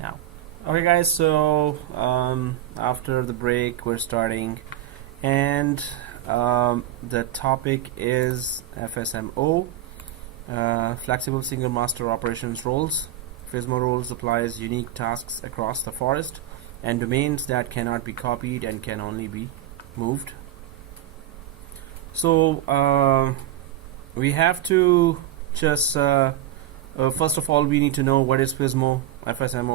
now. Okay guys, so after the break we're starting, and the topic is FSMO, Flexible Single Master Operations Roles. FSMO roles applies unique tasks across the forest and domains that cannot be copied and can only be moved. So we have to just first of all, we need to know what is FSMO,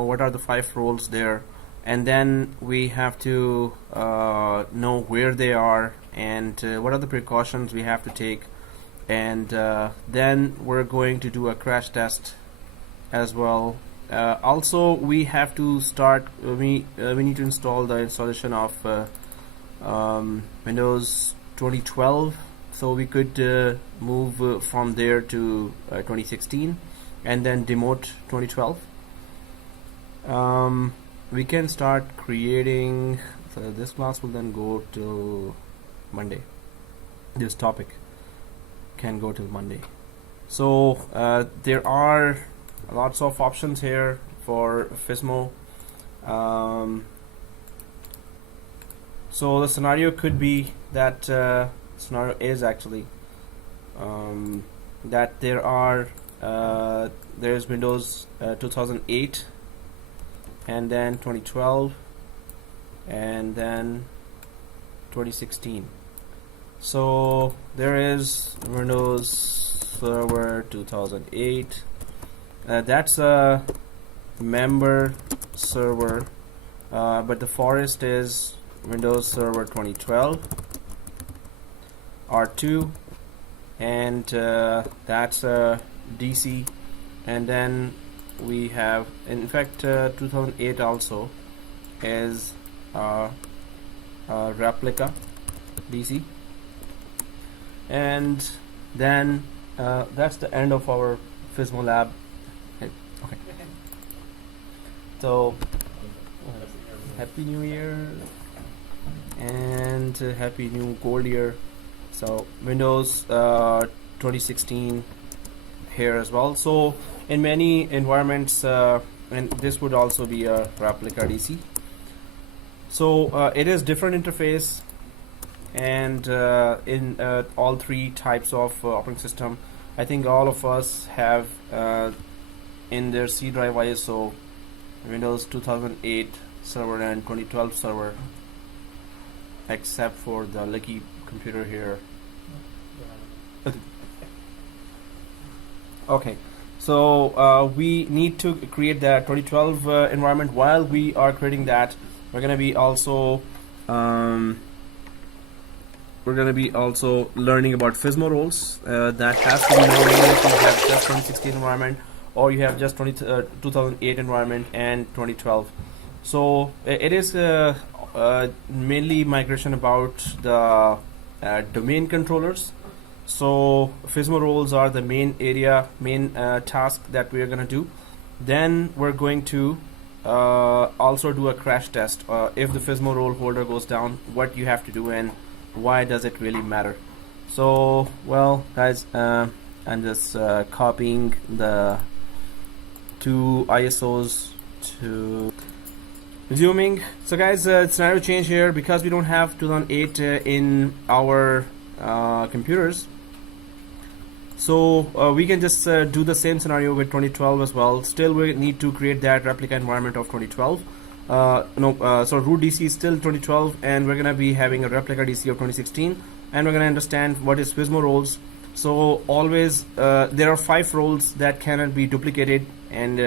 what are the 5 roles there, and then we have to know where they are and what are the precautions we have to take, and then we're going to do a crash test as well. Also, we have to start. We need to install the installation of Windows 2012, so we could move from there to 2016. And then demote 2012. We can start creating. So this class will then go till Monday. This topic can go till Monday. So there are lots of options here for FSMO. So the scenario could be that scenario is actually that there's Windows 2008 and then 2012 and then 2016. So there is Windows Server 2008, that's a member server, but the forest is Windows Server 2012 R2, and that's a DC. And then we have, in fact, 2008 also is a replica DC, and then that's the end of our FSMO lab. Okay. So happy New Year and happy new gold year. So Windows 2016 here as well. So in many environments, and this would also be a replica DC. So it is different interface, and in all 3 types of operating system, I think all of us have in their C drive ISO Windows 2008 server and 2012 server, except for the lucky computer here. Okay, so we need to create the 2012 environment. While we are creating that, we're gonna be also learning about FSMO roles. That has to be known if you have just 2016 environment or you have just 2008 environment and 2012. So it is mainly migration about the domain controllers. So FSMO roles are the main task that we are going to do. Then we're going to also do a crash test. If the FSMO role holder goes down, what you have to do and why does it really matter. So, well guys, I'm just copying the 2 ISOs to resuming. So guys, scenario change here because we don't have 2008 in our computers. So we can just do the same scenario with 2012 as well. Still, we need to create that replica environment of 2012. So root DC is still 2012, and we're gonna be having a replica DC of 2016, and we're gonna understand what is FSMO roles. So always there are 5 roles that cannot be duplicated, and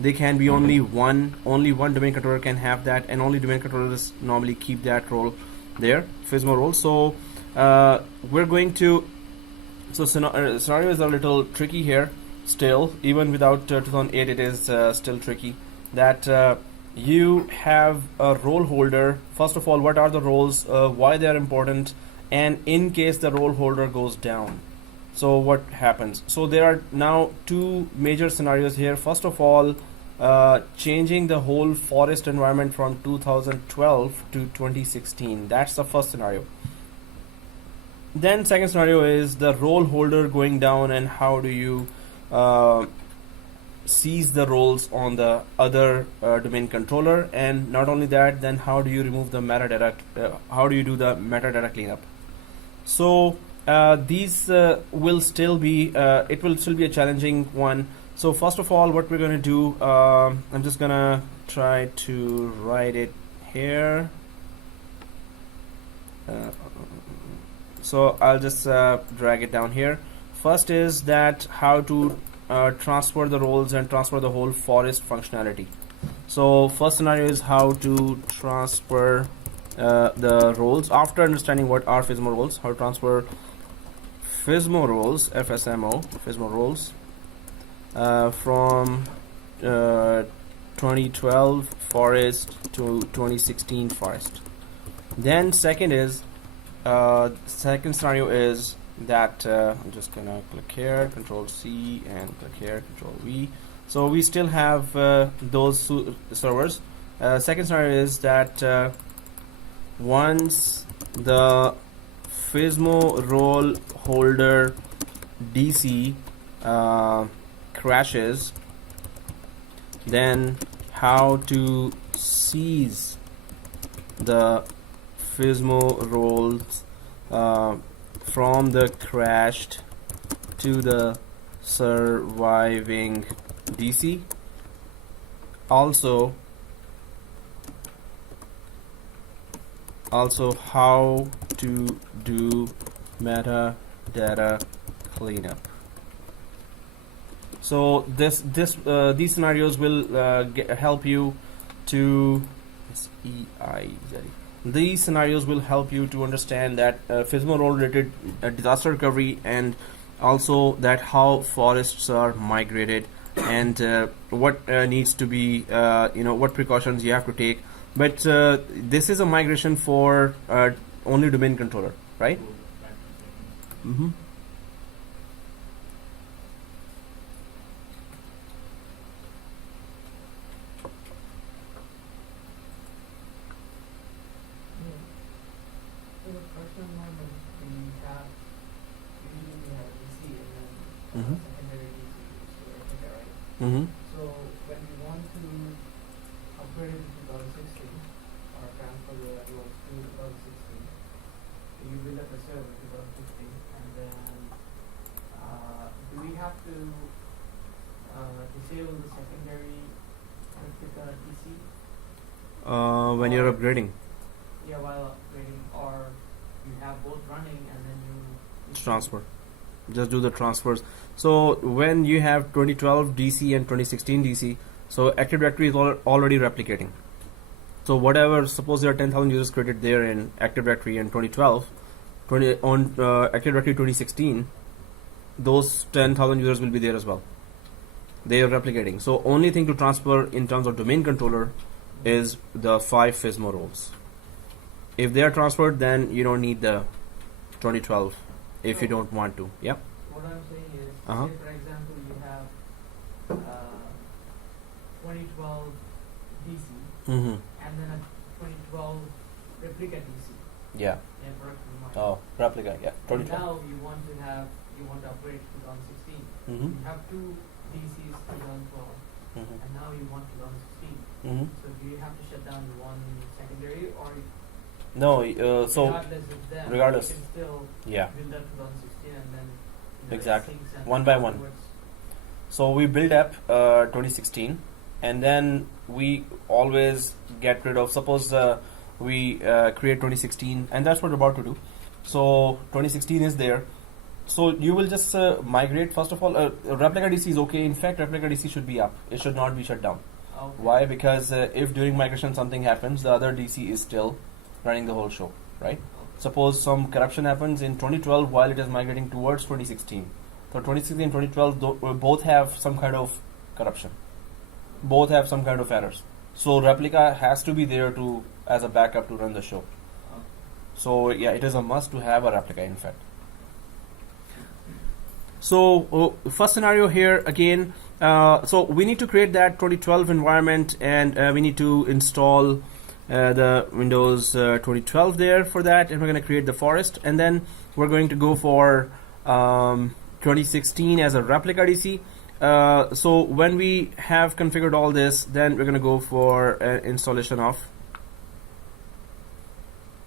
they can be only one domain controller can have that, and only domain controllers normally keep that role there, FSMO role. So we're going to. So scenario is a little tricky here still, even without 2008 it is still tricky, that you have a role holder. First of all, what are the roles, why they are important, and in case the role holder goes down, so what happens. So there are now 2 major scenarios here. First of all, changing the whole forest environment from 2012 to 2016, that's the first scenario. Then second scenario is the role holder going down, and how do you sees the roles on the other domain controller, and not only that, then how do you remove the metadata, how do you do the metadata cleanup. So these will still be it will still be a challenging one. So first of all, what we're going to do, I'm just gonna try to write it here. So I'll just drag it down here. First is that how to transfer the roles and transfer the whole forest functionality. So first scenario is how to transfer the roles. After understanding what are FSMO roles, how to transfer FSMO roles, FSMO, FSMO roles from 2012 forest to 2016 forest. Then second scenario is that I'm just gonna click here, Control C, and click here, Control V. So we still have those servers. Second scenario is that once the FSMO role holder DC crashes, then how to seize the FSMO roles from the crashed to the surviving DC. Also how to do metadata cleanup. So these scenarios will help you to these scenarios will help you to understand that FSMO role related disaster recovery, and also that how forests are migrated, and what needs to be what precautions you have to take. But this is a migration for only domain controller, right? Mm-hmm. Mm-hmm. So when we want to upgrade it to 2016 or transfer the roles to 2016, you build up a server to 2016, and then do we have to disable the secondary replica DC? When you're upgrading. Yeah, while upgrading, or you have both running and then you transfer. Just do the transfers. So when you have 2012 DC and 2016 DC, so Active Directory is already replicating. So whatever, suppose there are 10,000 users created there in Active Directory in 2012, on Active Directory 2016, those 10,000 users will be there as well. They are replicating. So only thing to transfer in terms of domain controller is the 5 FSMO roles. If they are transferred, then you don't need the 2012 if you don't want to. Yeah. What I'm saying is, say for example, you have 2012 DC and then a 2012 replica DC. Yeah. Oh, replica. Yeah. 2012. Now you want to upgrade to 2016. You have two DCs to 2012, and now you want 2016. So do you have to shut down one secondary, or no? So regardless, you can still build up 2016 and then exactly one by one. So we build up 2016, and then we always get rid of. Suppose we create 2016, and that's what we're about to do. So 2016 is there. So you will just migrate. First of all, replica DC is okay. In fact, replica DC should be up. It should not be shut down. Okay. Why? Because if during migration something happens, the other DC is still running the whole show, right? Suppose some corruption happens in 2012 while it is migrating towards 2016. So 2016 and 2012 both have some kind of corruption. Both have some kind of errors. So replica has to be there to as a backup to run the show. So yeah, it is a must to have a replica, in fact. So first scenario here again. So we need to create that 2012 environment, and we need to install the Windows 2012 there for that, and we're going to create the forest, and then we're going to go for 2016 as a replica DC. So when we have configured all this, then we're gonna go for installation of.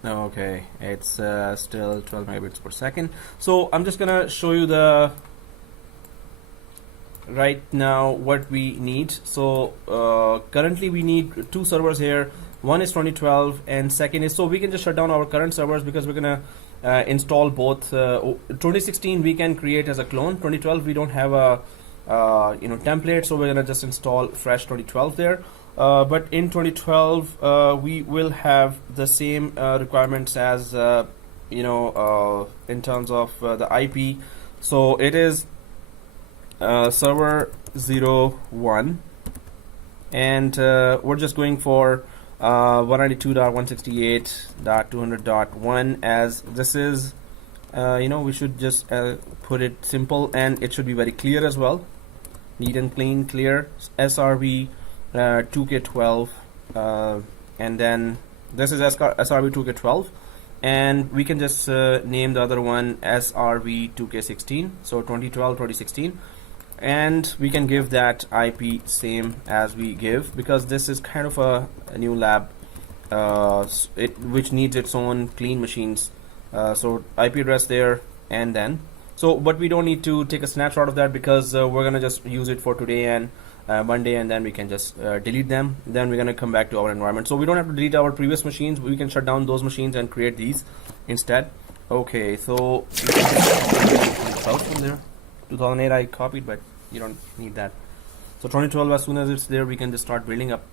Okay, it's still 12 megabits per second. So I'm just gonna show you the right now what we need. So currently we need two servers here. One is 2012 and second is, so we can just shut down our current servers because we're gonna install both. 2016 we can create as a clone. 2012 we don't have a template, so we're gonna just install fresh 2012 there. But in 2012 we will have the same requirements as in terms of the IP. So it is server 01, and we're just going for 192.168.200.1, as this is we should just put it simple, and it should be very clear as well, neat and clean, clear. SRV 2K12, and then this is SRV 2K12, and we can just name the other one SRV 2K16, so 2012-2016, and we can give that IP same as we give, because this is kind of a new lab which needs its own clean machines. So IP address there, and then but we don't need to take a snapshot of that because we're gonna just use it for today and Monday, and then we can just delete them. Then we're gonna come back to our environment, so we don't have to delete our previous machines. We can shut down those machines and create these instead. Okay, so we can just copy from there. 2008 I copied, but you don't need that. So 2012, as soon as it's there, we can just start building up.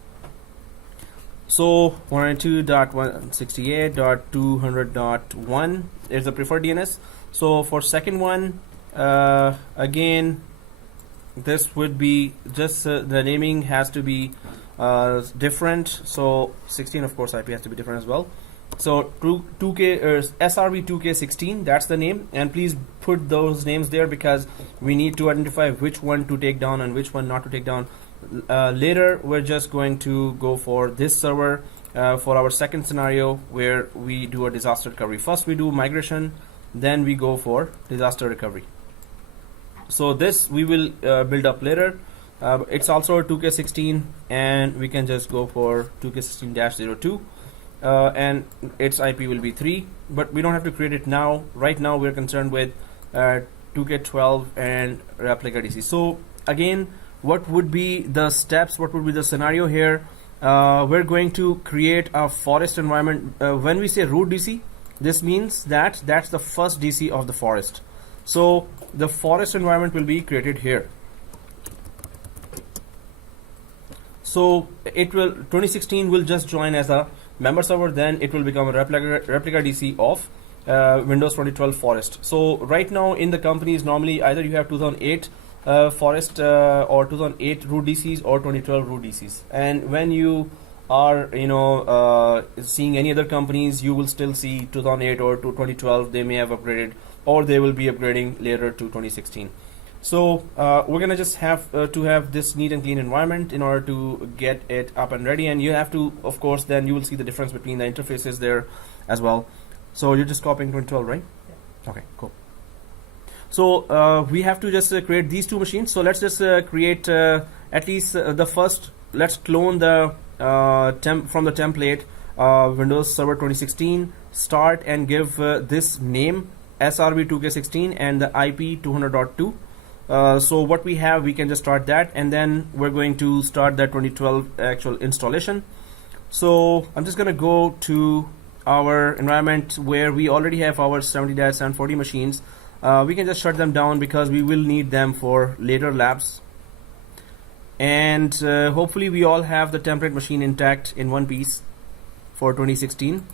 So 192.168.200.1 is the preferred DNS. So for second one, again, this would be just the naming has to be different. So 16, of course, IP has to be different as well. So 2K SRV 2K16, that's the name, and please put those names there because we need to identify which one to take down and which one not to take down. Later we're just going to go for this server for our second scenario where we do a disaster recovery. First we do migration, then we go for disaster recovery. So this we will build up later. It's also a 2K16, and we can just go for 2K16-02, and its IP will be 3, but we don't have to create it now. Right now we're concerned with 2K12 and replica DC. So again, what would be the steps, what would be the scenario here? We're going to create a forest environment. When we say root DC, this means that that's the first DC of the forest. So the forest environment will be created here. So it will 2016 will just join as a member server, then it will become a replica DC of Windows 2012 forest. So right now in the companies, normally either you have 2008 forest or 2008 root DCs or 2012 root DCs, and when you are seeing any other companies, you will still see 2008 or 2012. They may have upgraded, or they will be upgrading later to 2016. So we're gonna just have to have this neat and clean environment in order to get it up and ready, and you have to, of course, then you will see the difference between the interfaces there as well. So you're just copying 2012, right? Yeah. Okay, cool. So we have to just create these two machines. So let's just create at least the first. Let's clone the from the template Windows Server 2016 start and give this name SRV 2K16 and the IP 200.2. So what we have, we can just start that, and then we're going to start that 2012 actual installation. So I'm just gonna go to our environment where we already have our 70-740 machines. We can just shut them down because we will need them for later labs, and hopefully we all have the template machine intact in one piece for 2016.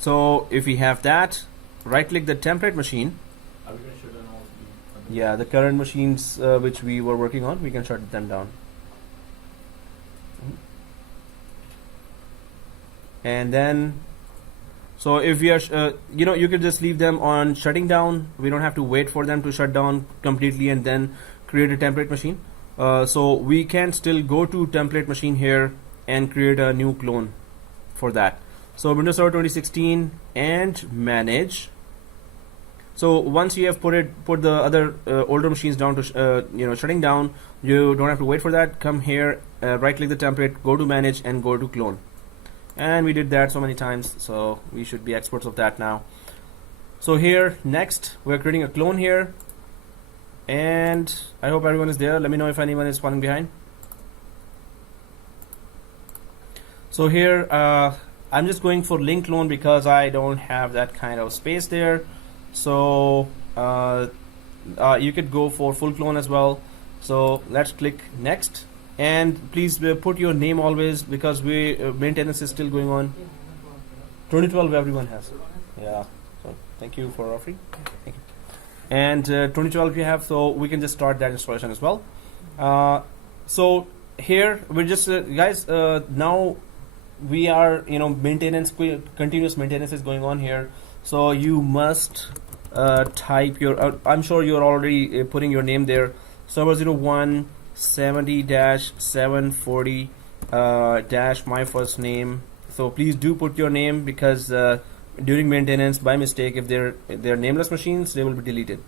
So if we have that, right click the template machine. Are we going to shut down all the Yeah, the current machines which we were working on, we can shut them down. And then, so if we are, you can just leave them on shutting down. We don't have to wait for them to shut down completely and then create a template machine. So we can still go to template machine here and create a new clone for that. So Windows Server 2016 and manage. So once you have put the other older machines down to shutting down, you don't have to wait for that. Come here, right click the template, go to manage, and go to clone. And we did that so many times, so we should be experts of that now. So here, next, we're creating a clone here. And I hope everyone is there. Let me know if anyone is falling behind. So here, I'm just going for link clone because I don't have that kind of space there. So you could go for full clone as well. So let's click next. And please put your name always, because maintenance is still going on. 2012 everyone has. Yeah. So thank you for offering. Thank you. And 2012 you have, so we can just start that installation as well. So here we're just guys. Now we are maintenance, continuous maintenance is going on here. So you must type your. I'm sure you're already putting your name there. Server 01 70-740 dash my first name. So please do put your name, because during maintenance, by mistake, if they're nameless machines, they will be deleted.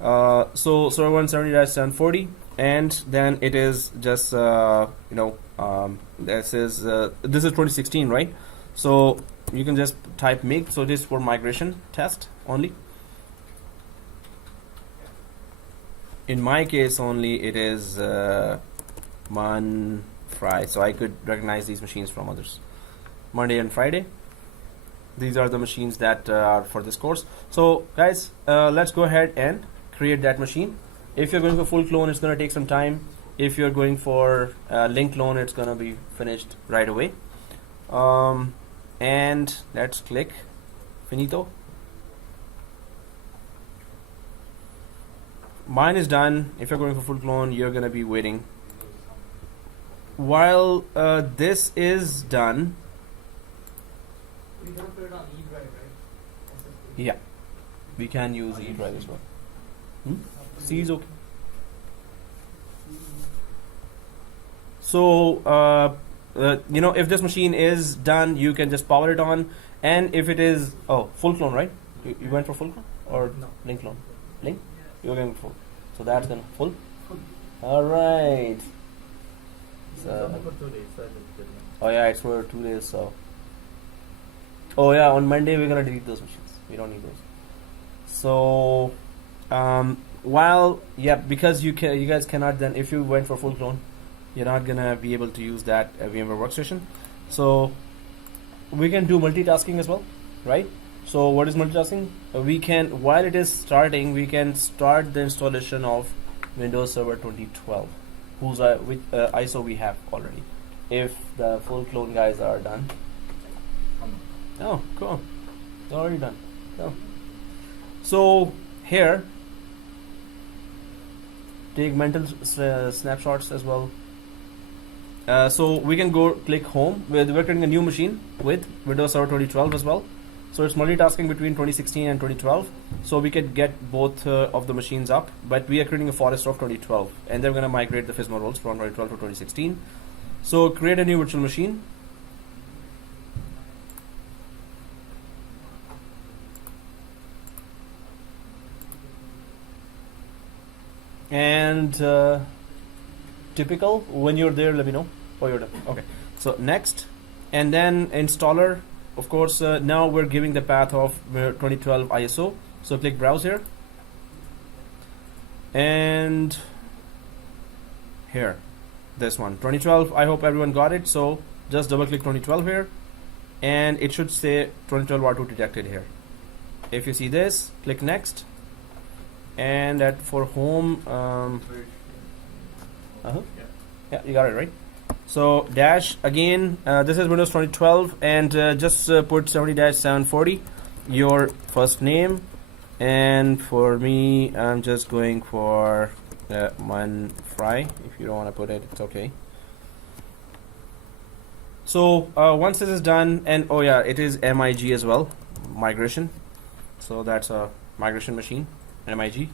So server 1 70-740, and then it is just this is 2016, right? So you can just type MIG. So this is for migration test only. In my case only, it is Fry, so I could recognize these machines from others. Monday and Friday. These are the machines that are for this course. So guys, let's go ahead and create that machine. If you're going for full clone, it's going to take some time. If you're going for link clone, it's going to be finished right away. And let's click finito. Mine is done. If you're going for full clone, you're going to be waiting. While this is done, We can put it on E drive, right? SSD. yeah, we can use E drive as well. C is okay. So if this machine is done, you can just power it on. And if it is full clone, right? You went for full clone or No. link clone? Link? You're going for full. So that's then full. All right. It's So, only for 2 days, so I did it. oh yeah, it's for 2 days. So. Oh yeah, on Monday we're gonna delete those machines. We don't need those. So, because you guys cannot then, if you went for full clone, you're not gonna be able to use that VMware workstation. So we can do multitasking as well, right? So what is multitasking? We can, while it is starting, we can start the installation of Windows Server 2012, which ISO we have already. If the full clone guys are done. Oh, cool. It's already done. Oh. So here, take mental snapshots as well. So we can go click home. We're creating a new machine with Windows Server 2012 as well. So it's multitasking between 2016 and 2012. So we could get both of the machines up, but we are creating a forest of 2012, and then we're going to migrate the FSMA roles from 2012 to 2016. So create a new virtual machine. And typical, when you're there, let me know. Oh, you're done. Okay. So next, and then installer. Of course, now we're giving the path of 2012 ISO. So click browse here, and here, this one 2012. I hope everyone got it. So just double click 2012 here, and it should say 2012 R2 detected here. If you see this, click next. And at for home, yeah, you got it right. So dash again, this is Windows 2012, and just put 70-740 your first name, and for me I'm just going for Fry. If you don't want to put it, it's okay. So once this is done, and oh yeah, it is MIG as well, migration. So that's a migration machine. MIG,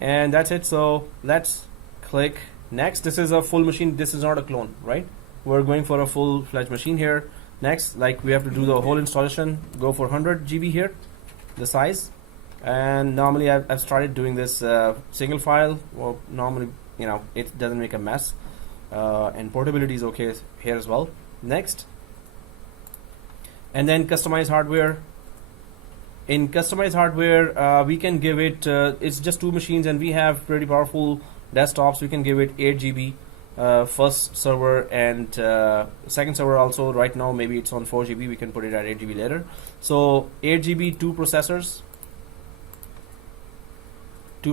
and that's it. So let's click next. This is a full machine. This is not a clone, right? We're going for a full-fledged machine here. Next, like we have to do the whole installation. Go for 100 GB here, the size, And normally I've started doing this single file. Well, normally, you know, it doesn't make a mess, and portability is okay here as well. Next, and then customize hardware. In customized hardware, we can give it, it's just 2 machines and we have pretty powerful desktops. We can give it 8 GB first server and second server also. Right now maybe it's on 4 GB, we can put it at 8 GB later. So 8 GB, 2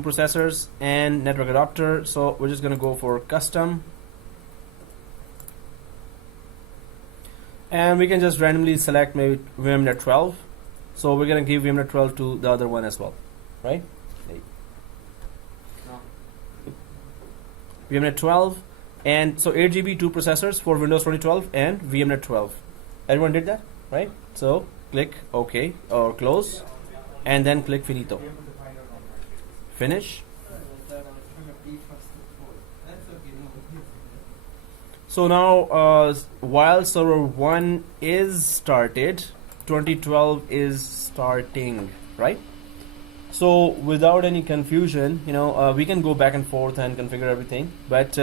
processors and network adapter. So we're just going to go for custom, and we can just randomly select maybe VMnet 12. So we're going to give VMnet 12 to the other one as well, right? VMnet 12, and so 8 GB, 2 processors for Windows 2012 and VMnet 12. Everyone did that, right? So click OK or close, and then click Finito. Finish. So now, while server 1 is started, 2012 is starting, right? So without any confusion, you know, we can go back and forth and configure everything, but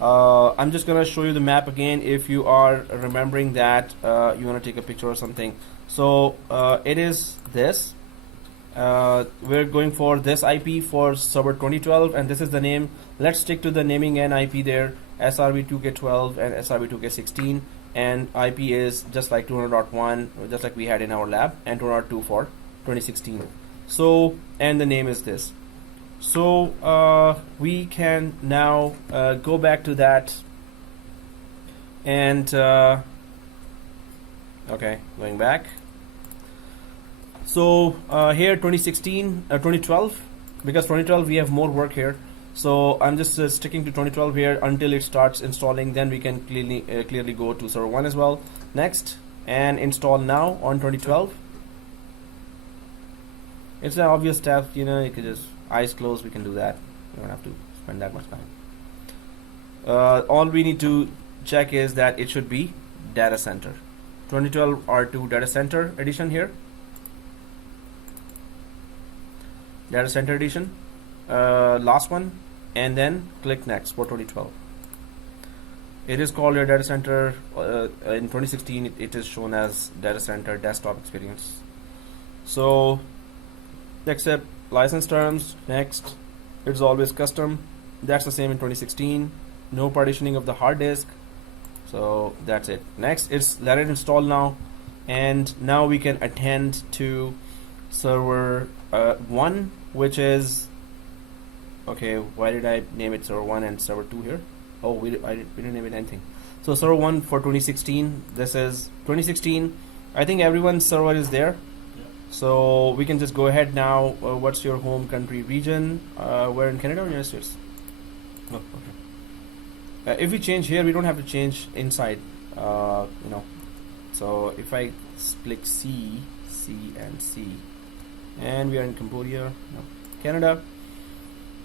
I'm just gonna show you the map again if you are remembering that you want to take a picture or something. So it is this. We're going for this IP for server 2012, and this is the name. Let's stick to the naming and IP there, SRV2K12 and SRV2K16, and IP is just like 200.1, just like we had in our lab, and 200.2 for 2016. So, and the name is this. So we can now go back to that, and okay, going back. So here 2012, because 2012 we have more work here. So I'm just sticking to 2012 here until it starts installing. Then we can clearly go to server 1 as well. Next, and install now on 2012. It's an obvious step, you know. You could just eyes closed. We can do that. You don't have to spend that much time. All we need to check is that it should be data center. 2012 R2 data center edition here. Data center edition. Last one, and then click next for 2012. It is called your data center. In 2016 it is shown as data center desktop experience. So accept license terms. Next, it's always custom. That's the same in 2016. No partitioning of the hard disk. So that's it. Next, it's let it install now, and now we can attend to server 1, which is okay. Why did I name it server 1 and server 2 here? Oh, we didn't name it anything. So server 1 for 2016. This is 2016. I think everyone's server is there. So we can just go ahead now. What's your home country region? We're in Canada or United States? Oh, okay. If we change here, we don't have to change inside. You know. So if I click C, and C, and we are in Cambodia, no, Canada.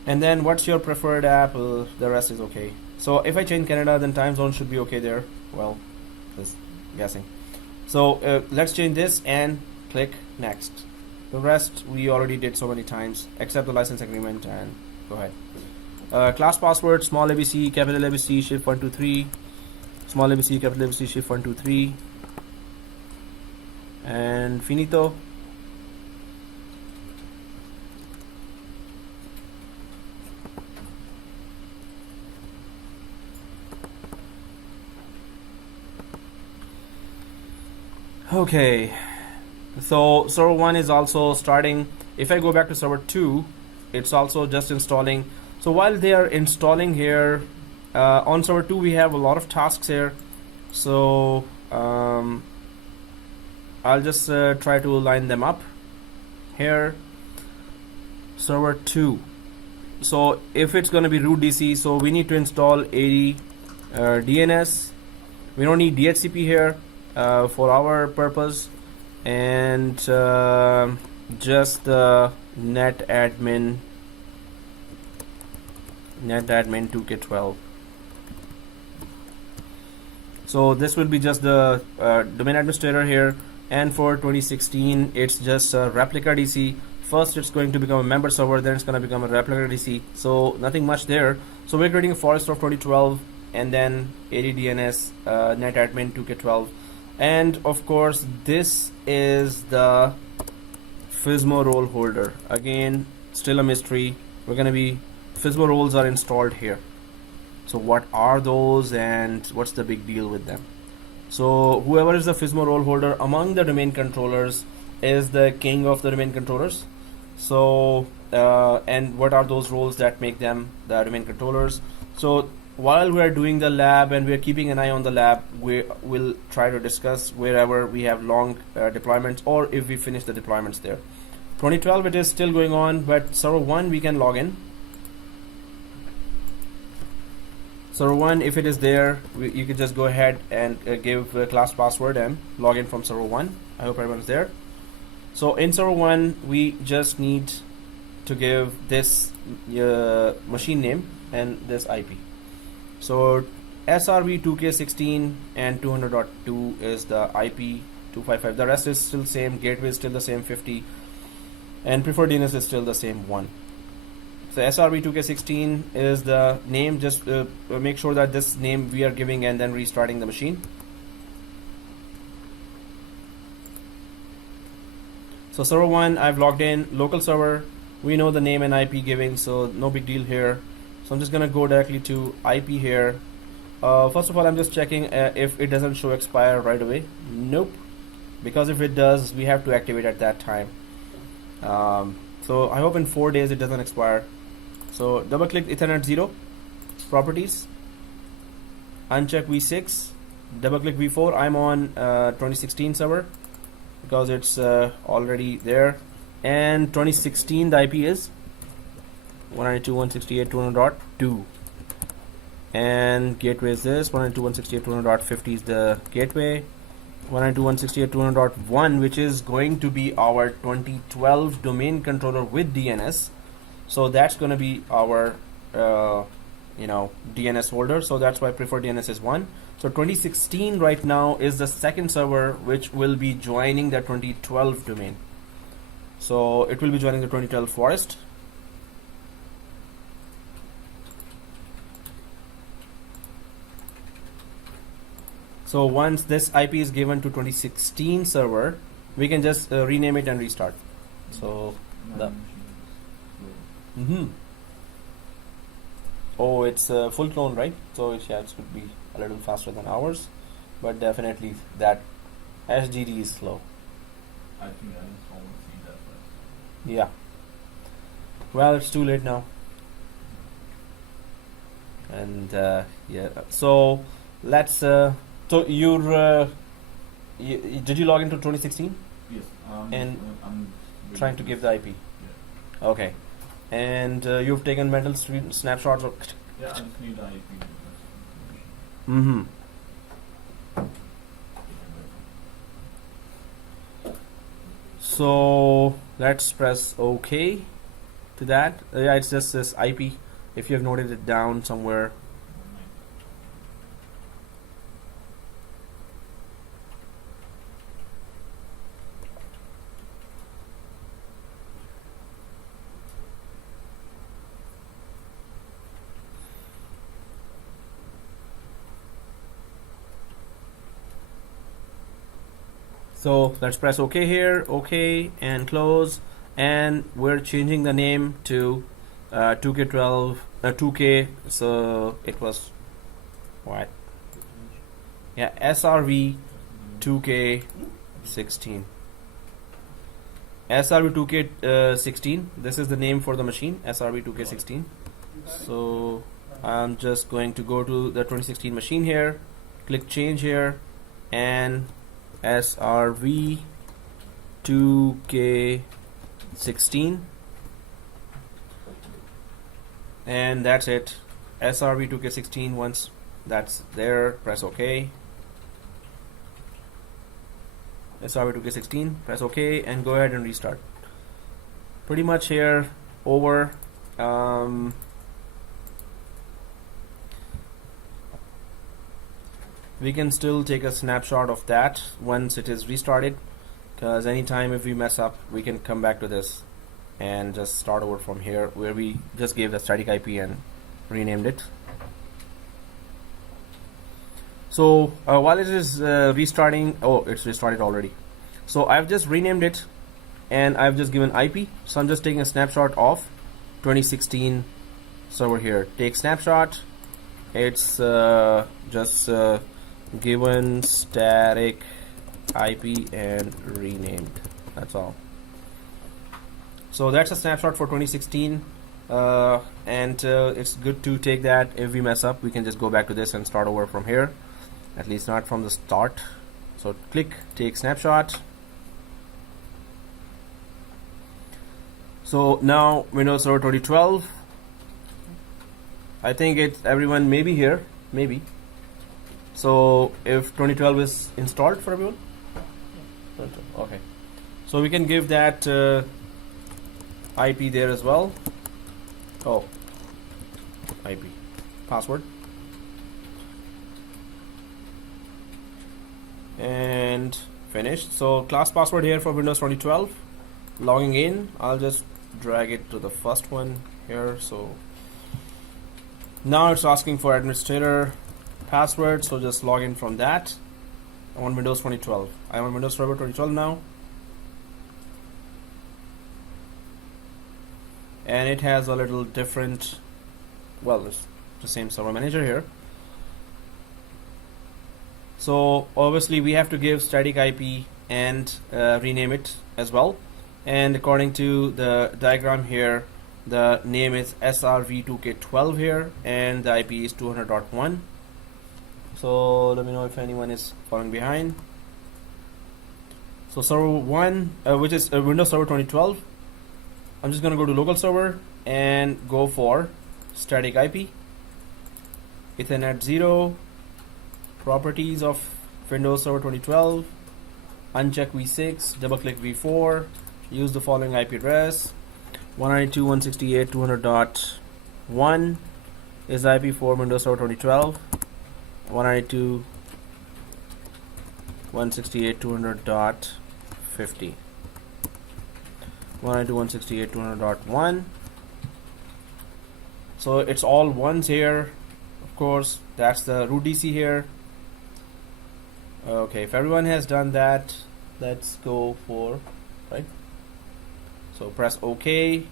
And then what's your preferred app? The rest is okay. So if I change Canada, then time zone should be okay there. Well, just guessing. So let's change this and click next. The rest we already did so many times. Accept the license agreement and go ahead. Class password, small ABC, capital ABC, shift 123, small ABC, capital ABC, shift 123, and finito. Okay, so server 1 is also starting. If I go back to server 2, it's also just installing. So while they are installing here, on server 2 we have a lot of tasks here. So I'll just try to line them up here. Server 2. So if it's going to be root DC, so we need to install 80 DNS. We don't need DHCP here. For our purpose, and just the netadmin 2K12. So this will be just the domain administrator here, and for 2016 it's just a replica DC First it's going to become a member server, then it's going to become a replica DC. So nothing much there. So we're creating a forest of 2012 and then 80 DNS netadmin 2K12. And of course this is the FSMO role holder. Again, still a mystery. We're going to be, FSMO roles are installed here. So what are those and what's the big deal with them? So whoever is the FSMO role holder among the domain controllers is the king of the domain controllers. So and what are those roles that make them the domain controllers? So while we're doing the lab and we're keeping an eye on the lab, we will try to discuss wherever we have long deployments or if we finish the deployments there. 2012 it is still going on, but server 1 we can log in. Server 1, if it is there, you can just go ahead and give a class password and log in from server 1. I hope everyone's there. So in server 1 we just need to give this machine name and this IP. So SRV 2K16 and 200.2 is the IP 255. The rest is still same. Gateway is still the same 50, and preferred DNS is still the same 1. So SRV 2K16 is the name. Just make sure that this name we are giving and then restarting the machine. So server 1 I've logged in. Local server, we know the name and IP giving, so no big deal here. So I'm just gonna go directly to IP here. First of all, I'm just checking if it doesn't show expire right away. Nope, because if it does, we have to activate at that time. So I hope in 4 days it doesn't expire. So double click Ethernet 0 properties, uncheck v6, double click v4. I'm on 2016 server because it's already there, and 2016 the IP is 192.168.200.2, and gateway is this 192.168.200.50 is the gateway. 192.168.200.1, which is going to be our 2012 domain controller with DNS. So that's going to be our DNS holder. So that's why preferred DNS is 1. So 2016 right now is the second server which will be joining the 2012 domain. So it will be joining the 2012 forest. So once this IP is given to 2016 server, we can just rename it and restart. So the oh, it's a full clone, right? So it should be a little faster than ours, but definitely that SGD is slow. I think I just want to see that first. Yeah. Well, it's too late now. And yeah. So let's. So did you log into 2016? Yes. And I'm trying to give the IP. Yeah. Okay. And you've taken mental snapshots of. Yeah, I just need the IP. Mm-hmm. So let's press OK to that. Yeah, it's just this IP. If you have noted it down somewhere. So let's press OK here, OK, and close, and we're changing the name to 2K12, 2K, so it was what? Yeah, SRV 2K16. SRV 2K16, this is the name for the machine, SRV 2K16. So I'm just going to go to the 2016 machine here, click change here, and SRV 2K16, and that's it. SRV 2K16. Once that's there, press OK. SRV 2K16, press OK, and go ahead and restart. Pretty much here over. We can still take a snapshot of that once it is restarted, because anytime if we mess up, we can come back to this. and just start over from here where we just gave the static IP and renamed it. So while it is restarting, oh, it's restarted already. So I've just renamed it and I've just given IP. So I'm just taking a snapshot of 2016 server here. Take snapshot. It's just given static IP and renamed. That's all. So that's a snapshot for 2016. And it's good to take that. If we mess up, we can just go back to this and start over from here. At least not from the start. So click take snapshot. So now Windows Server 2012. I think it's everyone maybe here, maybe. So if 2012 is installed for everyone, okay. So we can give that IP there as well. Oh, IP password. And finished. So class password here for Windows 2012. Logging in, I'll just drag it to the first one here. So now it's asking for administrator password, so just log in from that. I'm on Windows 2012. I'm on Windows Server 2012 now. And it has a little different, well, it's the same server manager here. So obviously we have to give static IP and rename it as well. And according to the diagram here, the name is SRV2K12 here, and the IP is 200.1. So let me know if anyone is falling behind. So server 1, which is Windows Server 2012. I'm just going to go to local server and go for static IP, Ethernet 0, properties of Windows Server 2012, uncheck v6, double click v4, use the following IP address. 192.168.200.1 is IP for Windows Server 2012. 192.168.200.50. 192.168.200.1. So it's all ones here. Of course, that's the root DC here. Okay, if everyone has done that, let's go for, right? So press OK.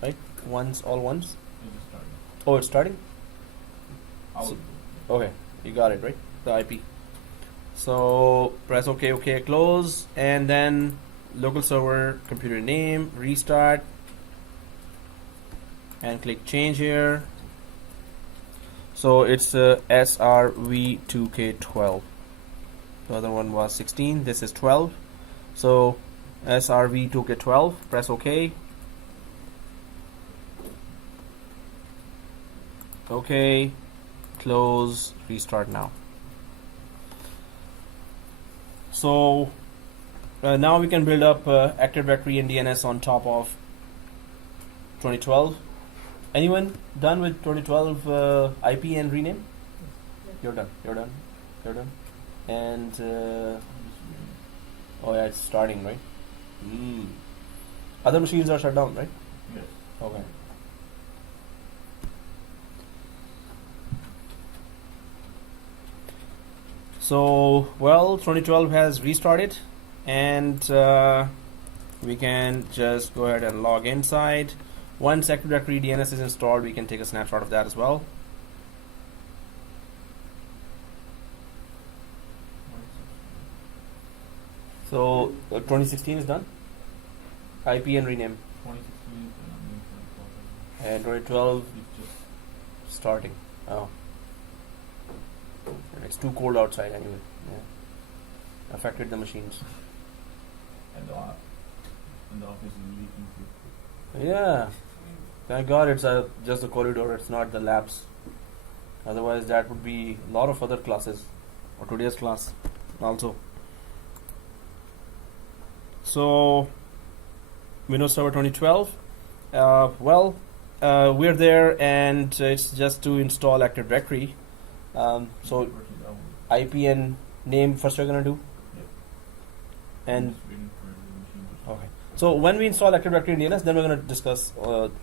Right? Ones, all ones. Oh, it's starting? So, okay, you got it, right? The IP. So press OK, OK, close, and then local server, computer name, restart, and click change here. So it's SRV2K12. The other one was 16. This is 12. So SRV2K12. Press OK. OK. Close. Restart now. So now we can build up Active Directory and DNS on top of 2012. Anyone done with 2012 IP and rename? You're done. You're done. You're done. And oh yeah, it's starting, right? Other machines are shut down, right? Yes. Okay. So, well, 2012 has restarted, and we can just go ahead and log inside. Once Active Directory DNS is installed, we can take a snapshot of that as well. So 2016 is done. IP and rename. 2016 And 2012 it's just starting. Oh. And it's too cold outside anyway. Yeah. Affected the machines. and the office is leaking through. Yeah. Thank God it's just the corridor, it's not the labs. Otherwise that would be a lot of other classes. Or today's class also. So Windows Server 2012. We're there, and it's just to install Active Directory. So IP and name first you're gonna do. Yep. And Just waiting for the machine to okay. So when we install Active Directory in DNS, then we're going to discuss.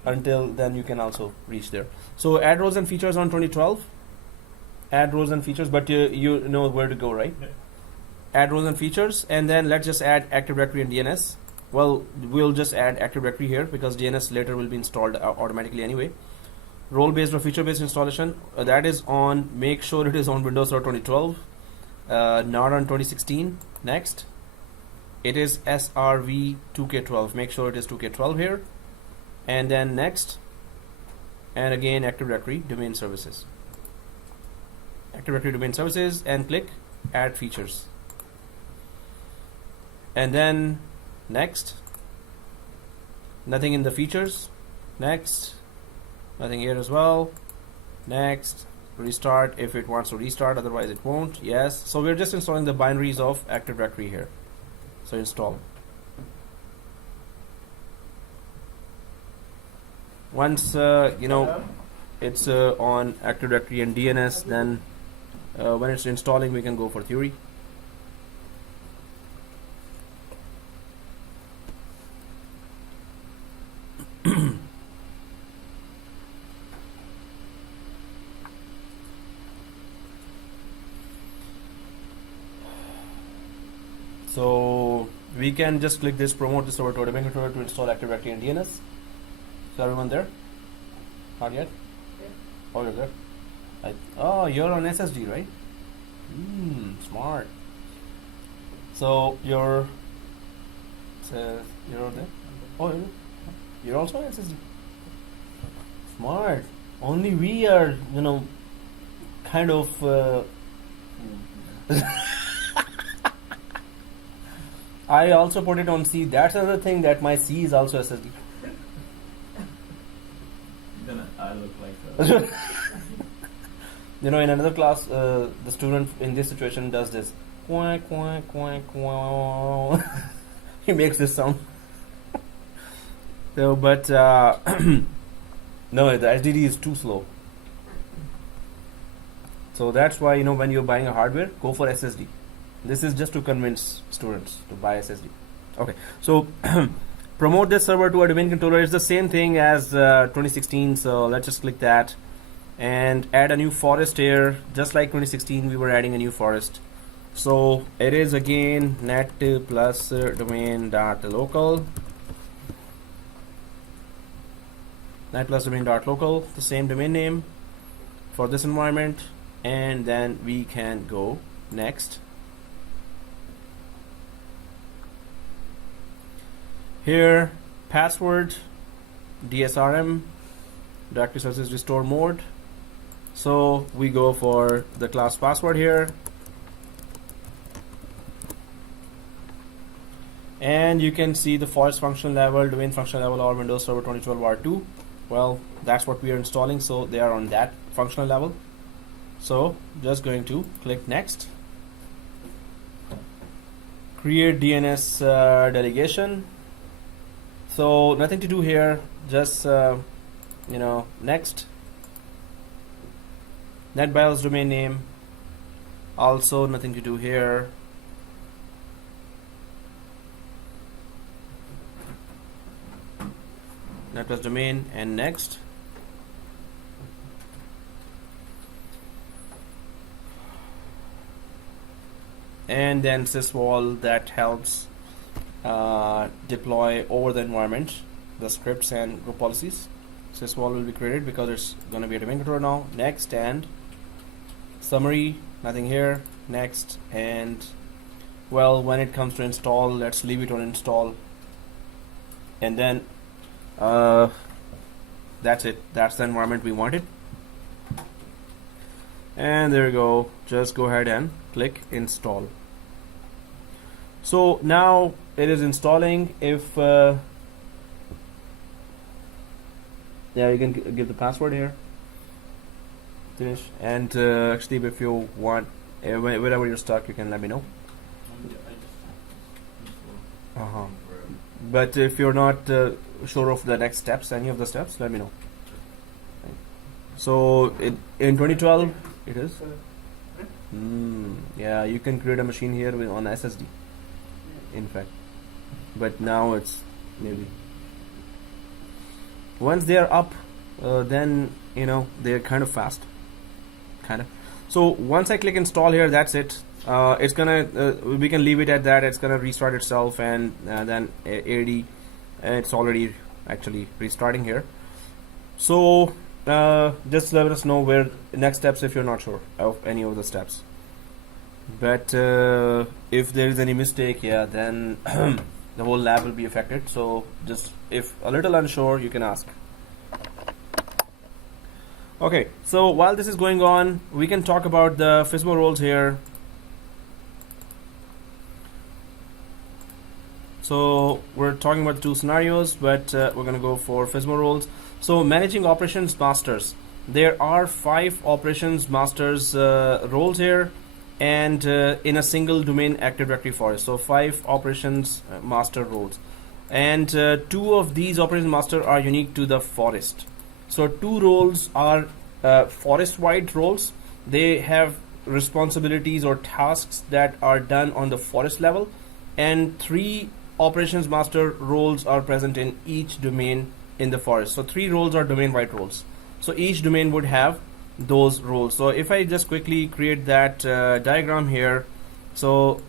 Until then, you can also reach there. So add roles and features on 2012. Add roles and features, but you know where to go, right? Yeah. Add roles and features, and then let's just add Active Directory and DNS. Well, we'll just add Active Directory here because DNS later will be installed automatically anyway. Role-based or feature-based installation, that is on, make sure it is on Windows Server 2012, not on 2016. Next, it is SRV 2K12. Make sure it is 2K12 here. And then next, and again Active Directory domain services. Active Directory domain services, and click add features. And then next, nothing in the features. Next, nothing here as well. Next, restart if it wants to restart, otherwise it won't. Yes. So we're just installing the binaries of Active Directory here. So install. Once it's on Active Directory and DNS, then when it's installing, we can go for theory. So we can just click this promote this over to a domain controller to install Active Directory and DNS. Is everyone there? Not yet? Yeah. Oh, you're there. Oh, you're on SSD, right? Smart. So you're on there? Oh, you're also on SSD. Smart. Only we are, kind of. I also put it on C. That's another thing, that my C is also SSD. Then I look like In another class, the student in this situation does this. Quack, quack, quack, quack. He makes this sound. So, but no, the SSD is too slow. So that's why, when you're buying a hardware, go for SSD. This is just to convince students to buy SSD. Okay, so promote this server to a domain controller. It's the same thing as 2016. So let's just click that and add a new forest here. Just like 2016, we were adding a new forest. So it is again net plus domain dot local. Net plus domain dot local, the same domain name for this environment, and then we can go next. Here, password, DSRM, directory services restore mode. So we go for the class password here. And you can see the forest function level, domain function level, or Windows Server 2012 R2. Well, that's what we are installing, so they are on that functional level. So just going to click next. Create DNS delegation. So nothing to do here, just next. NetBIOS domain name, also nothing to do here. NetBIOS domain, and next. And then sysvol, that helps deploy over the environment the scripts and group policies. Sysvol will be created because it's going to be a domain controller now. Next, and summary, nothing here. Next, and well, when it comes to install, let's leave it on install. And then that's it. That's the environment we wanted. And there you go. Just go ahead and click install. So now it is installing. If yeah, you can give the password here. Finish. And actually, if you want, wherever you're stuck, you can let me know. But if you're not sure of the next steps, any of the steps, let me know. So in 2012, it is. Yeah, you can create a machine here on SSD. In fact, but now it's maybe. Once they are up, then they're kind of fast, kind of. So once I click install here, that's it. It's gonna we can leave it at that. It's gonna restart itself, and then AD, it's already actually restarting here. So just let us know where next steps if you're not sure of any of the steps. But if there is any mistake, yeah, then the whole lab will be affected. So just if a little unsure, you can ask. Okay, so while this is going on, we can talk about the FSMO roles here. So we're talking about 2 scenarios, but we're going to go for FSMO roles. So managing operations masters. There are 5 operations masters roles here, and in a single domain Active Directory forest. So 5 operations master roles, and 2 of these operations master are unique to the forest. So 2 roles are forest-wide roles. They have responsibilities or tasks that are done on the forest level, and 3 operations master roles are present in each domain in the forest. So 3 roles are domain-wide roles. So each domain would have those roles. So if I just quickly create that diagram here, so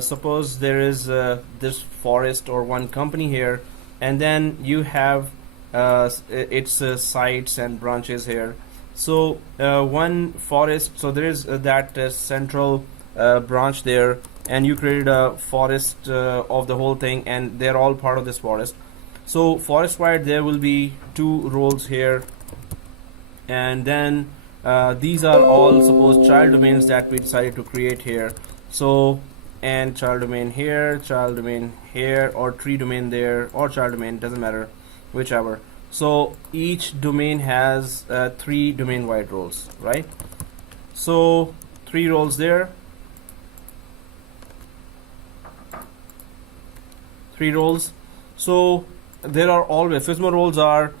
suppose there is this forest or one company here, and then you have its sites and branches here. So one forest, so there is that central branch there, and you created a forest of the whole thing, and they're all part of this forest. So forest wide there will be 2 roles here, and then these are all suppose child domains that we decided to create here. So and child domain here, or tree domain there, or child domain, doesn't matter, whichever. So each domain has 3 domain wide roles, right? So 3 roles there, 3 roles. So there are always FSMO roles are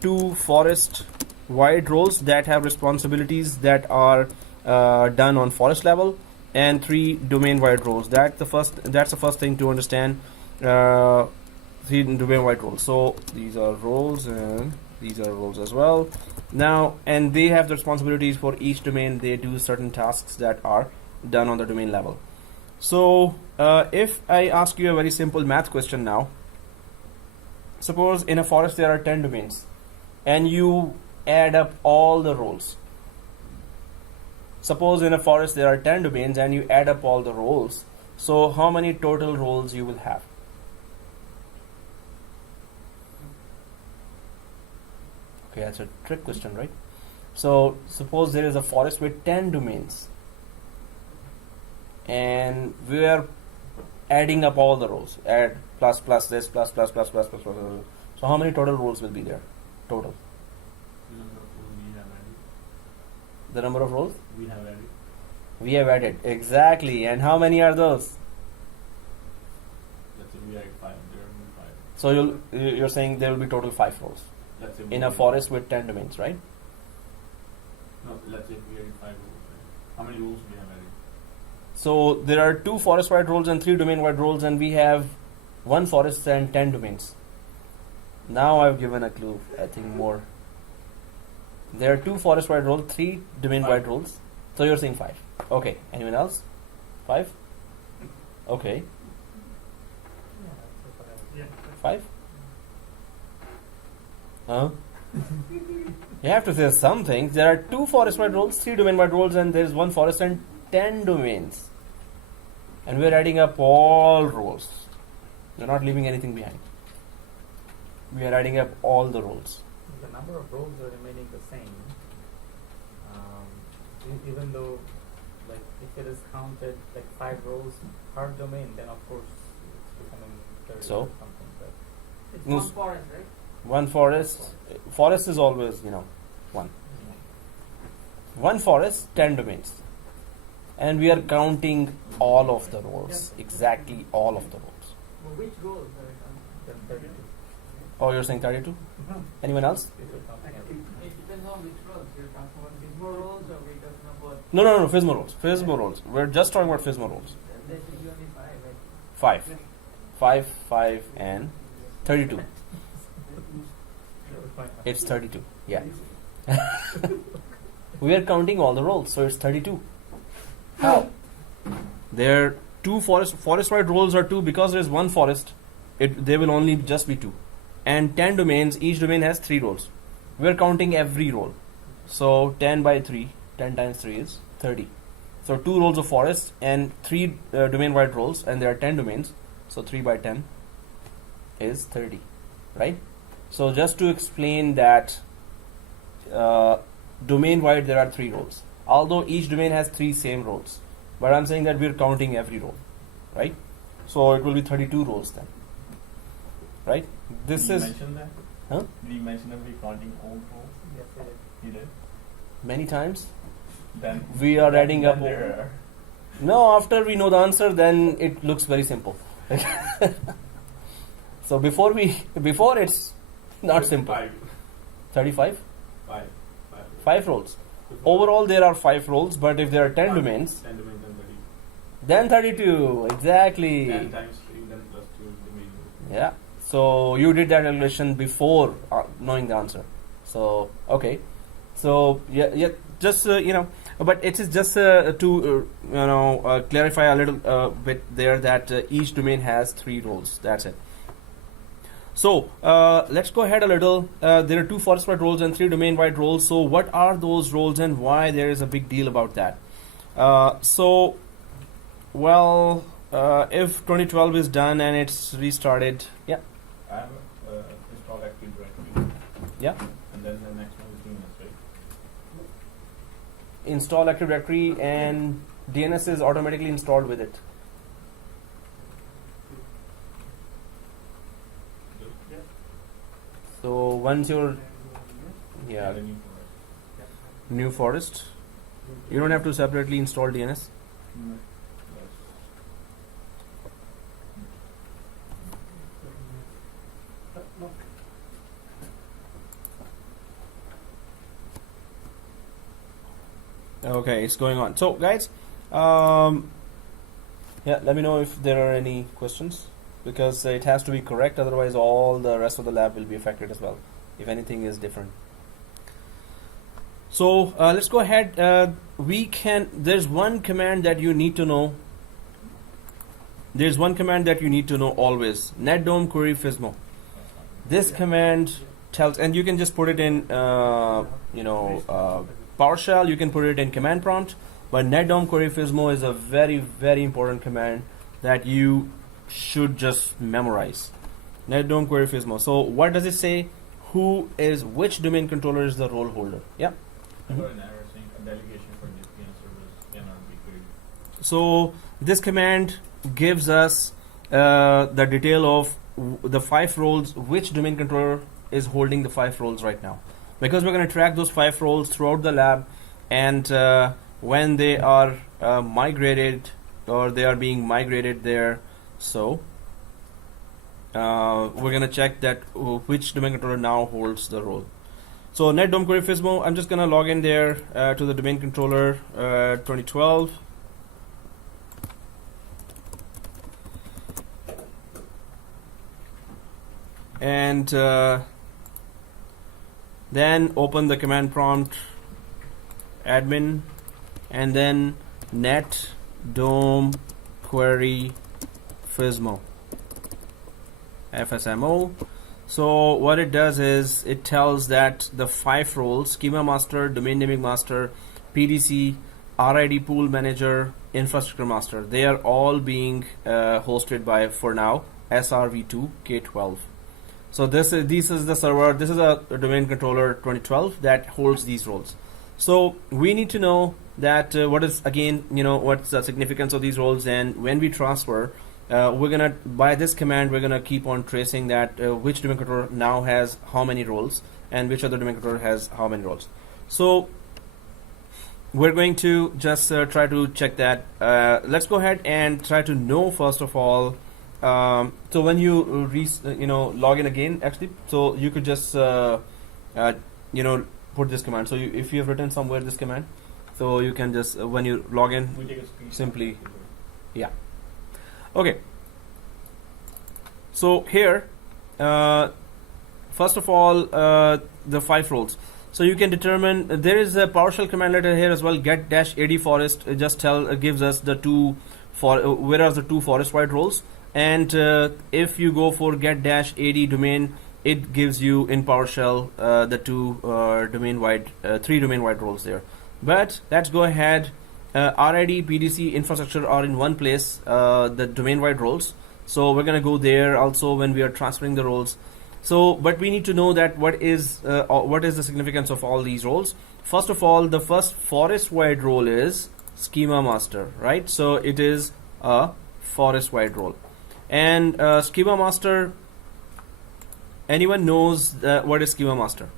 2 forest wide roles that have responsibilities that are done on forest level, and 3 domain wide roles. That's the first thing to understand. 3 domain wide roles. So these are roles, and these are roles as well. Now, and they have the responsibilities for each domain. They do certain tasks that are done on the domain level. So if I ask you a very simple math question now, suppose in a forest there are 10 domains, and you add up all the roles. Suppose in a forest there are 10 domains and you add up all the roles. So how many total roles you will have? Okay, that's a trick question, right? So suppose there is a forest with 10 domains, and we are adding up all the rows. Add plus plus this plus plus plus plus plus plus. So how many total rows will be there? Total. The number of rows we have added. we have added, exactly. And how many are those? Let's say we added 5. There are 5. So you're saying there will be total 5 rows Let's say in a forest with 10 domains, right? No, let's say we added 5 rows. Right? How many rows we have added? So there are 2 forest wide roles and 3 domain wide roles, and we have 1 forest and 10 domains. Now I've given a clue, I think more. There are 2 forest wide roles, 3 domain wide roles. So you're saying 5. Okay. Anyone else? 5? Okay. Yeah. 5? Huh? You have to say something. There are 2 forest wide roles, 3 domain wide roles, and there is 1 forest and 10 domains. And we're adding up all roles. We're not leaving anything behind. We are adding up all the roles. The number of rows are remaining the same. Even though, like, if it is counted like 5 rows per domain, then of course it's becoming 30 So? or something. But It's No, one forest, right? 1 forest. Forest is always, 1. 1 forest, 10 domains. And we are counting all of the roles. Exactly all of the roles. Well, which roles are it then 32. Oh, you're saying 32? Anyone else? If you're counting on? everything. It depends on which roles. You're talking about FSMO roles, or we're talking about... No, FSMO roles. FSMO roles. We're just talking about FSMO roles. There should be only 5, right? 5. 5, 5, and 32. That was my It's 32. Yeah. We are counting all the roles, so it's 32. How? There are two forest-wide roles are 2 because there is one forest. There will only just be 2, and 10 domains. Each domain has 3 roles. We are counting every role. So 10 by 3, 10 times 3 is 30. So 2 roles of forest and 3 domain-wide roles, and there are 10 domains. So 3 by 10 is 30, right? So just to explain that, domain-wide there are 3 roles. Although each domain has 3 same roles, but I'm saying that we're counting every role, right? So it will be 32 roles then, right? This Did you is mention that? Huh? Did you mention that we're counting all roles? Yes, I did. You did? many times. Then We are adding then up. there are No, after we know the answer, then it looks very simple. So before it's not simple. 35, 5 roles. Overall, there are 5 roles, but if there are 10 domains, 10 domains and 30. then 32. Exactly. 10 times 3, then plus 2 domain. Yeah. So you did that calculation before knowing the answer. So okay. So yeah. Just but it is just to clarify a little bit there that each domain has 3 roles. That's it. So let's go ahead a little. There are 2 forest-wide roles and 3 domain-wide roles. So what are those roles and why there is a big deal about that? If 2012 is done and it's restarted, yeah. I have installed Active Directory. Yeah. And then the next one is DNS, right? Install Active Directory and DNS is automatically installed with it. So once you're And then new forest, you don't have to separately install DNS. Okay, it's going on. So guys, let me know if there are any questions, because it has to be correct, otherwise all the rest of the lab will be affected as well if anything is different. So let's go ahead. There's one command that you need to know. There's one command that you need to know always. netdom query fizmo. This command tells, and you can just put it in PowerShell, you can put it in command prompt, but netdom query fizmo is a very, very important command that you should just memorize. netdom query fizmo. So what does it say? Which domain controller is the role holder? Yeah. I got an error saying a delegation for the DNS service cannot be queried. So this command gives us the detail of the 5 roles, which domain controller is holding the 5 roles right now. Because we're going to track those 5 roles throughout the lab, and when they are migrated, or they are being migrated there, so we're going to check that which domain controller now holds the role. So netdom query fizmo, I'm just going to log in there to the domain controller 2012. And then open the command prompt admin, and then netdom query fizmo FSMO. So what it does is it tells that the 5 roles, Schema Master, Domain Naming Master, PDC, RID Pool Manager, Infrastructure Master, they are all being hosted by, for now, SRv2 K12. So this is the server, this is a domain controller 2012 that holds these roles. So we need to know that what is, again, what's the significance of these roles, and when we transfer, we're gonna, by this command, we're gonna keep on tracing that which domain controller now has how many roles and which other domain controller has how many roles. So we're going to just try to check that. Let's go ahead and try to know first of all. So when you log in again, actually, so you could just put this command. So if you have written somewhere this command, so you can just when you log in, We take a screenshot. simply, yeah. Okay. So here first of all, the 5 roles. So you can determine there is a PowerShell command letter here as well. Get -AD forest just gives us the where are the 2 forest wide roles, and if you go for get -AD domain, it gives you in PowerShell the 2 domain wide 3 domain wide roles there. But let's go ahead. RID, PDC, infrastructure are in one place, the domain wide roles. So we're gonna go there also when we are transferring the roles. So, but we need to know that what is the significance of all these roles. First of all, the first forest wide role is Schema Master, right? So it is a forest wide role, and Schema Master. Anyone knows what is Schema Master?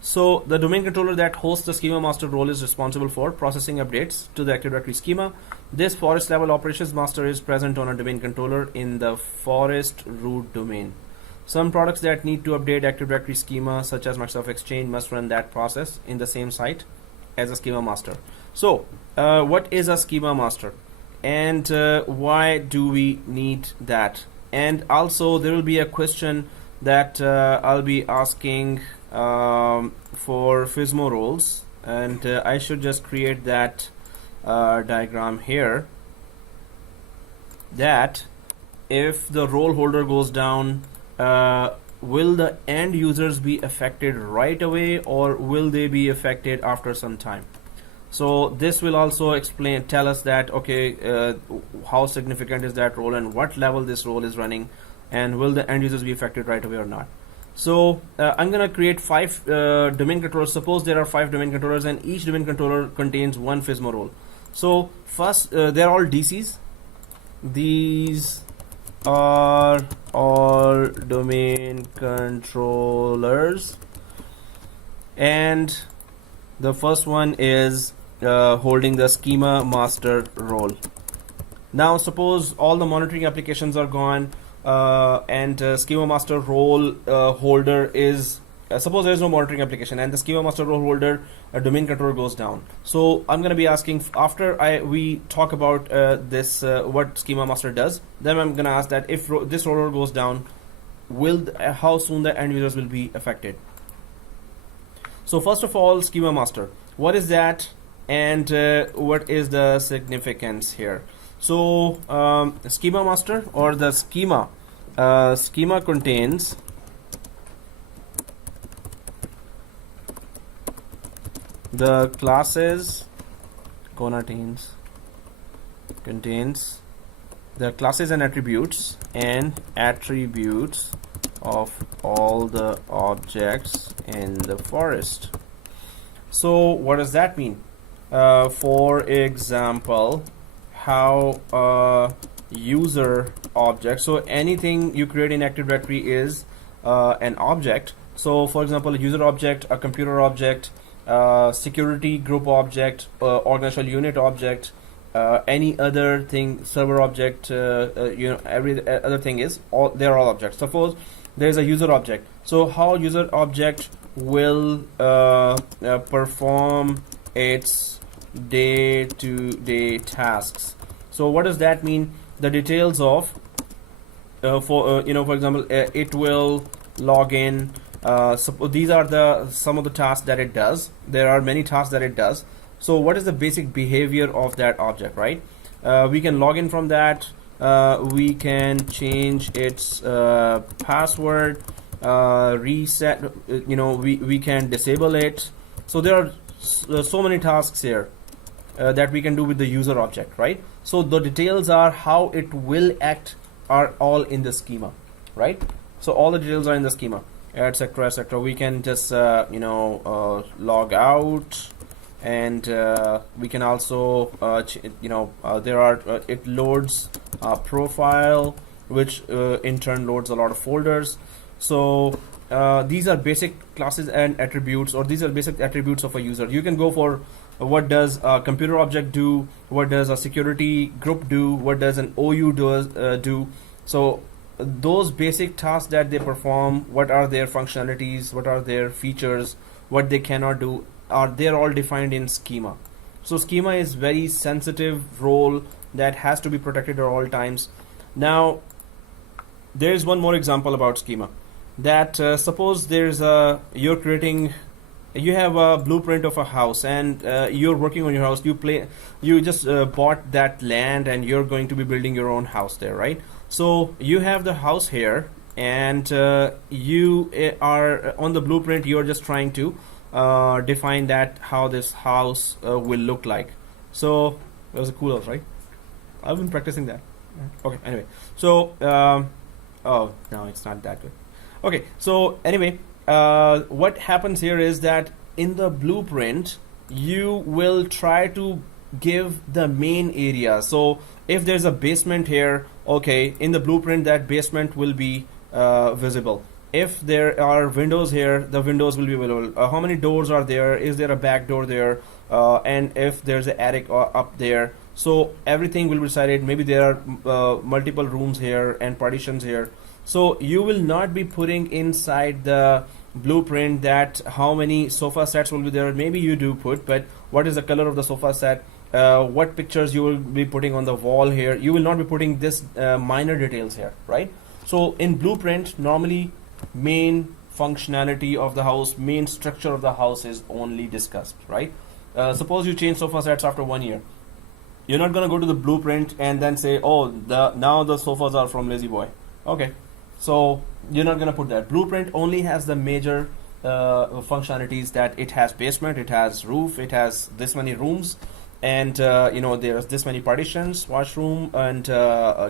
So the domain controller that hosts the Schema Master role is responsible for processing updates to the Active Directory schema. This forest level operations master is present on a domain controller in the forest root domain. Some products that need to update Active Directory schema, such as Microsoft Exchange, must run that process in the same site as a Schema Master. So what is a Schema Master, and why do we need that? And also there will be a question that I'll be asking for FSMO roles, and I should just create that diagram here, that if the role holder goes down, will the end users be affected right away, or will they be affected after some time? So this will also tell us that, okay, how significant is that role and what level this role is running, and will the end users be affected right away or not. So I'm going to create 5 domain controllers. Suppose there are 5 domain controllers, and each domain controller contains 1 FSMO role. So first, they're all DCs. These are all domain controllers, and the first one is holding the Schema Master role. Now suppose all the monitoring applications are gone, and Schema Master role holder is suppose there is no monitoring application, and the Schema Master role holder domain controller goes down. So I'm going to be asking, after we talk about this what Schema Master does, then I'm going to ask that if this role goes down, how soon the end users will be affected. So first of all, Schema Master, what is that, and what is the significance here? So Schema Master, or the schema contains the classes, contains the classes and attributes of all the objects in the forest. So what does that mean? For example, how user object, so anything you create in Active Directory is an object. So for example, a user object, a computer object, security group object, organizational unit object, any other thing, server object, every other thing is all, they're all objects. Suppose there is a user object, so how user object will perform its day-to-day tasks. So what does that mean? The details of for example, it will log in. These are some of the tasks that it does. There are many tasks that it does. So what is the basic behavior of that object, right? We can log in from that. We can change its password, reset. We can disable it. So there are so many tasks here that we can do with the user object, right? So the details are how it will act are all in the schema, right? So all the details are in the schema, etc., etc. We can just log out, and we can also it loads a profile, which in turn loads a lot of folders. So these are basic classes and attributes, or these are basic attributes of a user. You can go for what does a computer object do, what does a security group do, what does an OU do. So those basic tasks that they perform, what are their functionalities, what are their features, what they cannot do, they're all defined in schema. So schema is very sensitive role that has to be protected at all times. Now there is one more example about schema. That suppose there's a you have a blueprint of a house, and you're working on your house. You just bought that land, and you're going to be building your own house there, right? So you have the house here, and you are on the blueprint. You're just trying to define that how this house will look like. So that was a cool house, right? I've been practicing that. Okay, anyway, so oh no, it's not that good. Okay, so anyway, what happens here is that in the blueprint you will try to give the main area. So if there's a basement here, okay, in the blueprint that basement will be visible. If there are windows here, the windows will be visible. How many doors are there? Is there a back door there? And if there's an attic up there, so everything will be decided. Maybe there are multiple rooms here and partitions here. So you will not be putting inside the blueprint that how many sofa sets will be there. Maybe you do put, but what is the color of the sofa set? What pictures you will be putting on the wall here? You will not be putting this minor details here, right? So in blueprint, normally main functionality of the house, main structure of the house is only discussed, right? Suppose you change sofa sets after 1 year. You're not gonna go to the blueprint and then say, oh, now the sofas are from Lazy Boy. Okay, so you're not gonna put that. Blueprint only has the major functionalities, that it has basement, it has roof, it has this many rooms, and there's this many partitions, washroom and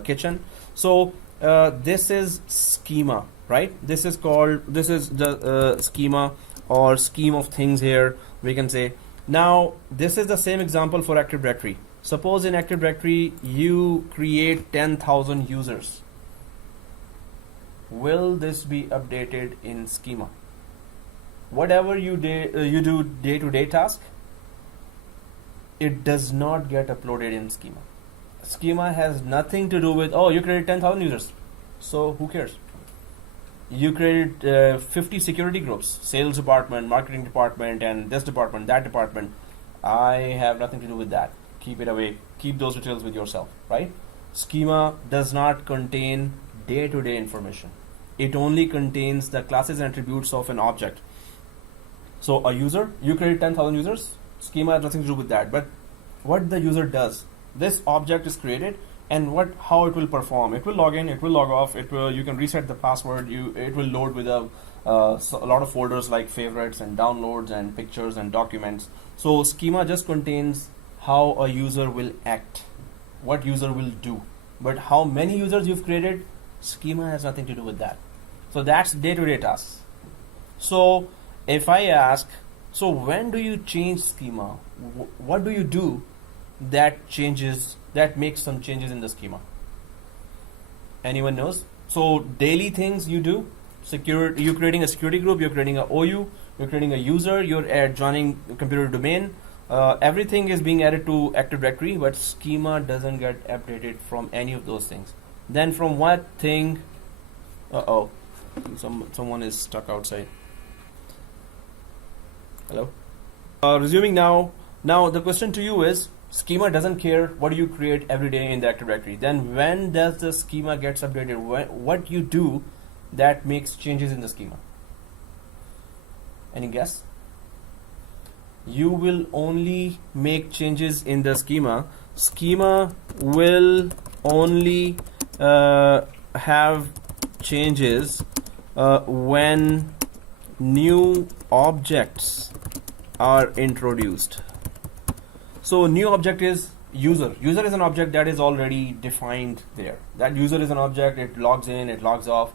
kitchen. So this is schema, right? This is the schema or scheme of things here, we can say. Now this is the same example for Active Directory. Suppose in Active Directory you create 10,000 users. Will this be updated in schema? Whatever you do day-to-day task, it does not get uploaded in schema. Schema has nothing to do with, oh, you created 10,000 users, so who cares? You created 50 security groups, sales department, marketing department, and this department, that department. I have nothing to do with that. Keep it away. Keep those details with yourself, right? Schema does not contain day-to-day information. It only contains the classes and attributes of an object. So a user, you create 10,000 users, schema has nothing to do with that. But what the user does, this object is created, and how it will perform. It will log in, it will log off, you can reset the password, it will load with a lot of folders like favorites and downloads and pictures and documents. So schema just contains how a user will act, what user will do. But how many users you've created, schema has nothing to do with that. So that's day-to-day tasks. So if I ask, so when do you change schema? What do you do that makes some changes in the schema? Anyone knows? So daily things you do, you're creating a security group, you're creating a OU, you're creating a user, you're joining a computer domain. Everything is being added to Active Directory, but schema doesn't get updated from any of those things. Then from what thing? Someone is stuck outside. Hello. Resuming now. Now the question to you is, schema doesn't care what you create every day in the Active Directory. Then when does the schema gets updated? What you do that makes changes in the schema? Any guess? You will only make changes in the schema. Schema will only have changes when new objects are introduced. So new object is user. User is an object that is already defined there. That user is an object, it logs in, it logs off.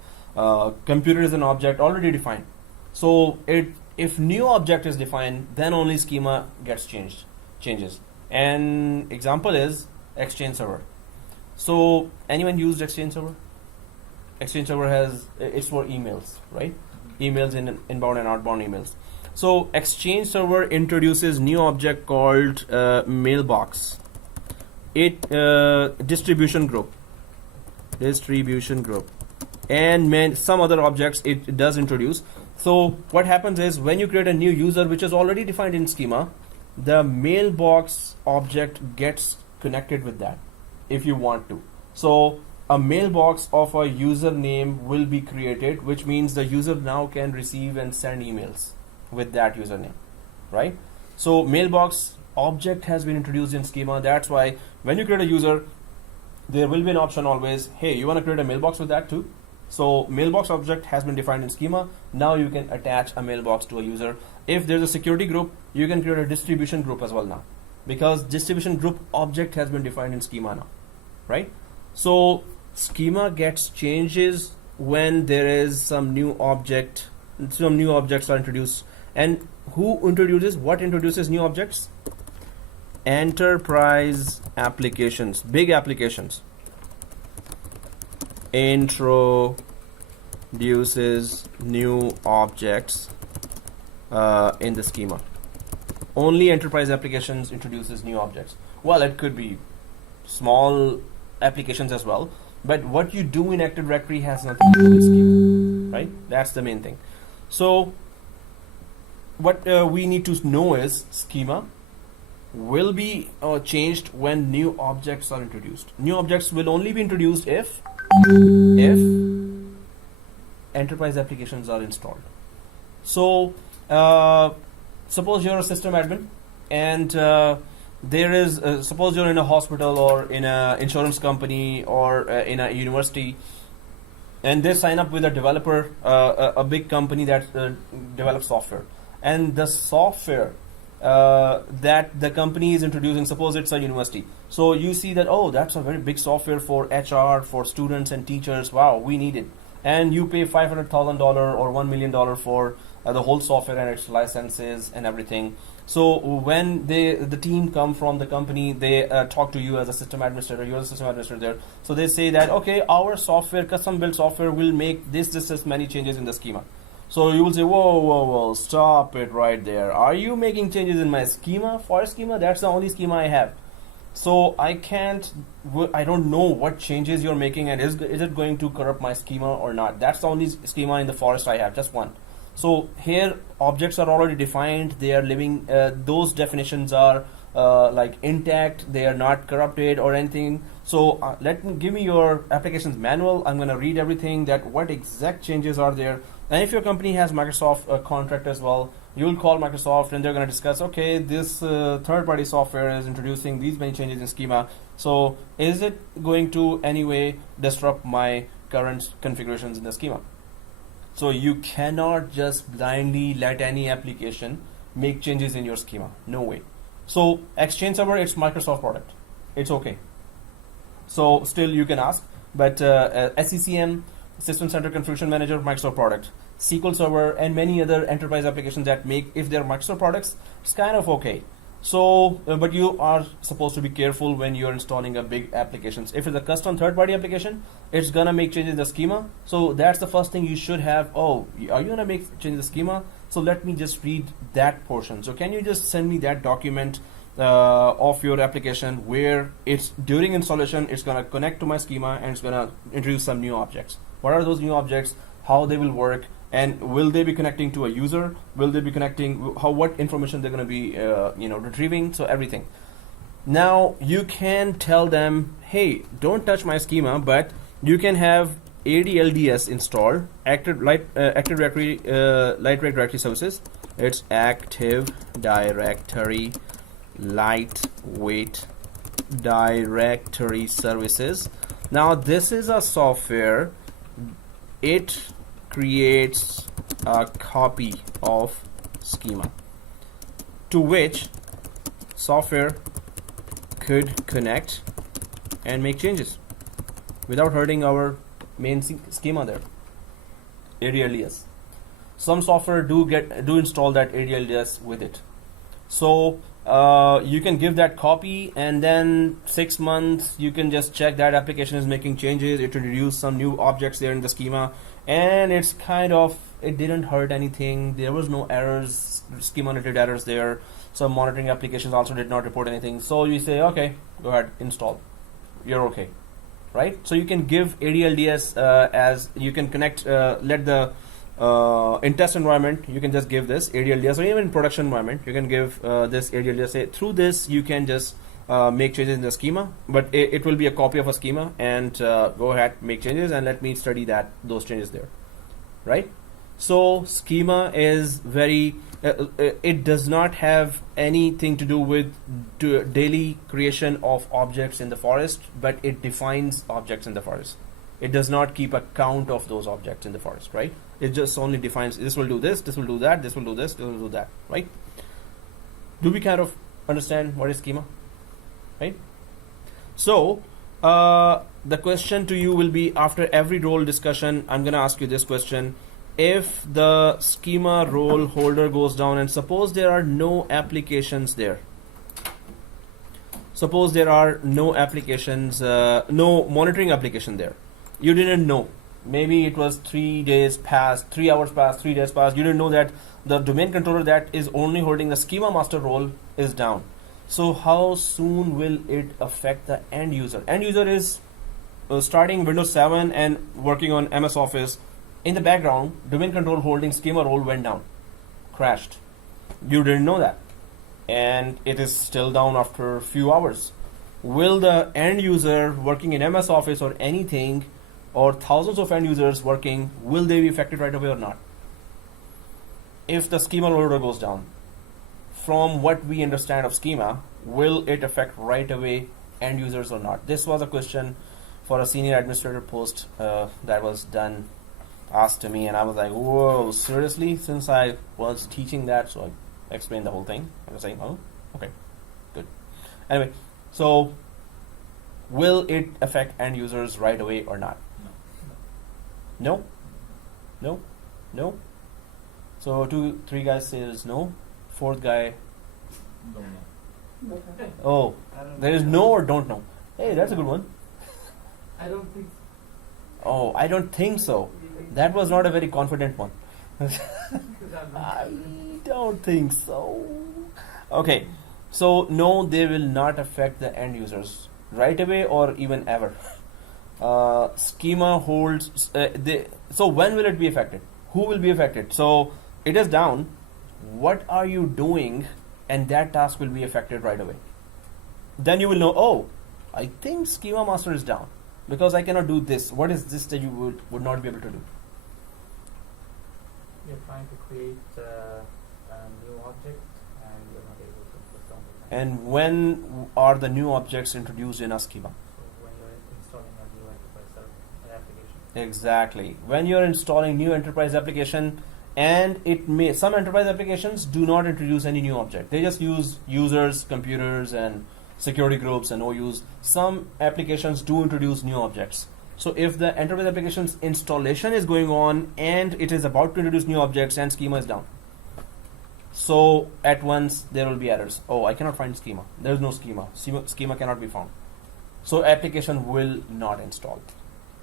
Computer is an object already defined. So if new object is defined, then only schema gets changes. An example is Exchange Server. So anyone used Exchange Server? Exchange Server it's for emails, right? Emails in inbound and outbound emails. So Exchange Server introduces new object called mailbox. Distribution group, and some other objects it does introduce. So what happens is, when you create a new user which is already defined in schema, the mailbox object gets connected with that if you want to. So a mailbox of a username will be created, which means the user now can receive and send emails with that username, right? So mailbox object has been introduced in schema. That's why when you create a user, there will be an option always, hey, you want to create a mailbox with that too? So mailbox object has been defined in schema. Now you can attach a mailbox to a user. If there's a security group, you can create a distribution group as well now, because distribution group object has been defined in schema now, right? So schema gets changes when there is some new object, some new objects are introduced. And who introduces, what introduces new objects? Enterprise applications, big applications, introduces new objects in the schema. Only enterprise applications introduces new objects. Well, it could be small applications as well, but what you do in Active Directory has nothing to do with schema, right? That's the main thing. So what we need to know is schema will be changed when new objects are introduced. New objects will only be introduced if enterprise applications are installed. So suppose you're a system admin and there is suppose you're in a hospital or in a insurance company or in a university, and they sign up with a developer, a big company that develops software, and the software that the company is introducing, suppose it's a university, so you see that, oh, that's a very big software for HR, for students and teachers, wow, we need it, and you pay $500,000 or $1 million for the whole software and its licenses and everything. So when the team come from the company, they talk to you as a system administrator, you're the system administrator there, so they say that, okay, our software, custom built software will make this many changes in the schema. So you will say, whoa, stop it right there. Are you making changes in my schema? For schema, that's the only schema I have. So I don't know what changes you're making, and is it going to corrupt my schema or not? That's the only schema in the forest I have, just one. So here objects are already defined, they are living, those definitions are like intact, they are not corrupted or anything. So give me your applications manual. I'm going to read everything, that what exact changes are there. And if your company has Microsoft contract as well, you will call Microsoft and they're going to discuss, okay, this third-party software is introducing these many changes in schema. So is it going to anyway disrupt my current configurations in the schema? So you cannot just blindly let any application make changes in your schema. No way. So Exchange Server, it's Microsoft product. It's okay. So still you can ask, but SCCM, System Center Configuration Manager, Microsoft product. SQL Server and many other enterprise applications that make, if they're Microsoft products, it's kind of okay. So, but you are supposed to be careful when you're installing a big applications. If it's a custom third-party application, it's gonna make changes in the schema. So that's the first thing you should have. Oh, are you gonna make changes in the schema? So let me just read that portion. So can you just send me that document of your application where it's during installation, it's gonna connect to my schema and it's gonna introduce some new objects. What are those new objects? How they will work? And will they be connecting to a user? Will they be connecting? What information they're going to be, retrieving? So everything. Now you can tell them, hey, don't touch my schema, but you can have ADLDS installed, Active Directory, Lightweight Directory Services. It's Active Directory Lightweight Directory Services. Now this is a software. It creates a copy of schema to which software could connect and make changes without hurting our main schema there. ADLDS. Some software do install that ADLDS with it. So you can give that copy, and then 6 months you can just check that application is making changes. It introduced some new objects there in the schema, and it's kind of, it didn't hurt anything. There was no errors, schema related errors there. Some monitoring applications also did not report anything. So you say, okay, go ahead, install. You're okay, right? So you can give ADLDS as you can connect, let the in test environment, you can just give this ADLDS, or even in production environment, you can give this ADLDS. Through this, you can just make changes in the schema, but it will be a copy of a schema, and go ahead, make changes, and let me study those changes there, right? So schema is very, it does not have anything to do with daily creation of objects in the forest, but it defines objects in the forest. It does not keep a count of those objects in the forest, right? It just only defines this will do this will do that, this will do this will do that, right? Do we kind of understand what is schema, right? So the question to you will be, after every role discussion, I'm going to ask you this question. If the schema role holder goes down, and suppose there are no applications there, suppose there are no applications, no monitoring application there, you didn't know, maybe it was 3 days passed, 3 hours passed, 3 days passed, you didn't know that the domain controller that is only holding the schema master role is down. So how soon will it affect the end user? End user is starting Windows 7 and working on MS Office. In the background, domain control holding schema role went down, crashed. You didn't know that, and it is still down after a few hours. Will the end user working in MS Office or anything, or thousands of end users working, will they be affected right away or not? If the schema loader goes down, from what we understand of schema, will it affect right away end users or not? This was a question for a senior administrator post that was asked to me, and I was like, whoa, seriously? Since I was teaching that, so I explained the whole thing. I was saying, oh, okay, good. Anyway, so will it affect end users right away or not? No? No? No? So 2, 3 guys says no. 4th guy, Don't know. oh, there is no or don't know. Hey, that's a good one. I don't think Oh, I don't think so. That was not a very confident one. I don't think so. Okay, so no, they will not affect the end users right away or even ever. Schema holds. So when will it be affected? Who will be affected? So it is down. What are you doing? And that task will be affected right away. Then you will know, oh, I think Schema Master is down because I cannot do this. What is this that you would not be able to do? You're trying to create a new object and you're not able to for some reason. And when are the new objects introduced in a schema? So when you're installing a new enterprise application. Exactly. When you're installing new enterprise application, and some enterprise applications do not introduce any new object. They just use users, computers, and security groups and OUs. Some applications do introduce new objects. So if the enterprise application's installation is going on and it is about to introduce new objects and schema is down, so at once there will be errors. Oh, I cannot find schema. There is no schema. Schema cannot be found. So application will not install.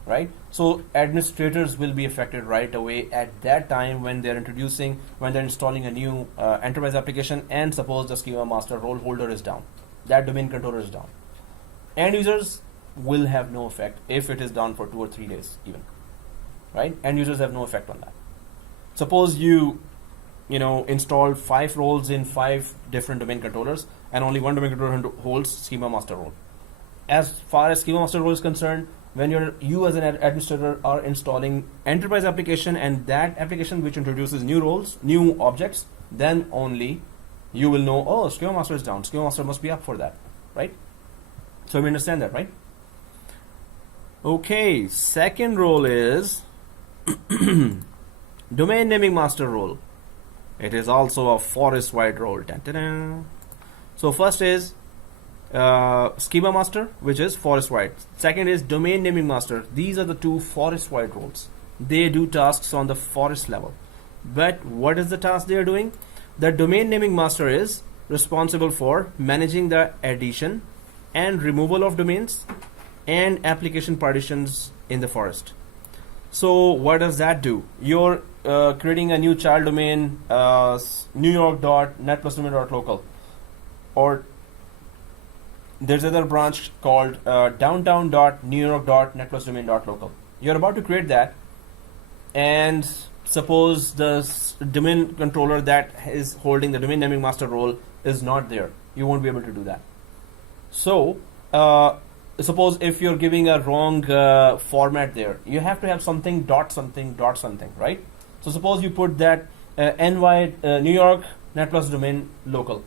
Right? So administrators will be affected right away at that time when they're installing a new enterprise application, and suppose the schema master role holder is down. That domain controller is down. End users will have no effect if it is down for 2 or 3 days even. Right? End users have no effect on that. Suppose you install 5 roles in 5 different domain controllers, and only one domain controller holds schema master role. As far as schema master role is concerned, when you as an administrator are installing enterprise application and that application which introduces new roles, new objects, then only you will know, oh, Schema Master is down. Schema Master must be up for that, right? So we understand that, right? Okay, second role is domain naming master role. It is also a forest-wide role. Dun-dun-dun. So first is Schema Master, which is forest-wide. Second is Domain Naming Master. These are the 2 forest-wide roles. They do tasks on the forest level. But what is the task they are doing? The Domain Naming Master is responsible for managing the addition and removal of domains and application partitions in the forest. So what does that do? You're creating a new child domain, newyork.netplusdomain.local, or there's another branch called downtown.newyork.netplusdomain.local. You're about to create that, and suppose the domain controller that is holding the domain naming master role is not there. You won't be able to do that. So suppose if you're giving a wrong format there, you have to have something dot something dot something, right? So suppose you put that ny New York net plus domain local.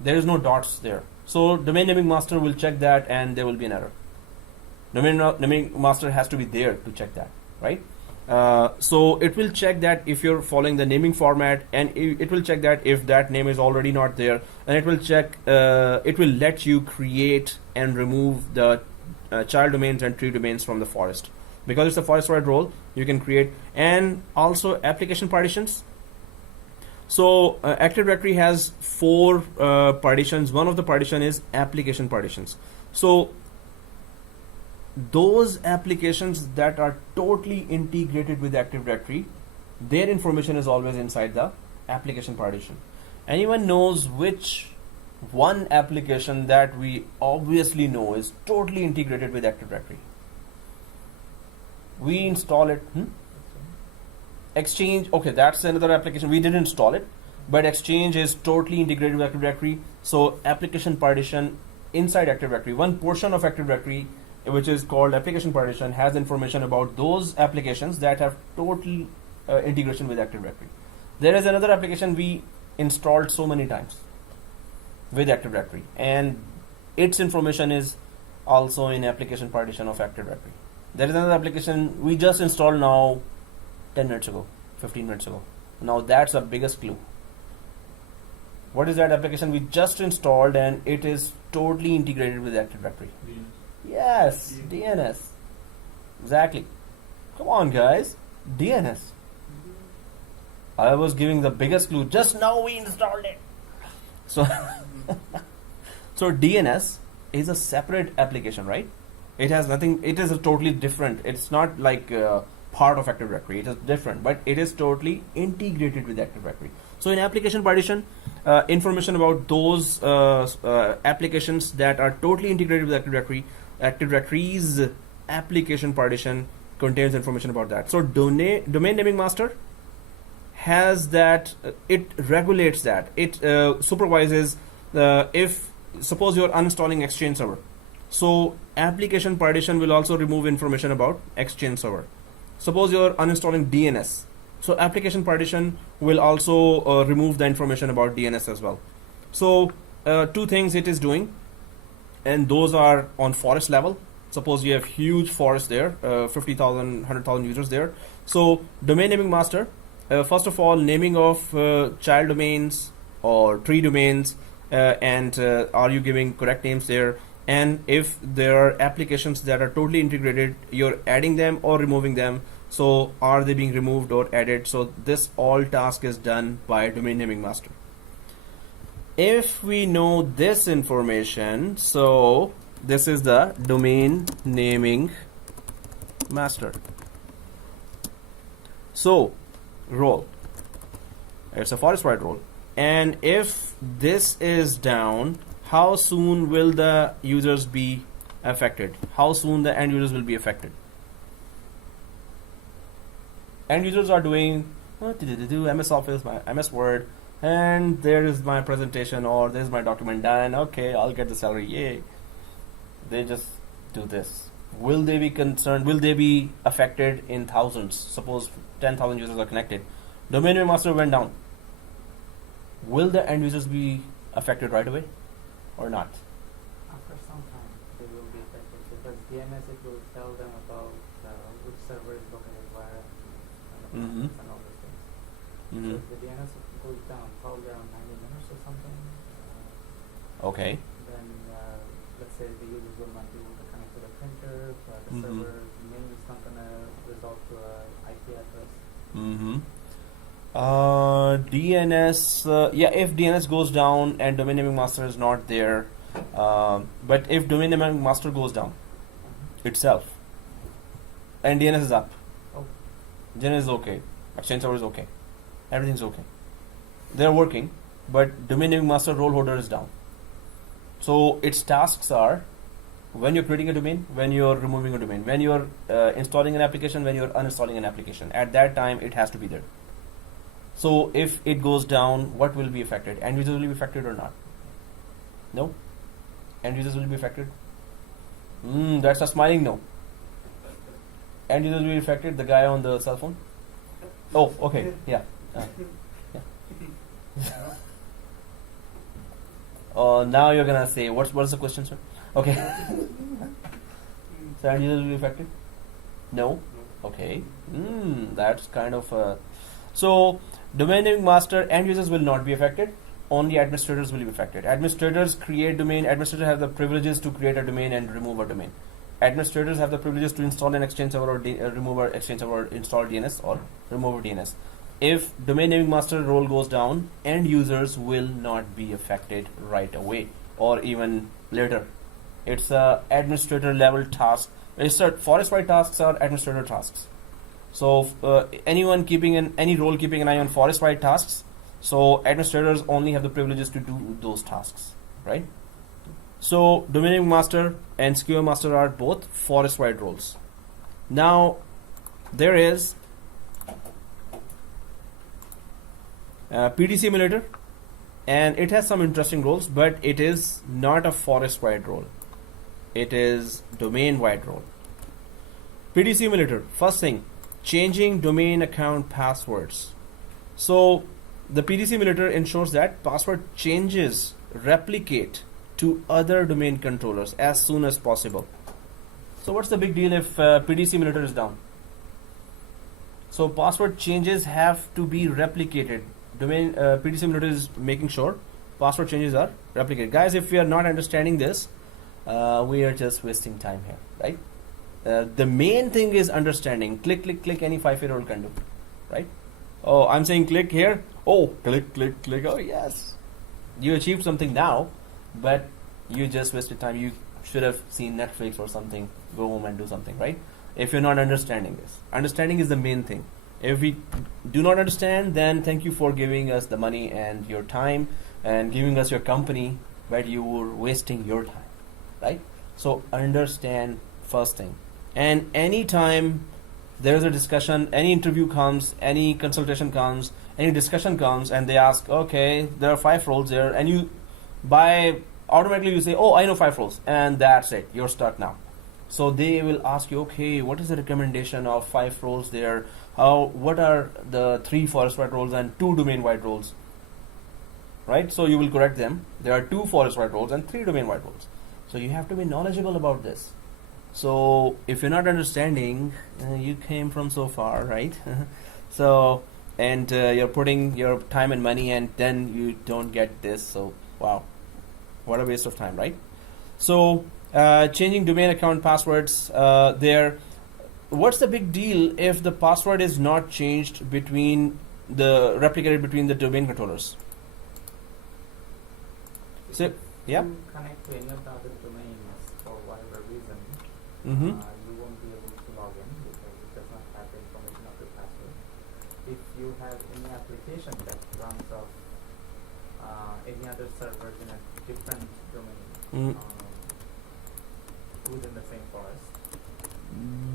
There is no dots there. So domain naming master will check that and there will be an error. Domain naming master has to be there to check that, right? So it will check that if you're following the naming format, and it will check that if that name is already not there, and it will check, it will let you create and remove the child domains and tree domains from the forest. Because it's a forest-wide role, you can create, and also application partitions. So Active Directory has 4 partitions. One of the partition is application partitions. So those applications that are totally integrated with Active Directory, their information is always inside the application partition. Anyone knows which one application that we obviously know is totally integrated with Active Directory? We install it. Exchange, okay, that's another application. We didn't install it, but Exchange is totally integrated with Active Directory. So application partition inside Active Directory, one portion of Active Directory, which is called application partition, has information about those applications that have total integration with Active Directory. There is another application we installed so many times with Active Directory, and its information is also in application partition of Active Directory. There is another application we just installed now 10 minutes ago, 15 minutes ago. Now that's the biggest clue. What is that application we just installed and it is totally integrated with Active Directory? Yes, DNS. Exactly. Come on, guys. DNS. I was giving the biggest clue. Just now we installed it. So, so DNS is a separate application, right? It has nothing. It is a totally different. It's not like part of Active Directory. It is different, but it is totally integrated with Active Directory. So in application partition, information about those applications that are totally integrated with Active Directory. Active Directory's application partition contains information about that. So domain naming master has that, it regulates that. It supervises if suppose you're uninstalling Exchange server. So application partition will also remove information about Exchange server. Suppose you're uninstalling DNS. So application partition will also remove the information about DNS as well. So 2 things it is doing, and those are on forest level. Suppose you have huge forest there, 50,000, 100,000 users there. So domain naming master, first of all, naming of child domains or tree domains, and are you giving correct names there? And if there are applications that are totally integrated, you're adding them or removing them. So are they being removed or added? So this all task is done by domain naming master. If we know this information, so this is the domain naming master. So role, it's a forest-wide role, and if this is down, how soon will the users be affected? How soon the end users will be affected? End users are doing MS Office, my MS Word, and there is my presentation, or there's my document done. Okay, I'll get the salary. Yay! They just do this. Will they be concerned? Will they be affected in thousands? Suppose 10,000 users are connected. Domain name master went down. Will the end users be affected right away or not? After some time, they will be affected because DNS, it will tell them about which server is located where and all those things. So if the DNS goes down probably around 90 minutes or something, Okay. then let's say the users will not be able to connect to the printer, but the server name is not going to result to an IP address. DNS, yeah, if DNS goes down and domain naming master is not there, but if domain naming master goes down itself and DNS is up, DNS is okay, Exchange server is okay, everything's okay, they're working, but domain naming master role holder is down. So its tasks are when you're creating a domain, when you're removing a domain, when you're installing an application, when you're uninstalling an application. At that time, it has to be there. So if it goes down, what will be affected? End users will be affected or not? No? End users will be affected. That's a smiling no. End users will be affected. The guy on the cell phone. Oh, okay, yeah. Now you're gonna say what's the question, sir? Okay. So end users will be affected. No. Okay. That's kind of so domain naming master end users will not be affected. Only administrators will be affected. Administrators create domain. Administrators have the privileges to create a domain and remove a domain. Administrators have the privileges to install an exchange server or remove an exchange server, install DNS or remove a DNS. If domain naming master role goes down, end users will not be affected right away or even later. It's a administrator level task. Forest-wide tasks are administrator tasks. So anyone any role keeping an eye on forest-wide tasks. So administrators only have the privileges to do those tasks, right? So domain naming master and Schema Master are both forest-wide roles. Now there is PD simulator, and it has some interesting roles, but it is not a forest-wide role. It is domain-wide role. PD simulator, first thing, changing domain account passwords. So the PD simulator ensures that password changes replicate to other domain controllers as soon as possible. So what's the big deal if PD simulator is down? So password changes have to be replicated. PD simulator is making sure password changes are replicated. Guys, if we are not understanding this, we are just wasting time here, right? The main thing is understanding. Click, any 5-year-old can do, right? Oh, I'm saying click here. Oh, click. Oh, yes. You achieved something now, but you just wasted time. You should have seen Netflix or something. Go home and do something, right? If you're not understanding this. Understanding is the main thing. If we do not understand, then thank you for giving us the money and your time and giving us your company, but you were wasting your time, right? So understand first thing. And anytime there is a discussion, any interview comes, any consultation comes, any discussion comes, and they ask, okay, there are 5 roles there, and you automatically you say, oh, I know 5 roles, and that's it, you're stuck now. So they will ask you, okay, what is the recommendation of 5 roles there? What are the 3 forest-wide roles and 2 domain-wide roles? Right? So you will correct them. There are 2 forest-wide roles and 3 domain-wide roles. So you have to be knowledgeable about this. So if you're not understanding, you came from so far, right? So and you're putting your time and money, and then you don't get this. So wow, what a waste of time, right? So changing domain account passwords there. What's the big deal if the password is not changed replicated between the domain controllers? So yeah. If you connect to any of the other domains for whatever reason, you won't be able to log in because it does not have the information of the password. If you have any application that runs off any other servers in a different domain within the same forest.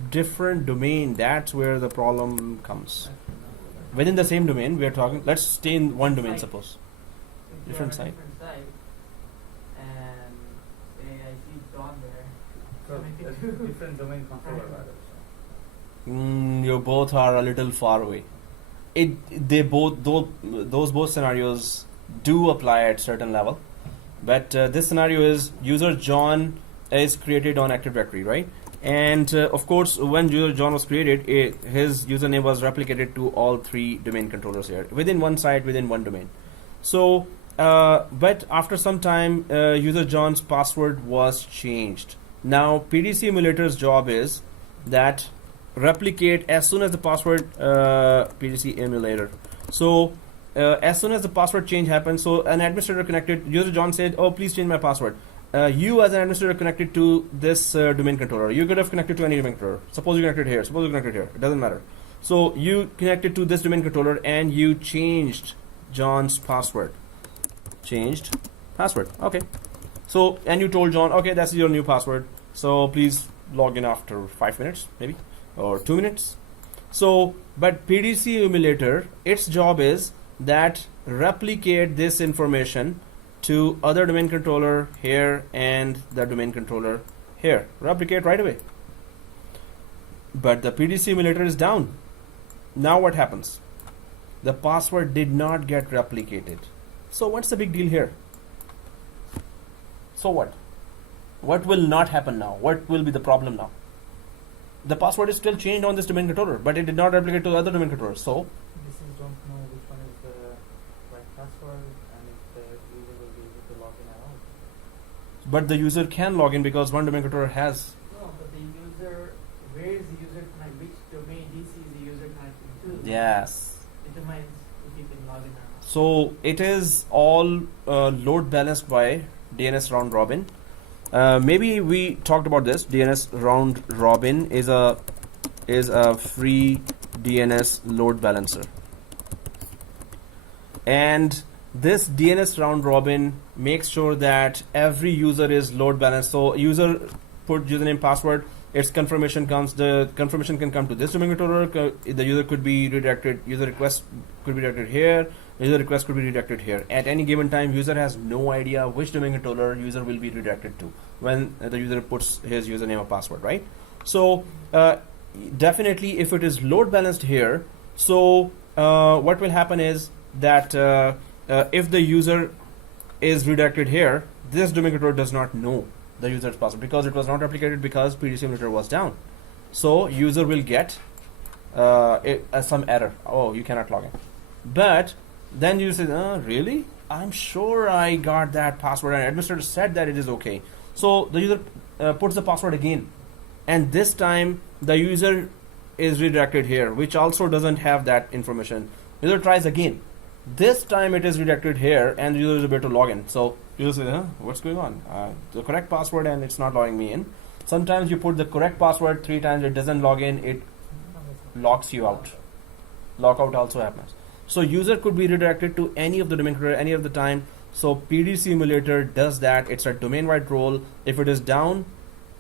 Different domain, that's where the problem comes. Within the same domain, we are talking, let's stay in one domain, suppose. Different site. And say I see John there. So different domain controller rather. You both are a little far away. Those both scenarios do apply at certain level, but this scenario is user John is created on Active Directory, right? And of course, when user John was created, his username was replicated to all 3 domain controllers here within one site, within one domain. So, but after some time, user John's password was changed. Now, PD simulator's job is that replicate as soon as the password PDC emulator. So, as soon as the password change happens, so an administrator connected, user John said, "Oh, please change my password." You as an administrator connected to this domain controller. You could have connected to any domain controller. Suppose you connected here. Suppose you connected here. It doesn't matter. So you connected to this domain controller and you changed John's password. Changed password. Okay. So and you told John, okay, that's your new password. So please log in after 5 minutes, maybe, or 2 minutes. So, but PDC emulator, its job is that replicate this information to other domain controller here and the domain controller here. Replicate right away. But the PD simulator is down. Now what happens? The password did not get replicated. So what's the big deal here? So what? What will not happen now? What will be the problem now? The password is still changed on this domain controller, but it did not replicate to other domain controllers. So DCs don't know which one is the right password and if the user will be able to log in at all. but the user can log in because one domain controller has. No, but the user, where is the user connect? Which domain DC is the user connecting to? Yes. Determines if he can log in or not. So it is all load balanced by DNS Round Robin. Maybe we talked about this. DNS Round Robin is a free DNS load balancer, and this DNS Round Robin makes sure that every user is load balanced. So user put username password, its confirmation comes. The confirmation can come to this domain controller. The user could be redirected. User request could be redirected here. User request could be redirected here. At any given time, user has no idea which domain controller user will be redirected to when the user puts his username or password, right? So definitely, if it is load balanced here, so what will happen is that if the user is redirected here, this domain controller does not know the user's password because it was not replicated because PD simulator was down. So user will get some error. Oh, you cannot log in. But then you say, really? I'm sure I got that password and administrator said that it is okay. So the user puts the password again. And this time the user is redirected here, which also doesn't have that information. User tries again. This time it is redirected here and the user is able to log in. So user says, what's going on? The correct password and it's not logging me in. Sometimes you put the correct password 3 times, it doesn't log in, it locks you out. Lockout also happens. So user could be redirected to any of the domain controller any of the time. So PD simulator does that. It's a domain-wide role. If it is down,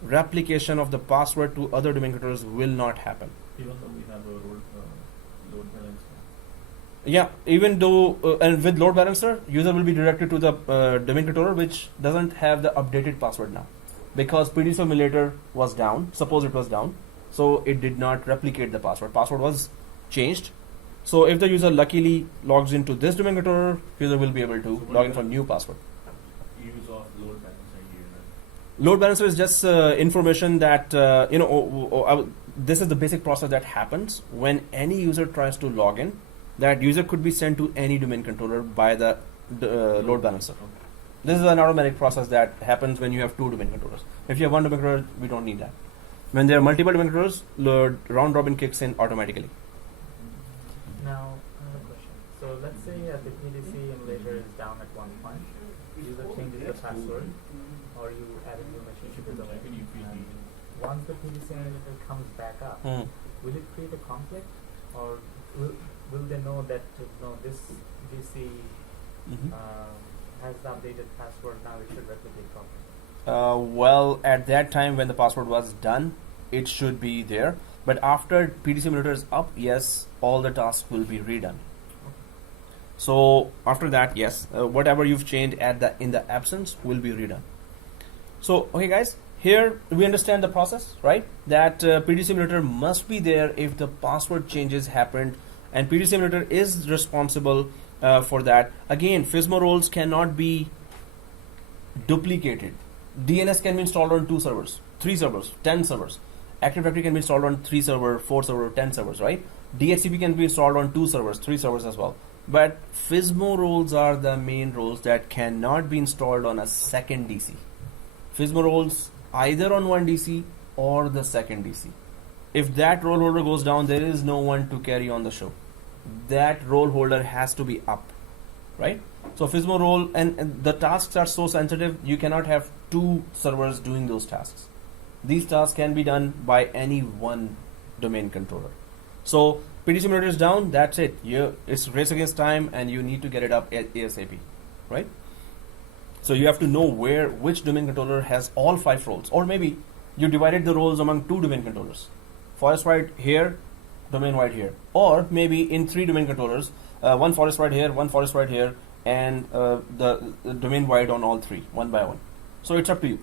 replication of the password to other domain controllers will not happen. Even though we have a load balancer. Yeah, even though and with load balancer, user will be directed to the domain controller which doesn't have the updated password now, because PD simulator was down. Suppose it was down, so it did not replicate the password. Password was changed. So if the user luckily logs into this domain controller, user will be able to log in for new password. Use of load balancer here. Load balancer is just information that this is the basic process that happens when any user tries to log in. That user could be sent to any domain controller by the load balancer. This is an automatic process that happens when you have 2 domain controllers. If you have 1 domain controller, we don't need that. When there are multiple domain controllers, round robin kicks in automatically. Now, another question. So let's say the PDC emulator is down at one point. User changes the password, or you add a new machine to the domain. And once the PDC emulator comes back up, will it create a conflict, or will they know that this DC has the updated password, now it should replicate properly? Well, at that time when the password was done, it should be there. But after PD simulator is up, yes, all the tasks will be redone. So after that, yes, whatever you've changed in the absence will be redone. So okay, guys, here we understand the process, right? That PD simulator must be there if the password changes happened, and PD simulator is responsible for that. Again, FSMA roles cannot be duplicated. DNS can be installed on 2 servers, 3 servers, 10 servers. Active Directory can be installed on 3 servers, 4 servers, 10 servers, right? DHCP can be installed on 2 servers, 3 servers as well. But FSMA roles are the main roles that cannot be installed on a second DC. FSMA roles either on one DC or the second DC. If that role holder goes down, there is no one to carry on the show. That role holder has to be up, right? So FSMA role, and the tasks are so sensitive, you cannot have 2 servers doing those tasks. These tasks can be done by any one domain controller. So PD simulator is down, that's it. It's race against time and you need to get it up ASAP, right? So you have to know which domain controller has all 5 roles, or maybe you divided the roles among 2 domain controllers. Forest wide here, domain wide here, or maybe in 3 domain controllers, one forest wide here, one forest wide here, and the domain wide on all three, one by one. So it's up to you,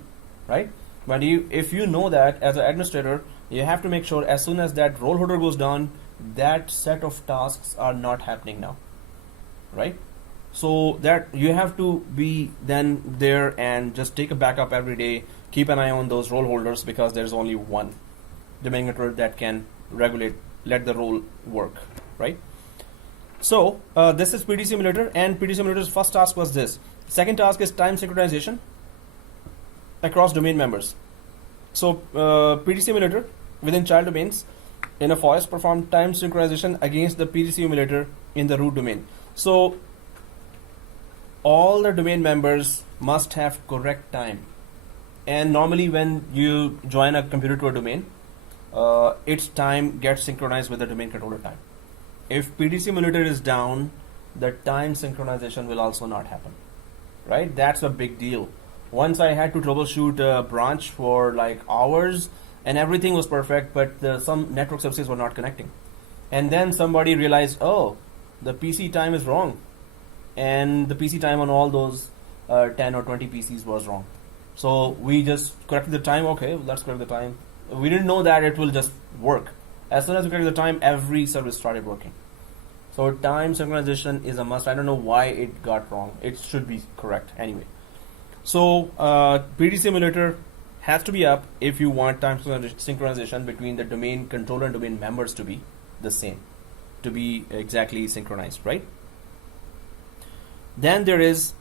right? But if you know that as an administrator, you have to make sure as soon as that role holder goes down, that set of tasks are not happening now, right? So that you have to be then there and just take a backup every day, keep an eye on those role holders, because there's only one domain controller that can let the role work, right? So this is PD Simulator, and PD Simulator's first task was this. Second task is time synchronization across domain members. So PD Simulator within child domains in a FOIS performed time synchronization against the PD Simulator in the root domain. So all the domain members must have correct time, and normally when you join a computer to a domain, its time gets synchronized with the domain controller time. If PD Simulator is down, the time synchronization will also not happen, right? That's a big deal. Once I had to troubleshoot a branch for like hours, and everything was perfect, but some network services were not connecting. And then somebody realized, oh, the PC time is wrong, and the PC time on all those 10 or 20 PCs was wrong. So we just corrected the time. Okay, let's correct the time. We didn't know that it will just work. As soon as we corrected the time, every service started working. So time synchronization is a must. I don't know why it got wrong. It should be correct anyway. So PD Simulator has to be up if you want time synchronization between the domain controller and domain members to be the same, to be exactly synchronized, right? Then there is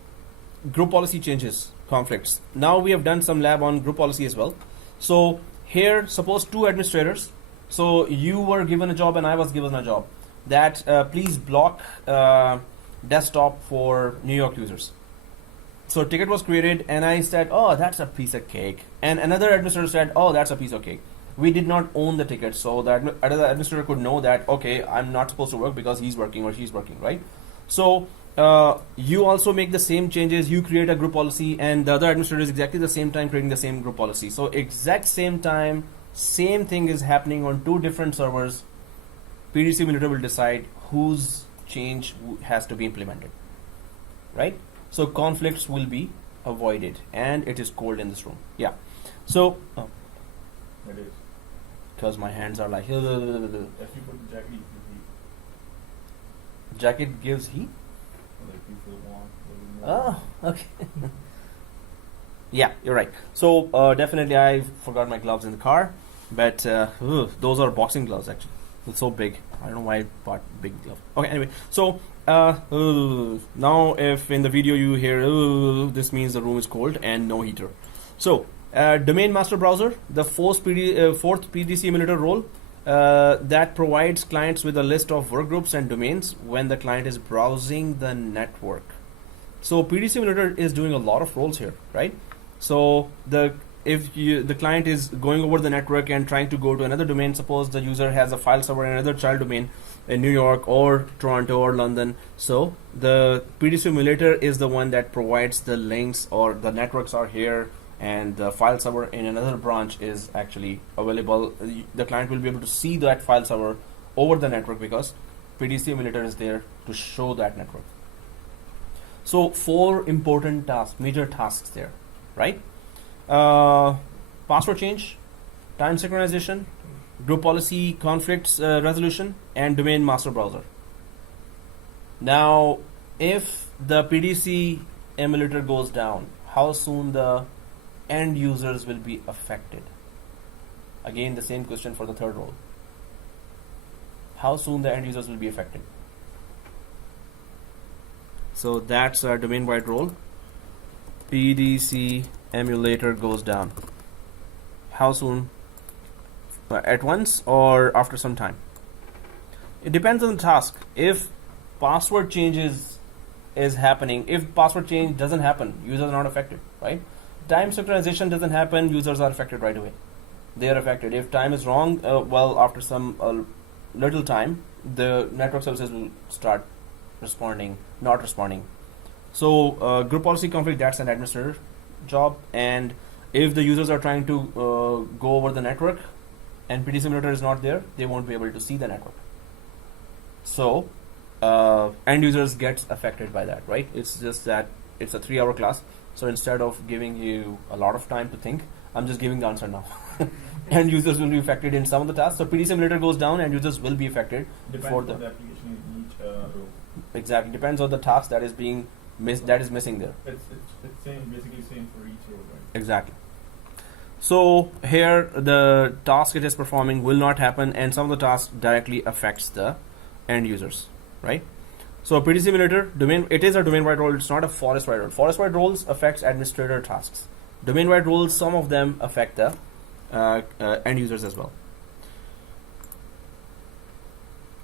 group policy changes, conflicts. Now we have done some lab on group policy as well. So here, suppose two administrators. So you were given a job and I was given a job that please block desktop for New York users. So ticket was created and I said, oh, that's a piece of cake. And another administrator said, oh, that's a piece of cake. We did not own the ticket, so that other administrator could know that, okay, I'm not supposed to work because he's working or she's working, right? So you also make the same changes, you create a group policy, and the other administrator is exactly the same time creating the same group policy. So exact same time, same thing is happening on two different servers. PD Simulator will decide whose change has to be implemented, right? So conflicts will be avoided, and it is cold in this room. Yeah. So It is. because my hands are like If you put jacket, you can jacket gives heat. like you feel warm. Oh, okay. Yeah, you're right. So definitely I forgot my gloves in the car, but those are boxing gloves actually. It's so big. I don't know why I bought big glove. Okay, anyway. So now if in the video you hear this means the room is cold and no heater. So domain master browser, the fourth PD Simulator role that provides clients with a list of workgroups and domains when the client is browsing the network. So PD Simulator is doing a lot of roles here, right? So if the client is going over the network and trying to go to another domain, suppose the user has a file server in another child domain in New York or Toronto or London. So the PD Simulator is the one that provides the links, or the networks are here and the file server in another branch is actually available. The client will be able to see that file server over the network because PD Simulator is there to show that network. So 4 important tasks, major tasks there, right? Password change, time synchronization, group policy conflicts resolution, and domain master browser. Now, if the PDC emulator goes down, how soon the end users will be affected? Again, the same question for the third role. How soon the end users will be affected? So that's our domain-wide role. PDC emulator goes down. How soon? At once or after some time? It depends on the task. If password changes is happening, if password change doesn't happen, users are not affected, right? Time synchronization doesn't happen, users are affected right away. They are affected. If time is wrong, well, after some little time, the network services will start responding, not responding. So group policy conflict, that's an administrator job, and if the users are trying to go over the network and PD Simulator is not there, they won't be able to see the network. So end users gets affected by that, right? It's just that it's a 3-hour class, so instead of giving you a lot of time to think, I'm just giving the answer now. End users will be affected in some of the tasks. So PD simulator goes down, end users will be affected. Depends For on the the application in each row. exactly depends on the task that is being that is missing there. It's same, basically same for each row, right? Exactly. So here the task it is performing will not happen, and some of the tasks directly affects the end users, right? So PD simulator domain, it is a domain-wide role. It's not a forest-wide role. Forest-wide roles affects administrator tasks. Domain-wide roles, some of them affect the end users as well.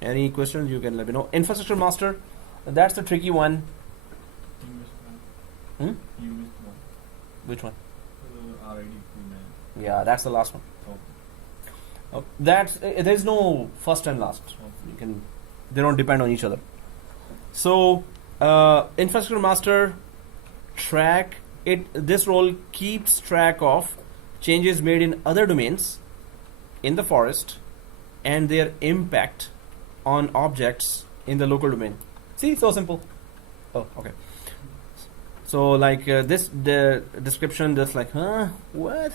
Any questions? You can let me know. Infrastructure master, that's the tricky one. You missed Hmm? one. You missed one. Which one? RID man. Yeah, that's the last one. Oh. That's there's no first and last. You can, they don't depend on each other. So infrastructure master track it. This role keeps track of changes made in other domains in the forest and their impact on objects in the local domain. See, so simple. Oh, okay. So like the description, just like, huh, what?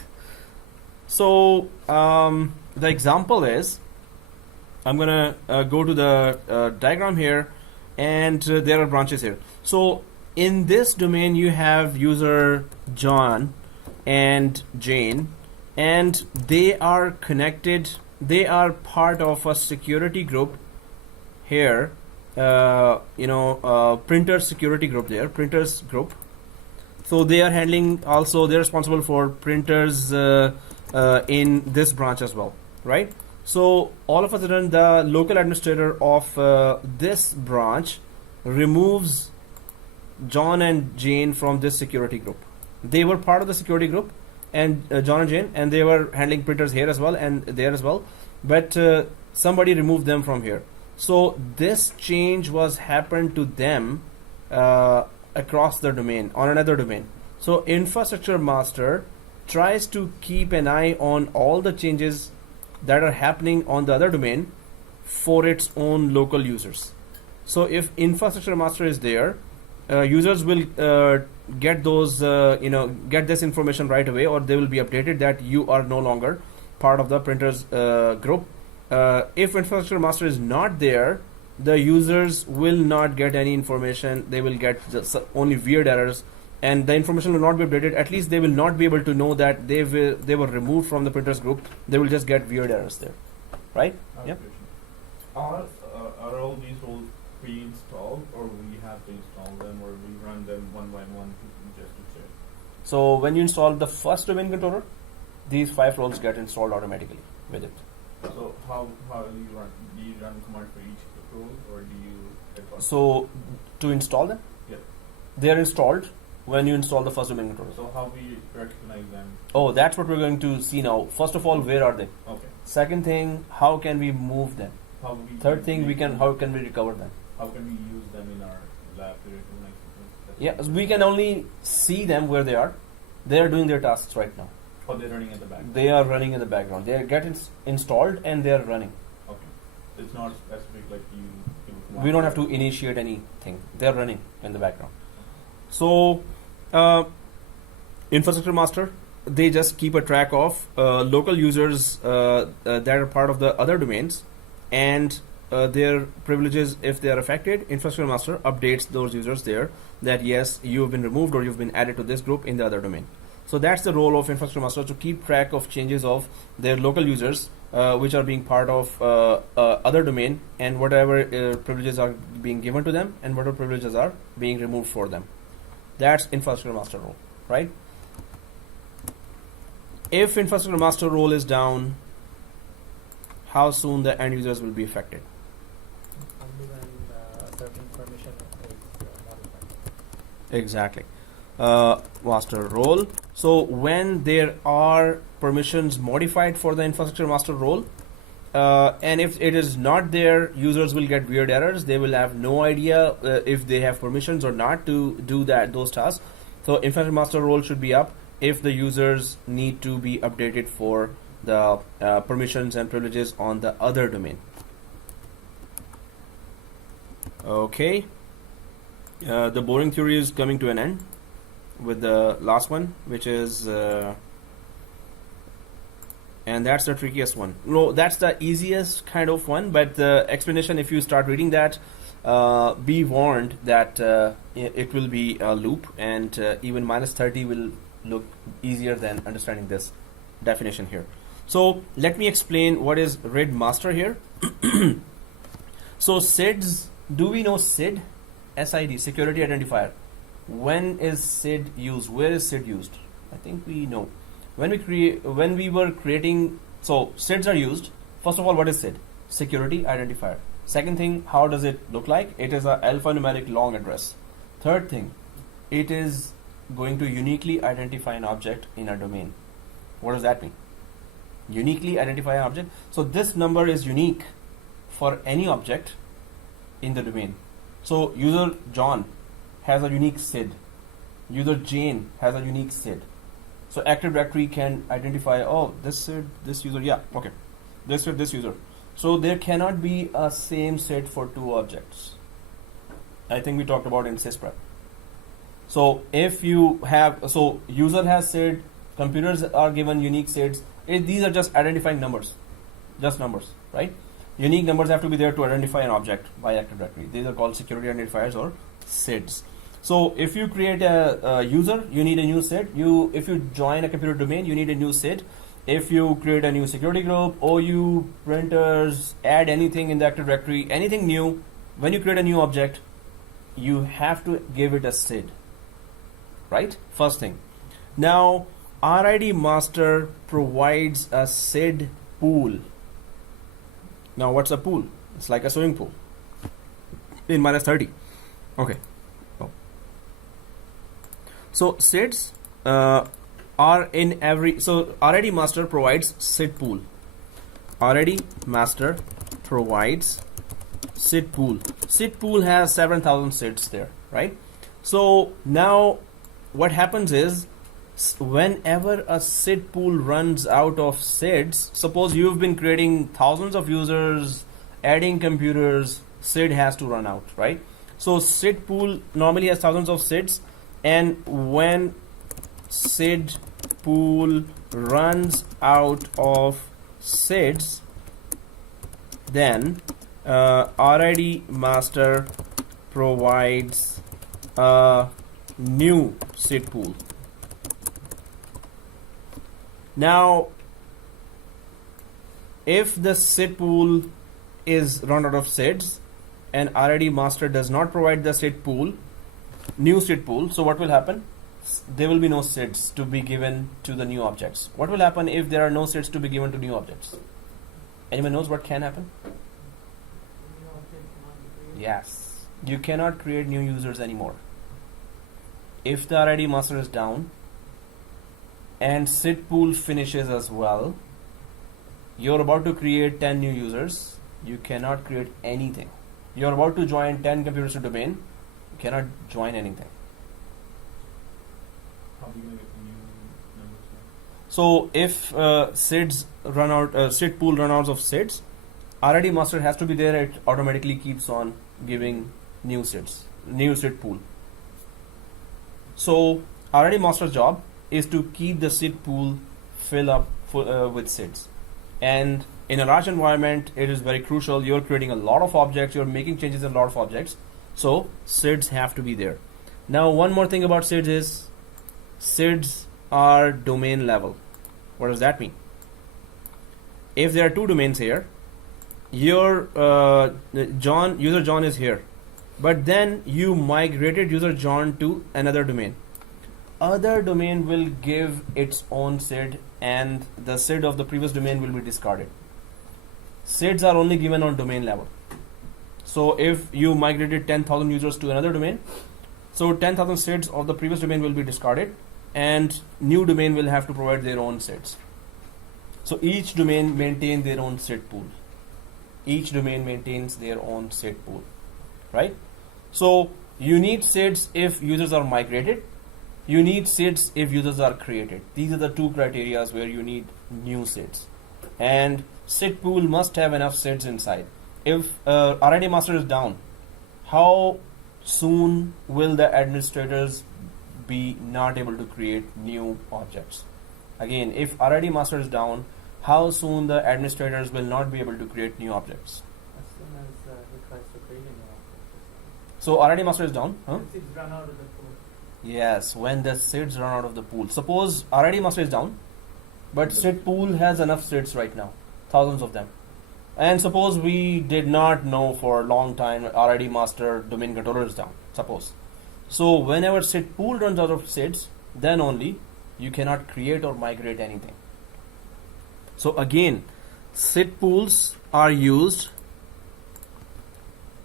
So the example is, I'm gonna go to the diagram here, and there are branches here. So in this domain, you have user John and Jane, and they are connected. They are part of a security group here. Printer security group there, printers group. So they are handling also. They're responsible for printers in this branch as well, right? So all of a sudden, the local administrator of this branch removes John and Jane from this security group. They were part of the security group, and John and Jane, and they were handling printers here as well and there as well. But somebody removed them from here. So this change was happened to them across the domain on another domain. So infrastructure master tries to keep an eye on all the changes that are happening on the other domain for its own local users. So if infrastructure master is there, users will get those get this information right away, or they will be updated that you are no longer part of the printers group. If infrastructure master is not there, the users will not get any information. They will get just only weird errors, and the information will not be updated. At least they will not be able to know that they were removed from the printers group. They will just get weird errors there, right? Yep. Are all these roles pre-installed, or we have to install them, or we run them one by one just to check? So when you install the first domain controller, these 5 roles get installed automatically with it. So how do you run? Do you run command for each role, or do you? So to install them, Yeah. they are installed when you install the first domain controller. So how we recognize them? Oh, that's what we're going to see now. First of all, where are they? Okay. Second thing, how can we move them? How we? Third thing, how can we recover them? How can we use them in our lab to recognize them? Yeah, we can only see them where they are. They are doing their tasks right now. Or they're running in the back. They are running in the background. They are getting installed and they are running. Okay. It's not specific like you. We don't have to initiate anything. They are running in the background. So, infrastructure master, they just keep a track of local users that are part of the other domains, and their privileges. If they are affected, infrastructure master updates those users there that yes, you have been removed or you've been added to this group in the other domain. So that's the role of infrastructure master, to keep track of changes of their local users which are being part of other domain, and whatever privileges are being given to them and whatever privileges are being removed for them. That's infrastructure master role, right? If infrastructure master role is down, how soon the end users will be affected? Only when certain permission is modified. Exactly. Master role. So when there are permissions modified for the infrastructure master role, and if it is not there, users will get weird errors. They will have no idea if they have permissions or not to do those tasks. So infrastructure master role should be up if the users need to be updated for the permissions and privileges on the other domain. Okay. The boring theory is coming to an end with the last one, which is and that's the trickiest one. No, that's the easiest kind of one, but the explanation, if you start reading that, be warned that it will be a loop, and even minus 30 will look easier than understanding this definition here. So let me explain what is read master here. So SIDs, do we know SID? SID, security identifier. When is SID used? Where is SID used? I think we know. When we were creating, so SIDs are used. First of all, what is SID? Security identifier. Second thing, how does it look like? It is a alphanumeric long address. Third thing, it is going to uniquely identify an object in a domain. What does that mean? Uniquely identify an object. So this number is unique for any object in the domain. So user John has a unique SID. User Jane has a unique SID. So Active Directory can identify, oh, this SID, this user, yeah, okay. This SID, this user. So there cannot be a same SID for two objects. I think we talked about in sysprep. So if you have, so user has SID, computers are given unique SIDs. These are just identifying numbers, just numbers, right? Unique numbers have to be there to identify an object by Active Directory. These are called security identifiers or SIDs. So if you create a user, you need a new SID. If you join a computer domain, you need a new SID. If you create a new security group, OU, printers, add anything in the Active Directory, anything new, when you create a new object, you have to give it a SID, right? First thing. Now, RID master provides a SID pool. Now, what's a pool? It's like a swimming pool in minus 30. Okay. Oh. So SIDs are in every. So RID master provides SID pool. RID master provides SID pool. SID pool has 7,000 SIDs there, right? So now, what happens is, whenever a SID pool runs out of SIDs, suppose you've been creating thousands of users, adding computers, SID has to run out, right? So SID pool normally has thousands of SIDs, and when SID pool runs out of SIDs, then RID master provides a new SID pool. Now, if the SID pool is run out of SIDs and RID master does not provide the SID pool, new SID pool, so what will happen? There will be no SIDs to be given to the new objects. What will happen if there are no SIDs to be given to new objects? Anyone knows what can happen? Yes, you cannot create new users anymore. If the RID master is down, and SID pool finishes as well, you're about to create 10 new users, you cannot create anything. You're about to join 10 computers to domain, you cannot join anything. How are we going to get the new numbers? So if SIDs run out, SID pool run out of SIDs, RID master has to be there. It automatically keeps on giving new SIDs, new SID pool. So RID master's job is to keep the SID pool fill up with SIDs. And in a large environment, it is very crucial. You're creating a lot of objects, you're making changes in a lot of objects. So SIDs have to be there. Now, one more thing about SIDs is SIDs are domain level. What does that mean? If there are two domains here, your user John is here, but then you migrated user John to another domain. Other domain will give its own SID, and the SID of the previous domain will be discarded. SIDs are only given on domain level. So if you migrated 10,000 users to another domain, so 10,000 SIDs of the previous domain will be discarded, and new domain will have to provide their own SIDs. So each domain maintains their own SID pool. Each domain maintains their own SID pool, right? So you need SIDs if users are migrated. You need SIDs if users are created. These are the two criteria where you need new SIDs. And SID pool must have enough SIDs inside. If RID master is down, how soon will the administrators be not able to create new objects? Again, if RID master is down, how soon the administrators will not be able to create new objects? As soon as he tries to create a new object. So RID master is down, huh? It's run out of the pool. Yes, when the SIDs run out of the pool. Suppose RID master is down, but SID pool has enough SIDs right now, thousands of them. And suppose we did not know for a long time RID master domain controller is down, suppose. So whenever SID pool runs out of SIDs, then only you cannot create or migrate anything. So again, SID pools are used,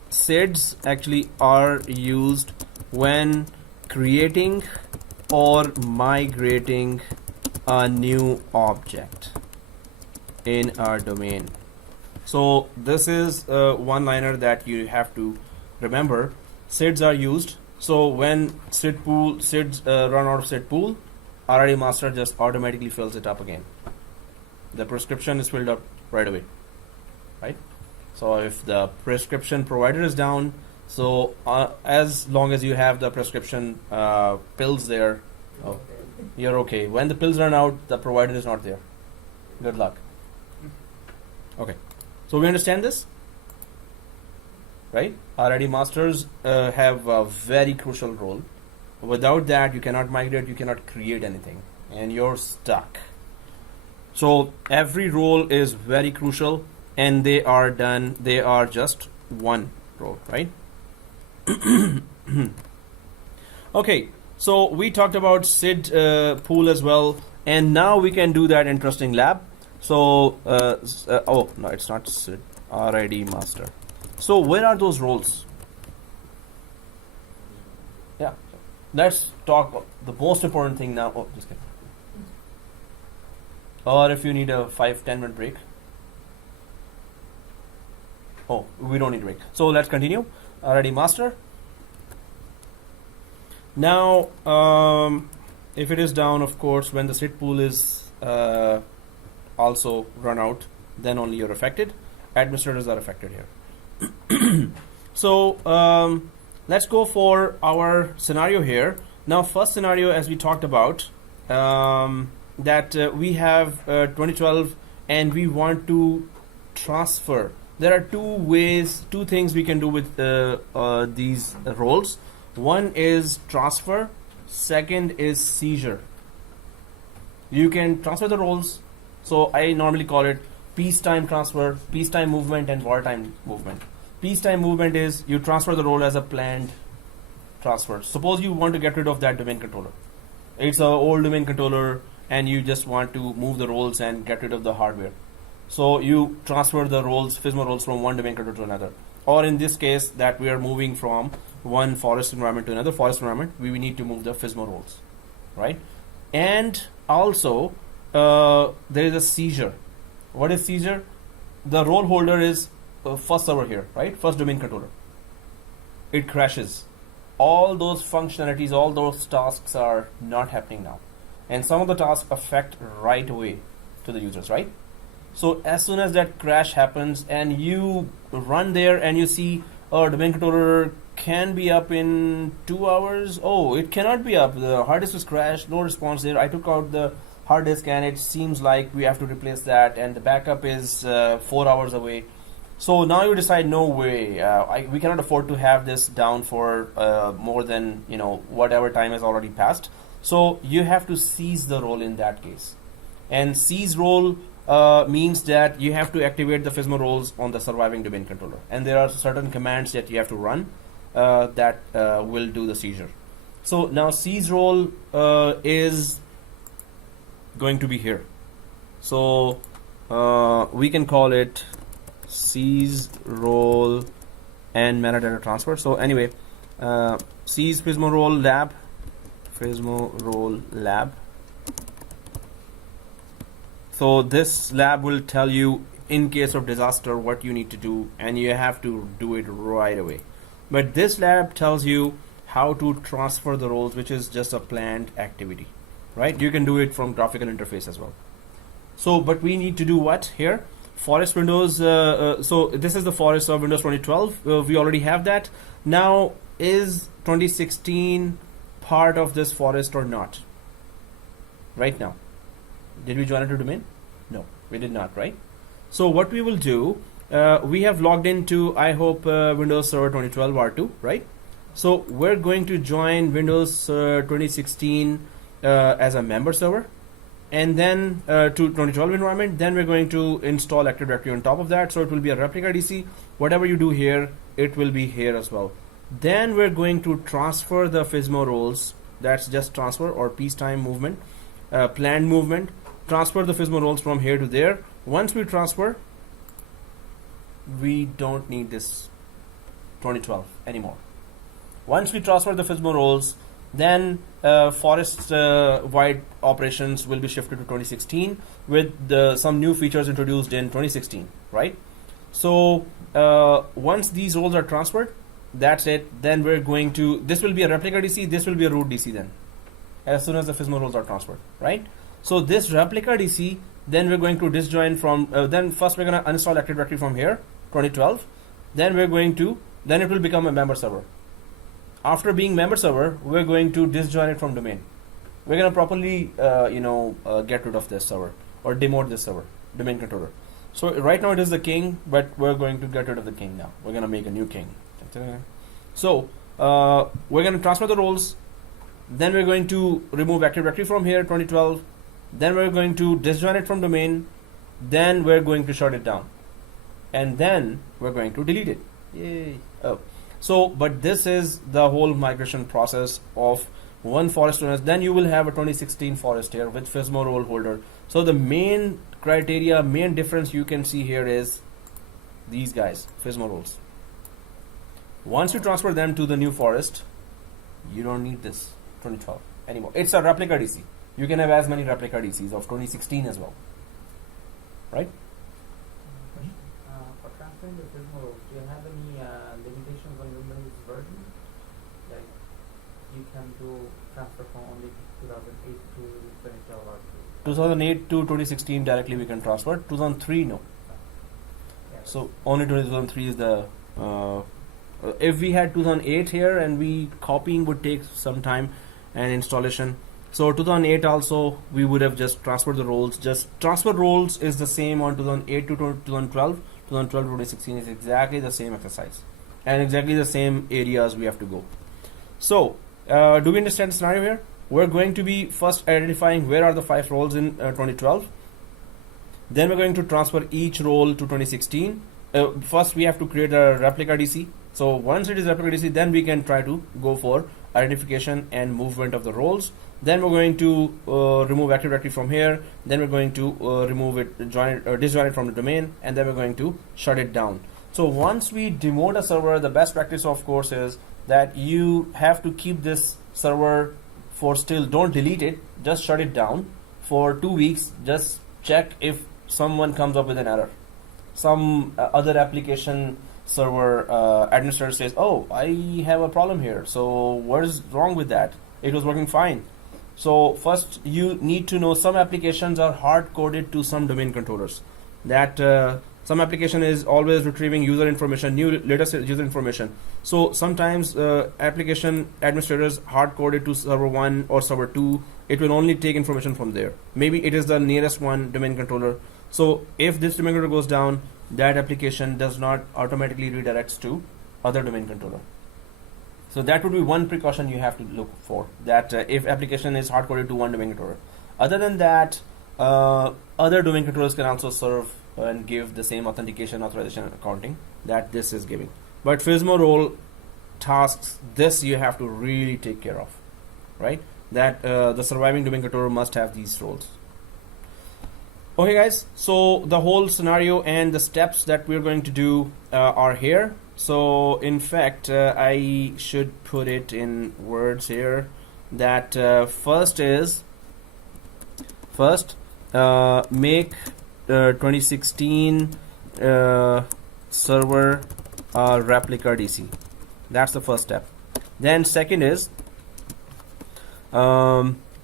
SIDs actually are used when creating or migrating a new object in our domain. So this is one liner that you have to remember. SIDs are used. So when SIDs run out of SID pool, RID master just automatically fills it up again. The prescription is filled up right away, right? So if the prescription provider is down, so as long as you have the prescription pills there, you're okay. When the pills run out, the provider is not there. Good luck. Okay, so we understand this, right? RID masters have a very crucial role. Without that, you cannot migrate, you cannot create anything, and you're stuck. So every role is very crucial, and they are just one role, right? Okay, so we talked about SID pool as well, and now we can do that interesting lab. So, oh no, it's not SID, RID master. So where are those roles? Yeah, let's talk the most important thing now. Oh, just kidding. Or if you need a 5-10 minute break. Oh, we don't need a break. So let's continue. RID master. Now, if it is down, of course, when the SID pool is also run out, then only you're affected. Administrators are affected here. So let's go for our scenario here. Now, first scenario, as we talked about, that we have 2012 and we want to transfer. There are two things we can do with these roles. One is transfer, second is seizure. You can transfer the roles. So I normally call it peacetime transfer, peacetime movement, and wartime movement. Peacetime movement is you transfer the role as a planned transfer. Suppose you want to get rid of that domain controller. It's an old domain controller and you just want to move the roles and get rid of the hardware. So you transfer the roles, FSMA roles, from one domain controller to another. Or in this case, that we are moving from one forest environment to another forest environment, we need to move the FSMA roles, right? And also, there is a seizure. What is seizure? The role holder is first server here, right? First domain controller. It crashes. All those functionalities, all those tasks are not happening now. And some of the tasks affect right away to the users, right? So as soon as that crash happens and you run there and you see, oh, domain controller can be up in 2 hours. Oh, it cannot be up. The hard disk was crashed, no response there. I took out the hard disk and it seems like we have to replace that, and the backup is 4 hours away. So now you decide, no way, we cannot afford to have this down for more than whatever time has already passed. So you have to seize the role in that case. And seize role means that you have to activate the FSMA roles on the surviving domain controller. And there are certain commands that you have to run that will do the seizure. So now seize role is going to be here. So we can call it seize role and metadata transfer. So anyway, seize FSMA role lab, FSMA role lab. So this lab will tell you in case of disaster what you need to do, and you have to do it right away. But this lab tells you how to transfer the roles, which is just a planned activity, right? You can do it from graphical interface as well. So, but we need to do what here? forest windows. So this is the forest of Windows 2012. We already have that. Now, is 2016 part of this forest or not? Right now, did we join it to domain? No, we did not, right? So what we will do, we have logged into, I hope, Windows Server 2012 R2, right? So we're going to join Windows 2016 as a member server, and then to 2012 environment. Then we're going to install Active Directory on top of that. So it will be a replica DC. Whatever you do here, it will be here as well. Then we're going to transfer the FSMO roles. That's just transfer or peacetime movement, planned movement. Transfer the FSMO roles from here to there. Once we transfer, we don't need this 2012 anymore. Once we transfer the FSMO roles, then forest-wide operations will be shifted to 2016 with some new features introduced in 2016, right? So once these roles are transferred, that's it. Then we're going to, this will be a replica DC, this will be a root DC then, as soon as the FSMO roles are transferred, right? So this replica DC, then we're going to disjoin from, then first we're going to uninstall Active Directory from here, 2012. Then we're going to, then it will become a member server. After being member server, we're going to disjoin it from domain. We're going to properly, get rid of this server or demote this server, domain controller. So right now it is the king, but we're going to get rid of the king now. We're going to make a new king. So we're going to transfer the roles. Then we're going to remove Active Directory from here, 2012. Then we're going to disjoin it from domain. Then we're going to shut it down. And then we're going to delete it. Yay. Oh. So, but this is the whole migration process of one forest owners. Then you will have a 2016 forest here with FSMO role holder. So the main criteria, main difference you can see here is these guys, FSMO roles. Once you transfer them to the new forest, you don't need this 2012 anymore. It's a replica DC. You can have as many replica DCs of 2016 as well, right? For transferring the FSMO roles, do you have any limitations on Windows version? Like you can do transfer from only 2008 to 2012 or 2008 to 2016 directly we can transfer. 2003 no. yeah, So only 2003 is the. If we had 2008 here and we copying would take some time and installation. So 2008 also we would have just transferred the roles. Just transfer roles is the same on 2008 to 2012. 2012 to 2016 is exactly the same exercise and exactly the same areas we have to go. So do we understand the scenario here? We're going to be first identifying where are the 5 roles in 2012. Then we're going to transfer each role to 2016. First we have to create a replica DC. So once it is replica DC, then we can try to go for identification and movement of the roles. Then we're going to remove Active Directory from here. Then we're going to remove it, disjoin it from the domain, and then we're going to shut it down. So once we demote a server, the best practice of course is that you have to keep this server for still, don't delete it, just shut it down for 2 weeks. Just check if someone comes up with an error. Some other application server administrator says, oh, I have a problem here. So what is wrong with that? It was working fine. So first you need to know some applications are hard coded to some domain controllers. That some application is always retrieving user information, new latest user information. So sometimes application administrators hard coded to server 1 or server 2. It will only take information from there. Maybe it is the nearest one domain controller. So if this domain controller goes down, that application does not automatically redirects to other domain controller. So that would be one precaution you have to look for, that if application is hard-coded to one domain controller. Other than that, other domain controllers can also serve and give the same authentication, authorization, and accounting that this is giving. But FSMO role tasks, this you have to really take care of, right? That the surviving domain controller must have these roles. Okay guys, so the whole scenario and the steps that we're going to do are here. So in fact, I should put it in words here that first make 2016 server replica DC. That's the first step. Then second is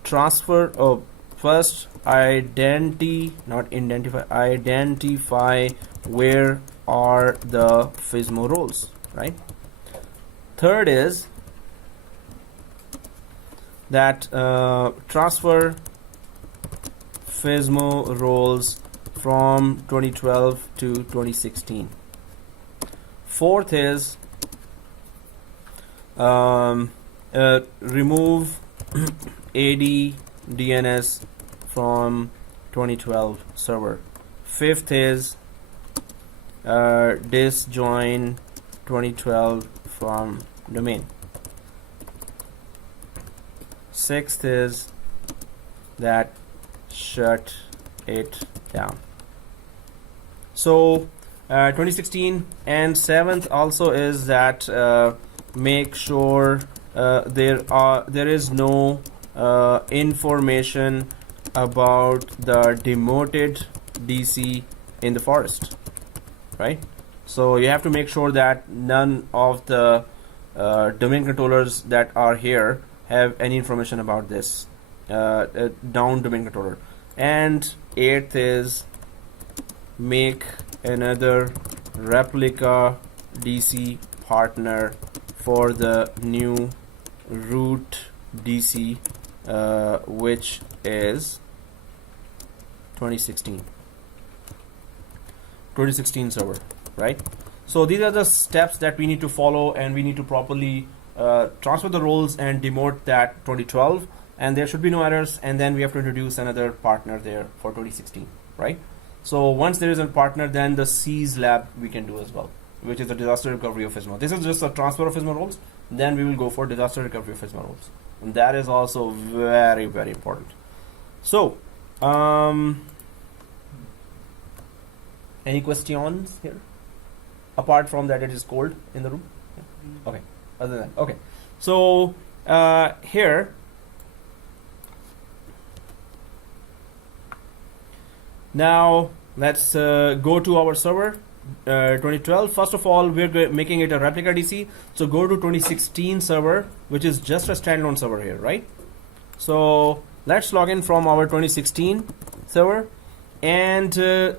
transfer first identify where are the FSMO roles, right? Third is that transfer FSMO roles from 2012 to 2016. Fourth is remove AD DNS from 2012 server. Fifth is disjoin 2012 from domain. Sixth is that shut it down. So 2016, and seventh also is that make sure there is no information about the demoted DC in the forest, right? So you have to make sure that none of the domain controllers that are here have any information about this down domain controller. And eighth is make another replica DC partner for the new root DC, which is 2016 server, right? So these are the steps that we need to follow, and we need to properly transfer the roles and demote that 2012, and there should be no errors, and then we have to introduce another partner there for 2016, right? So once there is a partner, then the C's lab we can do as well, which is the disaster recovery of FSMO. This is just a transfer of FSMO roles. Then we will go for disaster recovery of FSMO roles, and that is also very, very important. So, any questions here? Apart from that, it is cold in the room. Yeah. Okay. Other than that, okay. So here. Now let's go to our server 2012. First of all, we're making it a replica DC. So go to 2016 server, which is just a standalone server here, right? So let's log in from our 2016 server. And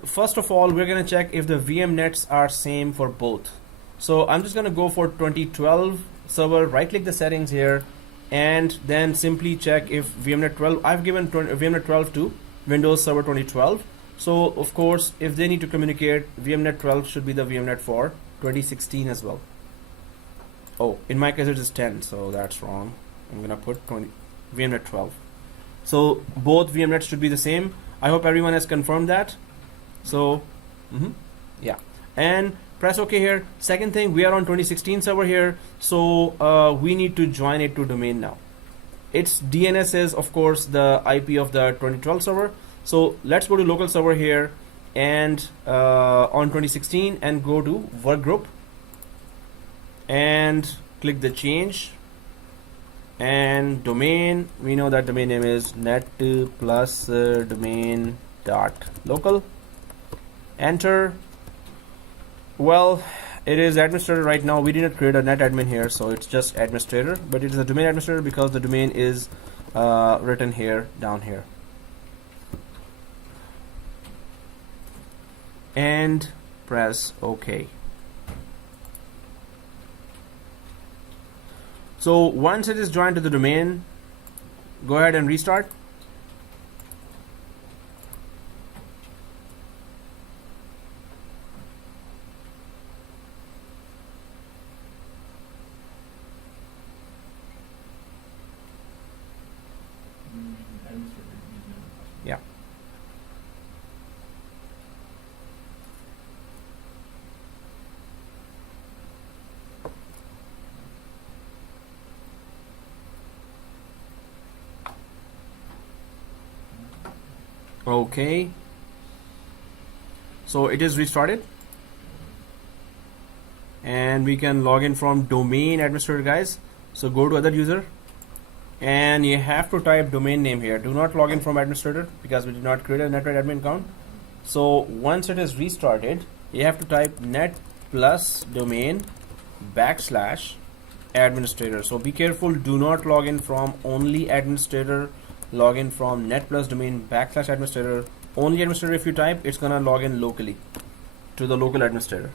first of all, we're going to check if the VM nets are same for both. So I'm just going to go for 2012 server, right click the settings here, and then simply check if VMnet 12, I've given VMnet 12 to Windows Server 2012. So of course, if they need to communicate, VMnet 12 should be the VMnet for 2016 as well. Oh, in my case it is 10, so that's wrong. I'm gonna put VMnet 12. So both VMnets should be the same. I hope everyone has confirmed that. So, yeah, and press OK here. Second thing, we are on 2016 server here, so we need to join it to domain now. Its DNS is of course the IP of the 2012 server. So let's go to local server here, and on 2016, and go to work group, and click the change, and domain. We know that domain name is net plus domain dot local. Enter. Well, it is administrator right now. We didn't create a net admin here, so it's just administrator, but it is a domain administrator because the domain is written here down here. And press OK. So once it is joined to the domain, go ahead and restart. Yeah. Okay, so it is restarted, and we can log in from domain administrator, guys. So go to other user, and you have to type domain name here. Do not log in from administrator because we did not create a network admin account. So once it is restarted, you have to type net plus domain / administrator. So be careful, do not log in from only administrator login from net plus domain backslash administrator. Only administrator if you type, it's gonna log in locally to the local administrator,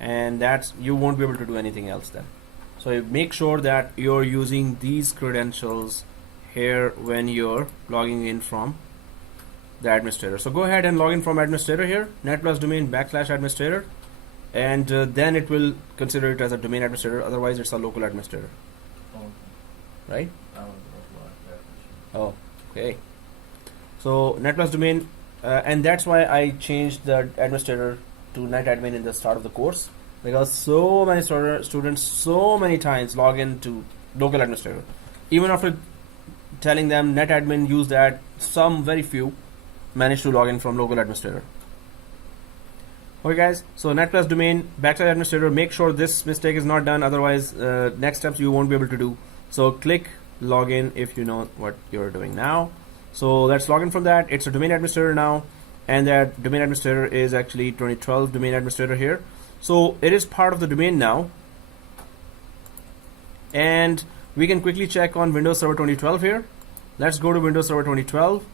and that's, you won't be able to do anything else then. So you make sure that you're using these credentials here when you're logging in from the administrator. So go ahead and log in from administrator here, net plus domain backslash administrator, and then it will consider it as a domain administrator. Otherwise, it's a local administrator, Okay. right? That was that issue. Oh, okay. So net plus domain, and that's why I changed the administrator to net admin in the start of the course, because so many students so many times log in to local administrator. Even after telling them net admin, use that, some very few manage to log in from local administrator. Okay guys, so net plus domain backslash administrator, make sure this mistake is not done, otherwise next steps you won't be able to do. So click login if you know what you're doing now. So let's log in from that. It's a domain administrator now, and that domain administrator is actually 2012 domain administrator here. So it is part of the domain now, and we can quickly check on Windows Server 2012 here. Let's go to Windows Server 2012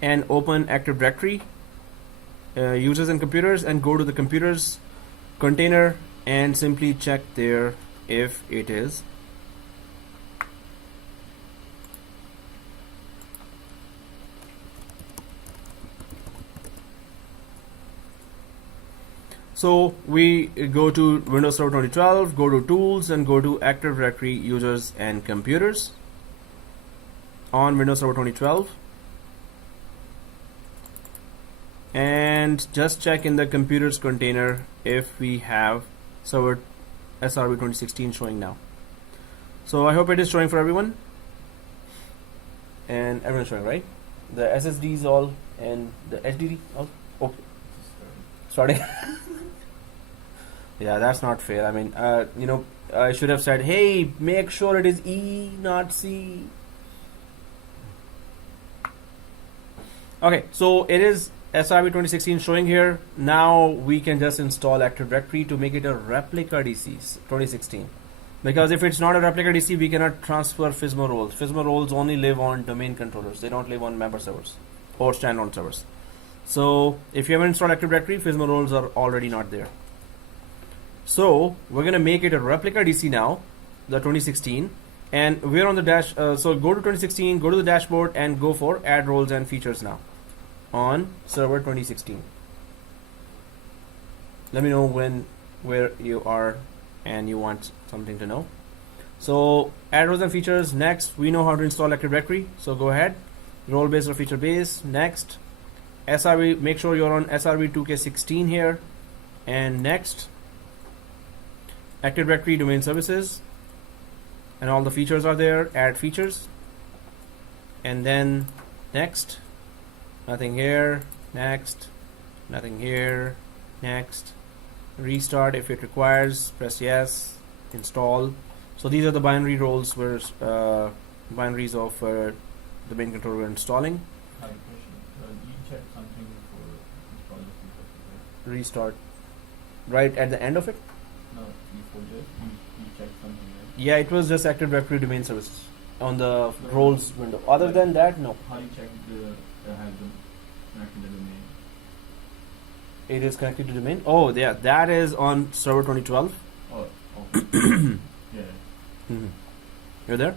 and open Active Directory, users and computers, and go to the computers container and simply check there if it is. So we go to Windows Server 2012, go to Tools, and go to Active Directory, Users and Computers on Windows Server 2012. And just check in the computers container if we have server SRB 2016 showing now. So I hope it is showing for everyone. And everyone's showing, right? The SSDs all and the HDD all? Oh, starting. Yeah, that's not fair. I mean, I should have said, hey, make sure it is E, not C. Okay, so it is SRB 2016 showing here. Now we can just install Active Directory to make it a replica DC 2016. Because if it's not a replica DC, we cannot transfer FSMA roles. FSMA roles only live on domain controllers. They don't live on member servers or standalone servers. So if you haven't installed Active Directory, FSMA roles are already not there. So we're going to make it a replica DC now, the 2016. And we're on the dash. So go to 2016, go to the dashboard, and go for add roles and features now on server 2016. Let me know where you are and you want something to know. So add roles and features. Next, we know how to install Active Directory. So go ahead, role based or feature based. Next, SRB. Make sure you're on SRB 2K16 here. And next, Active Directory domain services. And all the features are there. Add features. And then next. Nothing here. Next. Nothing here. Next. Restart if it requires. Press yes. Install. So these are the binary roles where binaries of domain controller installing. Hi, question. You check something before installing the feature, right? Restart. Right at the end of it? No, before this, you check something, right? Yeah, it was just Active Directory domain services on the roles window. Other than that, no. How do you check has been connected to the domain? It is connected to domain. Oh, yeah, that is on server 2012. Oh. Yeah. Mm-hmm. You're there?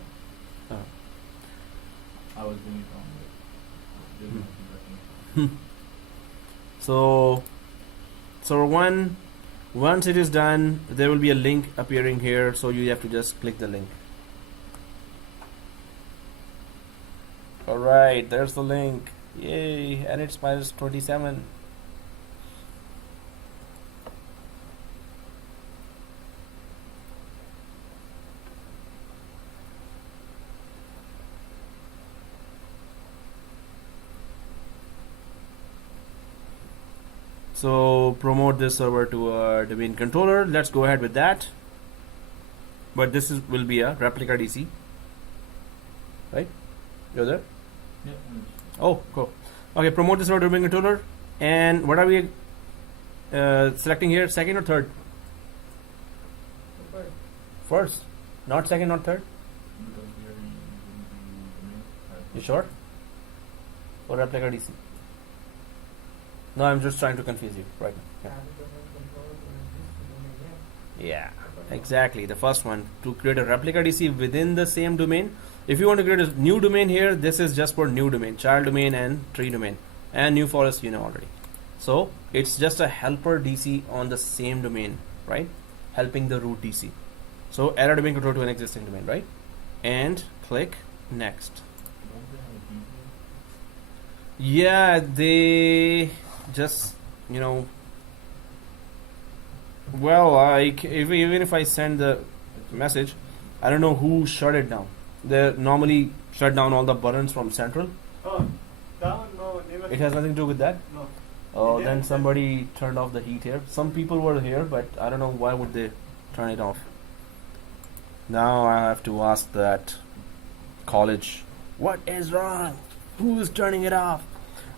I was doing it wrong, but there's Hmm. nothing working. So server 1, once it is done, there will be a link appearing here, so you have to just click the link. Alright, there's the link. Yay, and it's minus 27. So promote this server to a domain controller. Let's go ahead with that. But this will be a replica DC. Right? You're there? Yeah. Oh, cool. Okay, promote this server to domain controller. And what are we selecting here? Second or third? But First. Not second, not third. Because we are using the domain. You sure? or replica DC? No, I'm just trying to confuse you right now. Add the domain controller to this domain, Yeah, exactly. The first one, to create a replica DC within the same domain. If you want to create a new domain here, this is just for new domain, child domain and tree domain, and new forest you know already. So it's just a helper DC on the same domain, right? Helping the root DC. So add a domain controller to an existing domain, right? And click next. Don't they have a default? Yeah, they just, you know, well, even if I send the message, I don't know who shut it down. They normally shut down all the buttons from central. Oh, that one, no, never. It has nothing to do with that. No. Oh, Yeah. then somebody turned off the heat here. Some people were here, but I don't know why would they turn it off. Now I have to ask that college, what is wrong? Who's turning it off?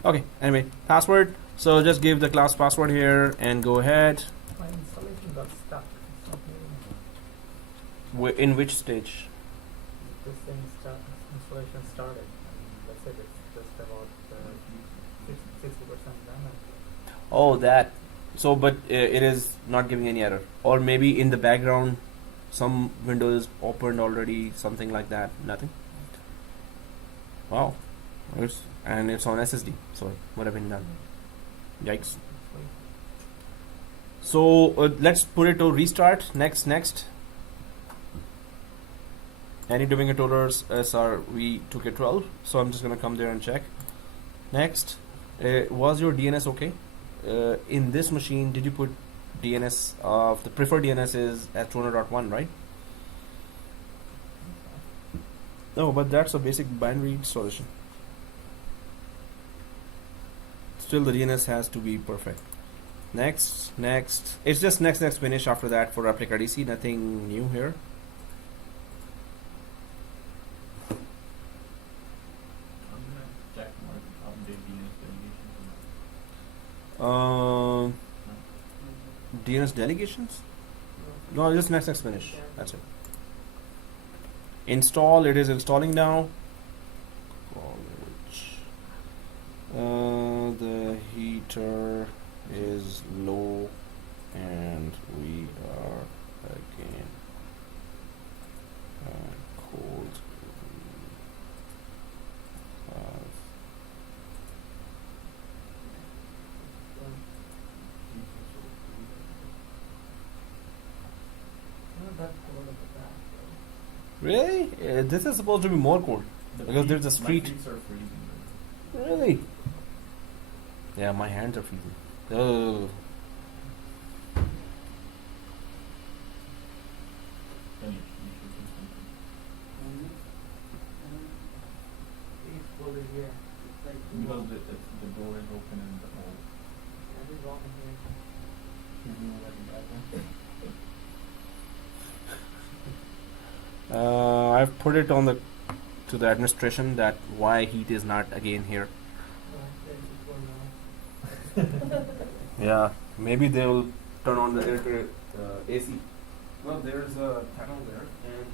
Okay, anyway, password. So just give the class password here and go ahead. My installation got stuck. It's not moving. In which stage? This thing installation started, and that's it. It's just about 60% done. Oh, that. So, but it is not giving any error. Or maybe in the background, some window is opened already, something like that. Nothing. Wow. And it's on SSD. So, would have been done. Yikes. So, let's put it to restart. Next. Any domain controllers SRV2K12. So, I'm just going to come there and check. Next. Was your DNS okay? In this machine, did you put DNS of the preferred DNS is at 200.1, right? No, but that's a basic binary installation. Still, the DNS has to be perfect. Next. It's just next finish after that for replica DC. Nothing new here. I'm gonna check mark update DNS delegation. DNS delegations? No, just next finish. That's it. Install. It is installing now. College. The heater is low, and we are again cold. Not that cold at the back, Really? This is supposed to be more cold. Because there's a street. My feet are freezing. Really? Yeah, my hands are freezing. Oh. Then you should do something. It's colder here. It's like Because the door is open and the whole. every rock in here. I've put it on to the administration that why heat is not again here. Yeah, maybe they will turn on the AC. Well, there's a panel there, and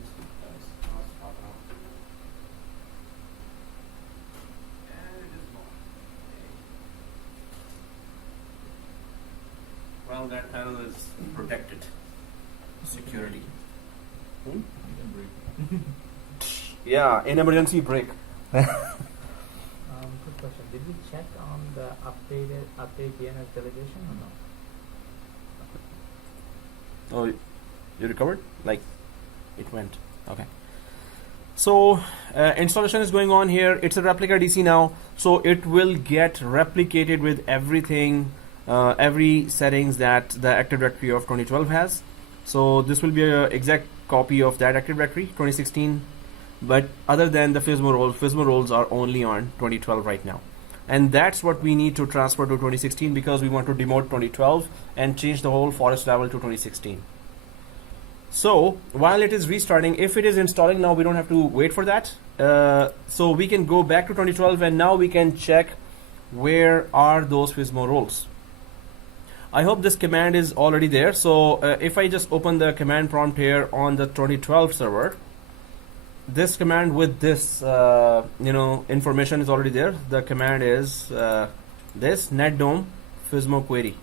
well, that panel is protected. Security. You can break. Yeah, in emergency break. Quick question. Did we check on the update DNS delegation or no? Oh, you recovered? Like, it went. Okay. So, installation is going on here. It's a replica DC now. So, it will get replicated with everything, every settings that the Active Directory of 2012 has. So, this will be an exact copy of that Active Directory 2016. But other than the FSMA roles are only on 2012 right now. And that's what we need to transfer to 2016 because we want to demote 2012 and change the whole forest level to 2016. So while it is restarting, if it is installing now, we don't have to wait for that. So we can go back to 2012 and now we can check where are those FSMA roles. I hope this command is already there. So if I just open the command prompt here on the 2012 server, this command with this information is already there. The command is this netdom Fismo query.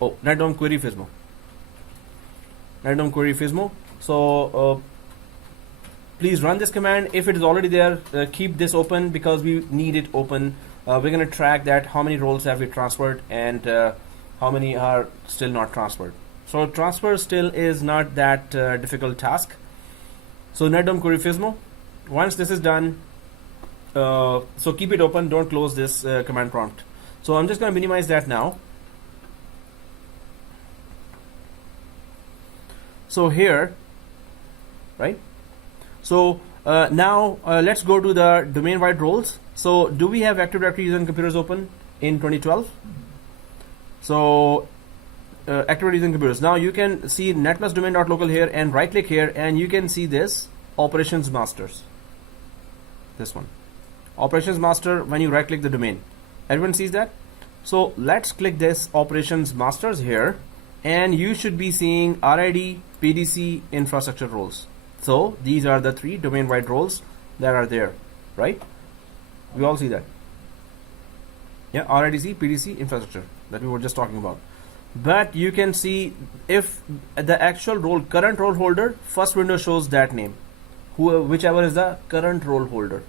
Oh, netdom query Fismo. Netdom query Fismo. So please run this command. If it is already there, keep this open because we need it open. We're going to track that how many roles have we transferred and how many are still not transferred. So transfer still is not that difficult task. So netdom query Fismo. Once this is done, so keep it open. Don't close this command prompt. So I'm just going to minimize that now. So here, right? So now let's go to the domain-wide roles. So do we have Active Directory users and computers open in 2012? So Active Directory users and computers. Now you can see net plus domain.local here and right click here and you can see this operations masters. This one. Operations master when you right click the domain. Everyone sees that? So let's click this operations masters here and you should be seeing RID, PDC, infrastructure roles. So these are the 3 domain-wide roles that are there, right? We all see that. Yeah, RIDC, PDC, infrastructure that we were just talking about. But you can see if the actual role, current role holder, first window shows that name, whichever is the current role holder.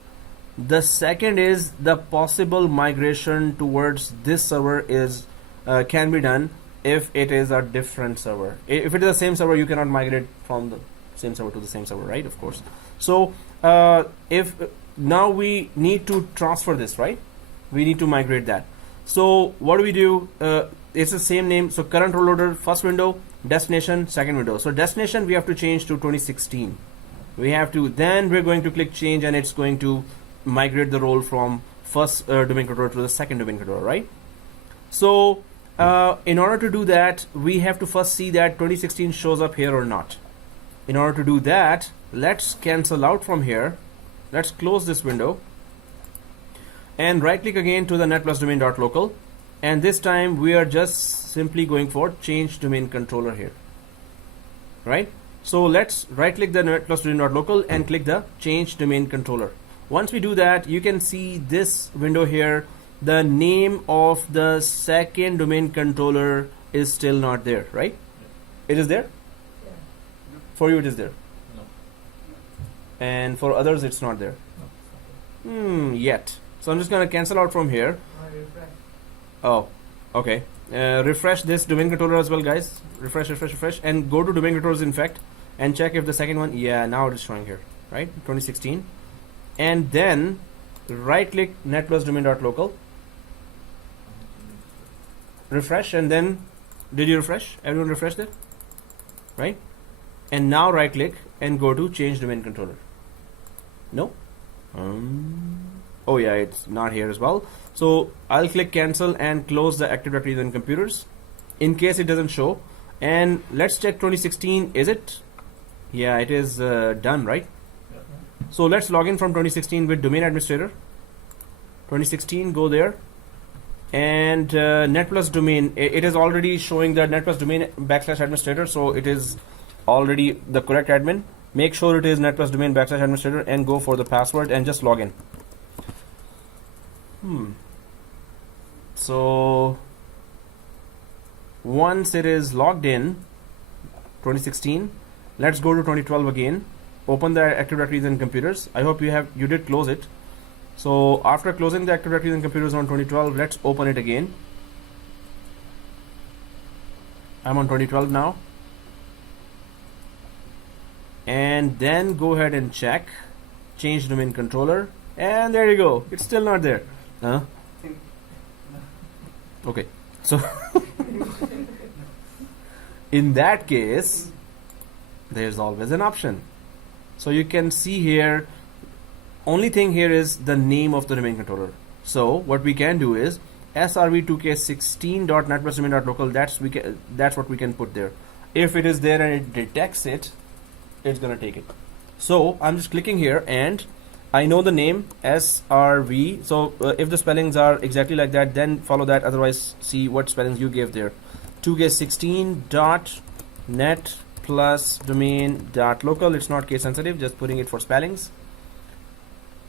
The second is the possible migration towards this server is can be done if it is a different server. If it is the same server, you cannot migrate from the same server to the same server, right? Of course. So if now we need to transfer this, right? We need to migrate that. So what do? It's the same name. So current role holder, first window, destination, second window. So destination we have to change to 2016. We have to, then we're going to click change and it's going to migrate the role from first domain controller to the second domain controller, right? So in order to do that, we have to first see that 2016 shows up here or not. In order to do that, let's cancel out from here. Let's close this window and right click again to the net plus domain.local. And this time we are just simply going for change domain controller here, right? So let's right click the net plus domain.local and click the change domain controller. Once we do that, you can see this window here. The name of the second domain controller is still not there, right? It is there? Yeah. For you it is there. No. And for others it's not there. Yet. So I'm just going to cancel out from here. Refresh. Oh, okay. Refresh this domain controller as well, guys. Refresh, and go to domain controllers in fact and check if the second one, yeah, now it is showing here, right? 2016. And then right click net plus domain.local. Refresh, and then did you refresh? Everyone refreshed it, right? And now right click and go to change domain controller. No? Oh yeah, it's not here as well. So I'll click cancel and close the Active Directory and computers in case it doesn't show. And let's check 2016. Is it? Yeah, it is done, right? Yeah. So let's log in from 2016 with domain administrator. 2016, go there. And net plus domain, it is already showing the net plus domain / administrator. So it is already the correct admin. Make sure it is net plus domain / administrator and go for the password and just log in. So once it is logged in 2016, let's go to 2012 again. Open the Active Directories and computers. I hope you did close it. So after closing the Active Directories and computers on 2012, let's open it again. I'm on 2012 now. And then go ahead and check change domain controller, and there you go. It's still not there. Okay, so in that case, there's always an option. So you can see here, only thing here is the name of the domain controller. So what we can do is srv2k16.netplusdomain.local. That's what we can put there. If it is there and it detects it, it's gonna take it. So I'm just clicking here and I know the name SRV. So if the spellings are exactly like that, then follow that. Otherwise, see what spellings you gave there. 2k16.net plus domain dot local. It's not case sensitive, just putting it for spellings.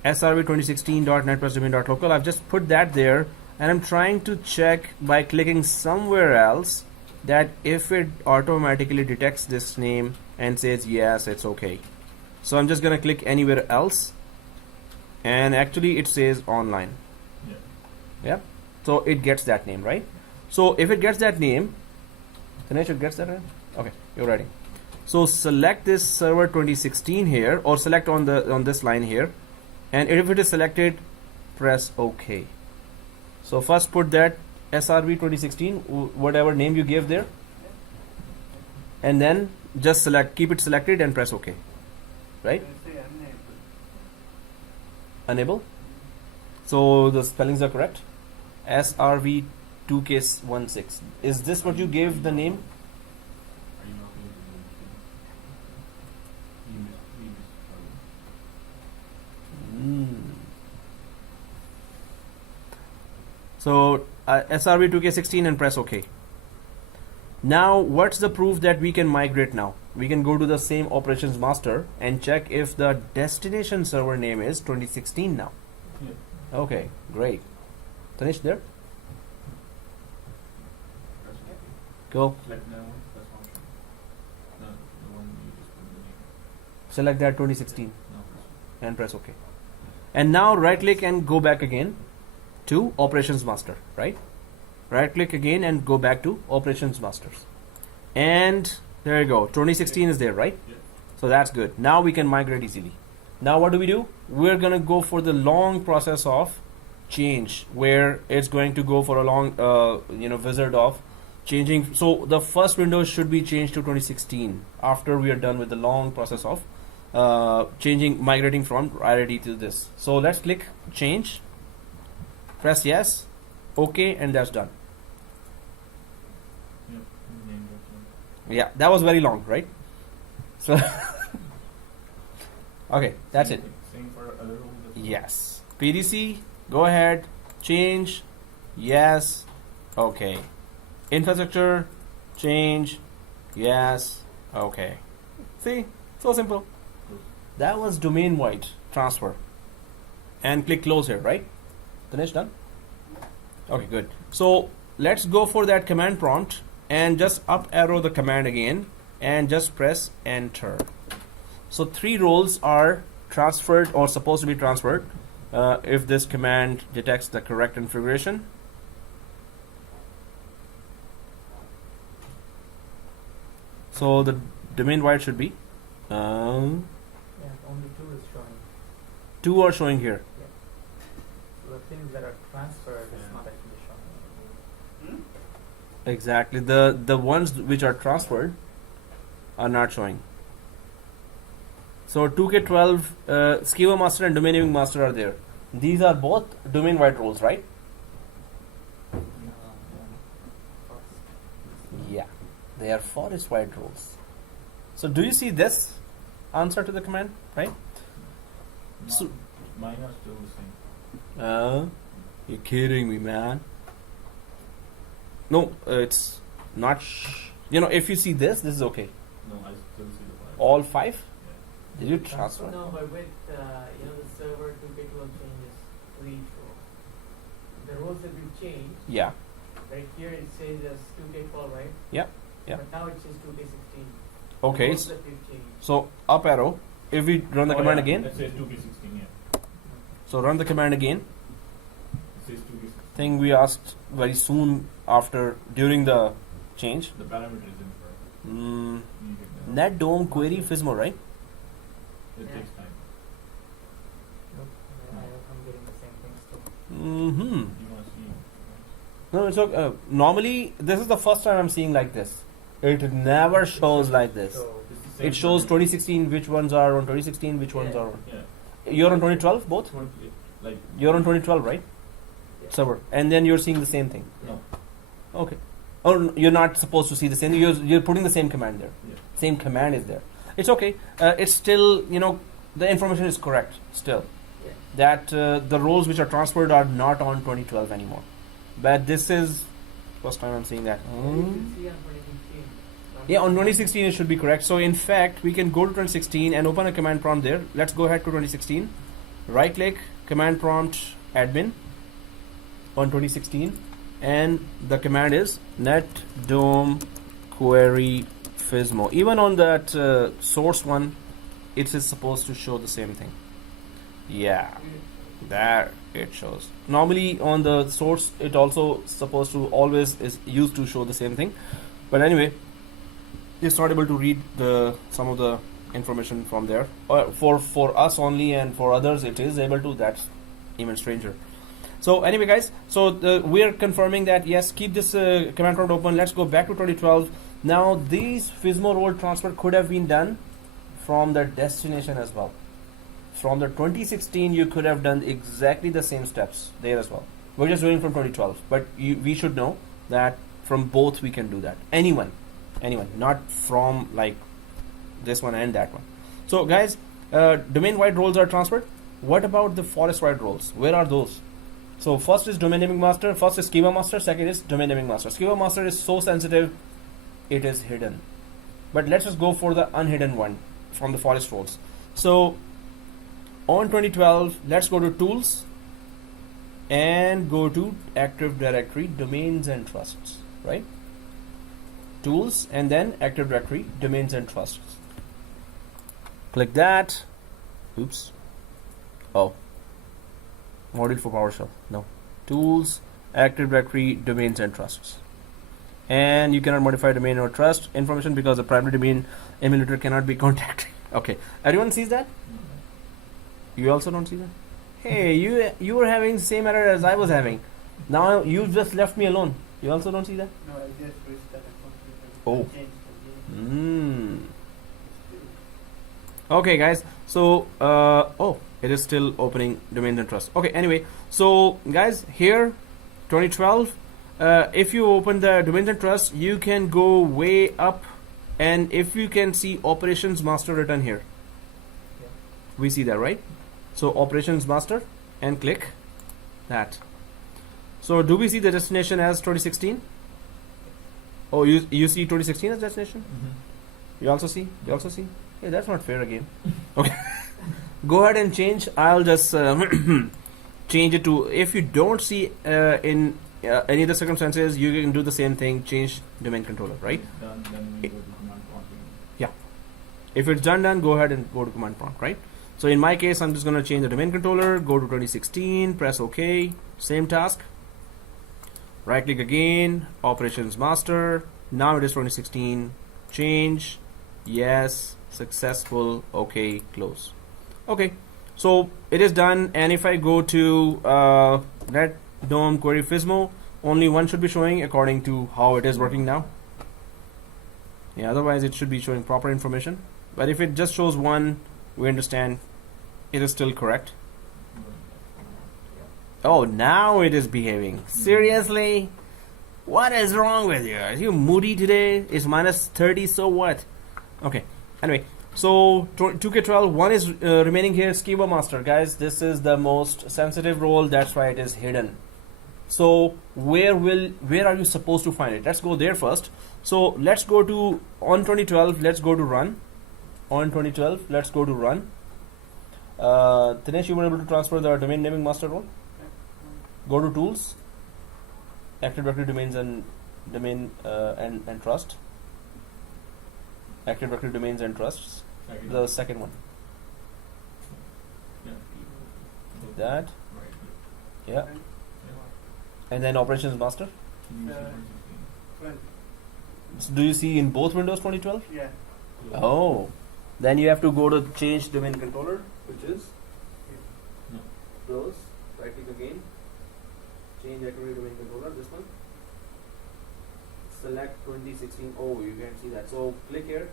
srv2016.net plus domain dot local. I've just put that there, and I'm trying to check by clicking somewhere else that if it automatically detects this name and says yes, it's okay. So I'm just gonna click anywhere else, and actually it says online. Yeah. Yeah. So it gets that name, right? So if it gets that name, Dinesh, it gets that right? Okay, you're ready. So select this server 2016 here, or select on this line here, and if it is selected, press OK. So first put that SRV 2016, whatever name you gave there, and then just keep it selected and press OK. Right? Enable. So the spellings are correct. SRV2K16. Is this what you gave the name? Are you not going to do So SRV2K16 and press OK. Now what's the proof that we can migrate now? We can go to the same operations master and check if the destination server name is 2016 now. Yeah. Okay, great. Finish there? Press OK. Go. Select that one, press option. No, the one you just put the name. Select that 2016 No, press and press OK. And now right click and go back again to operations master, right? Right click again and go back to operations masters. And there you go. 2016 is there, right? Yeah. So that's good. Now we can migrate easily. Now what do? We're gonna go for the long process of change, where it's going to go for a long wizard of changing. So the first window should be changed to 2016 after we are done with the long process of migrating from IID to this. So let's click change, press yes, OK, and that's done. Yeah. Name that one. Yeah, that was very long, right? So okay, that's it. Same for other roles. Yes. PDC, go ahead, change, yes, okay. Infrastructure, change, yes, okay. See, so simple. That was domain wide transfer. And click close here, right? Dinesh, done? Okay, good. So let's go for that command prompt and just up arrow the command again and just press enter. So 3 roles are transferred or supposed to be transferred if this command detects the correct configuration. So the domain wide should be Yeah, only 2 is showing. 2 are showing here. So the things that are transferred is not actually showing. Exactly. The ones which are transferred are not showing. So 2K12 Schema Master and Domain Naming Master are there. These are both domain wide roles, right? Yeah, they are forest wide roles. So do you see this answer to the command, right? So Mine are still the same. you're kidding me, man. No, it's not. If you see this is okay. No, I still see the file. All 5? Yeah. Did you transfer? No, but with the server 2K12 changes to each role. The roles that we've changed, Yeah. right here it says as 2K12, right? Yeah, yeah. But now it says 2K16. Okay. The roles that we've changed. So up arrow. If we run the command again, It says 2K16, yeah. so run the command again. It says 2K16. Thing we asked very soon during the change. The parameter is incorrect. Mm, You get that. net dom query Fismo, right? It Yeah. takes time. Nope. I'm getting the same things too. Mm-hmm. You want to see. No, it's okay. Normally, this is the first time I'm seeing like this. It never shows like this. So It's the same It shows parameter. 2016, which ones are on 2016, which ones Yeah. are on. Yeah. You're on 2012, both? 20, like, You're on 2012, right? Yeah. Server. And then you're seeing the same thing. no. Okay. Oh, you're not supposed to see the same. You're putting the same command there. Yeah. Same command is there. It's okay. It's still, the information is correct still. Yeah. That the roles which are transferred are not on 2012 anymore. But this is first time I'm seeing that. You can see on 2016, a lot Yeah, on 2016 it should be correct. So in fact, we can go to 2016 and open a command prompt there. Let's go ahead to 2016. Right click, command prompt, admin on 2016, and the command is net dom query Fismo. Even on that source one, it is supposed to show the same thing. Yeah, there it shows. Normally on the source, it also supposed to always is used to show the same thing. But anyway, it's not able to read some of the information from there. For us only, and for others it is able to. That's even stranger. So anyway, guys, so we are confirming that yes, keep this command prompt open. Let's go back to 2012. Now these Fismo role transfer could have been done from the destination as well. From the 2016, you could have done exactly the same steps there as well. We're just doing from 2012, but we should know that from both we can do that. Anyone, not from like this one and that one. So guys, domain-wide roles are transferred. What about the forest-wide roles? Where are those? So first is domain naming master, first is schema master, second is domain naming master. Schema master is so sensitive, it is hidden. But let's just go for the unhidden one from the forest roles. So on 2012, let's go to tools and go to Active Directory, domains and trusts, right? Tools and then Active Directory, domains and trusts. Click that. Oops. Oh. Module for PowerShell. No. Tools, Active Directory, domains and trusts. And you cannot modify domain or trust information because the primary domain emulator cannot be contacted. Okay. Everyone sees that? You also don't see that? Hey, you were having the same error as I was having. Now you just left me alone. You also don't see that? No, I just restarted Oh. completely. Okay, guys. So, oh, it is still opening domain and trust. Okay, anyway. So, guys, here, 2012, if you open the domains and trust, you can go way up. And if you can see operations master written here. Yeah. We see that, right? So operations master and click that. So do we see the destination as 2016? Oh, you see 2016 as destination? Mm-hmm. You also see? Hey, that's not fair again. Okay. Go ahead and change. I'll just change it to, if you don't see in any other circumstances, you can do the same thing, change domain controller, right? Done, then we go to command prompt. Yeah. If it's done, go ahead and go to command prompt, right? So in my case, I'm just going to change the domain controller, go to 2016, press OK, same task. Right click again, operations master. Now it is 2016, change, yes, successful, OK, close. Okay, so it is done. And if I go to net dom query Fismo, only one should be showing according to how it is working now. Yeah, otherwise it should be showing proper information. But if it just shows one, we understand it is still correct. Oh, now it is behaving. Seriously? What is wrong with you? Are you moody today? It's minus 30, so what? Okay, anyway. So 2K12, one is remaining here, Schema Master. Guys, this is the most sensitive role. That's why it is hidden. So where are you supposed to find it? Let's go there first. So let's go to, on 2012, let's go to run. On 2012, let's go to run. Dinesh, you were able to transfer the domain naming master role. Go to tools, Active Directory domains and domain and trust. Active Directory domains and trusts. The second one. Yeah. That. Right. Yeah. And then operations master. So do you see in both windows 2012? Yeah. Oh. Then you have to go to change domain controller, which is No. close. Right click again. Change activity domain controller. This one. Select 2016. Oh, you can see that. So click here.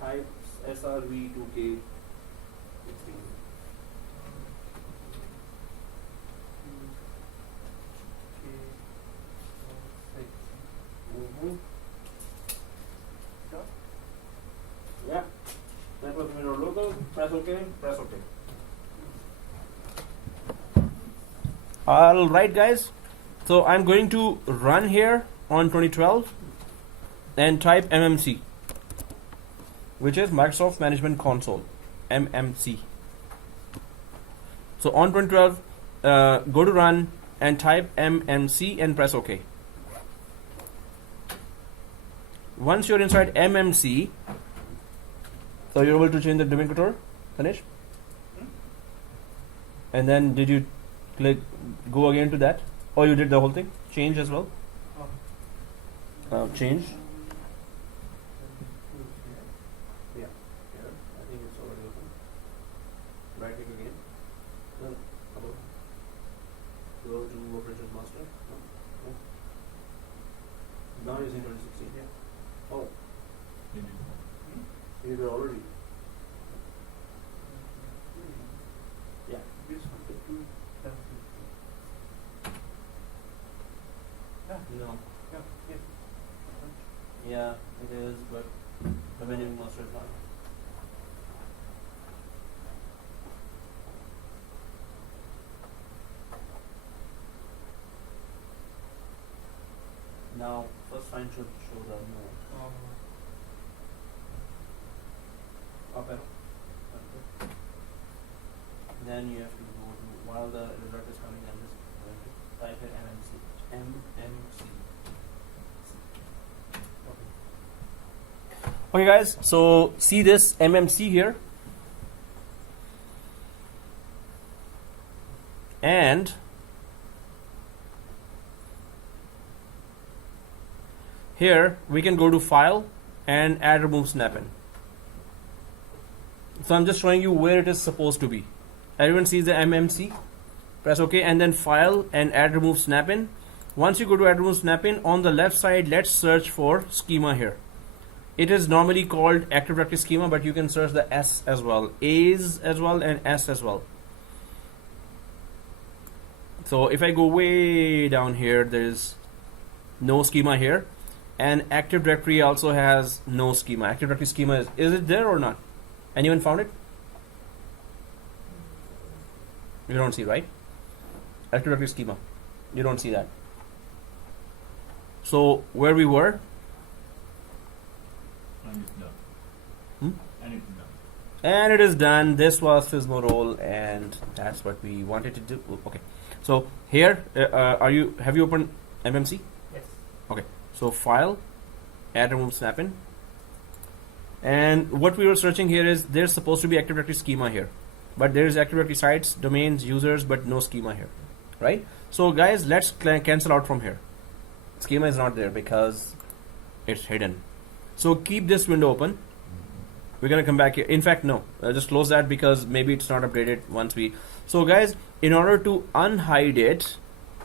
Type srv2k16. Yeah. Network mirror local. Press OK. Press OK. Alright, guys. So I'm going to run here on 2012 and type mmc. which is Microsoft Management Console, MMC. So on 2012, go to run and type MMC and press OK. Once you're inside MMC, so you're able to change the domain controller, Ganesh? And then did you click go again to that? Or you did the whole thing? Change as well? Change. Yeah, I think it's already open. Right click again. No, above. Go to Operations Master. No. Now using 2016. Yeah. Oh, you did already. Yeah. No. Yeah, it is, but the Management Master is not. Now, first find should show the no. Up arrow. Then you have to go to, while the result is coming, I'm just going to type in MMC. Okay guys, so see this MMC here, and here we can go to File and Add Remove Snap In. So I'm just showing you where it is supposed to be. Everyone sees the MMC, press OK, and then File and Add Remove Snap In. Once you go to Add Remove Snap In, on the left side, let's search for schema here. It is normally called Active Directory Schema, but you can search the S as well, A's as well, and S as well. So if I go way down here, there is no schema here, and Active Directory also has no schema. Active Directory schema is it there or not? Anyone found it? You don't see, right? Active Directory schema, you don't see that. So where we were. And it's done. And it's done. And it is done. This was Fismo role, and that's what we wanted to do. Okay. So here, have you opened MMC? Yes. Okay. So File, Add Remove Snap In, and what we were searching here is there's supposed to be Active Directory schema here, but there is Active Directory sites, domains, users, but no schema here, right? So guys, let's cancel out from here. Schema is not there because it's hidden. So keep this window open. We're gonna come back here. In fact, no, just close that because maybe it's not updated once we. So guys, in order to unhide it,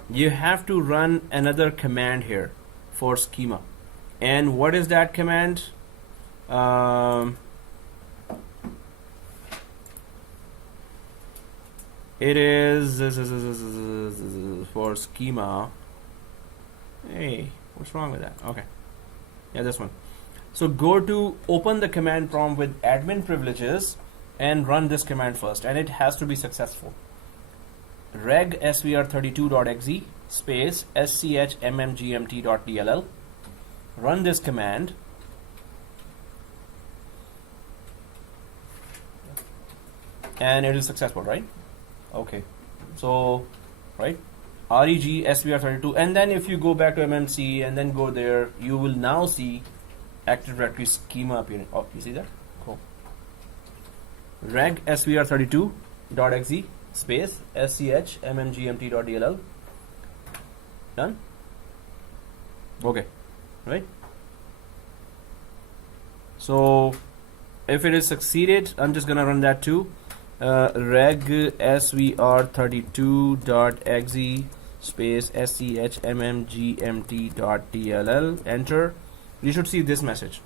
you have to run another command here for schema. And what is that command? It is for schema. Hey, what's wrong with that? Okay, yeah, this one. So go to open the command prompt with admin privileges and run this command first, and it has to be successful. Reg svr32.exe space schmmgmt.dll. Run this command. And it is successful, right? Okay. So, right? Reg svr32, and then if you go back to MMC and then go there, you will now see Active Directory schema appearing. Oh, you see that? Cool. Reg svr32.exe space schmmgmt.dll. Done? Okay. Right? So if it is succeeded, I'm just gonna run that too. Reg svr32.exe space schmmgmt.dll. Enter. You should see this message.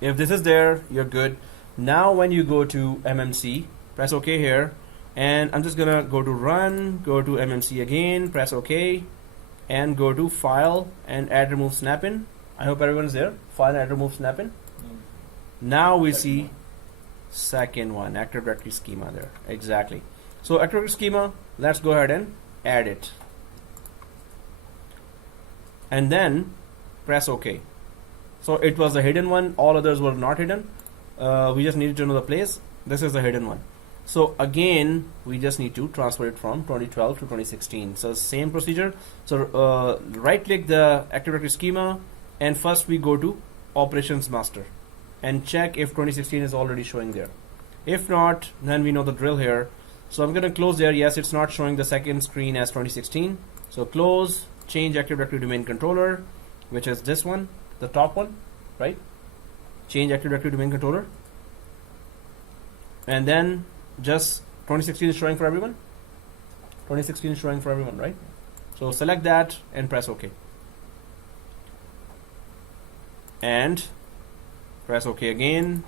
If this is there, you're good. Now when you go to MMC, press OK here, and I'm just gonna go to run, go to MMC again, press OK, and go to File and Add Remove Snap In. I hope everyone's there. File and Add Remove Snap In. Now we see second one, Active Directory schema there. Exactly. So Active Directory schema, let's go ahead and add it. And then press OK. So it was a hidden one, all others were not hidden. we just needed to know the place. This is the hidden one. So again, we just need to transfer it from 2012 to 2016. So same procedure. So right click the Active Directory schema, and first we go to Operations Master and check if 2016 is already showing there. If not, then we know the drill here. So I'm going to close there. Yes, it's not showing the second screen as 2016. So close, change Active Directory domain controller, which is this one, the top one, right? Change Active Directory domain controller. And then just 2016 is showing for everyone. 2016 is showing for everyone, right? So select that and press OK. And press OK again.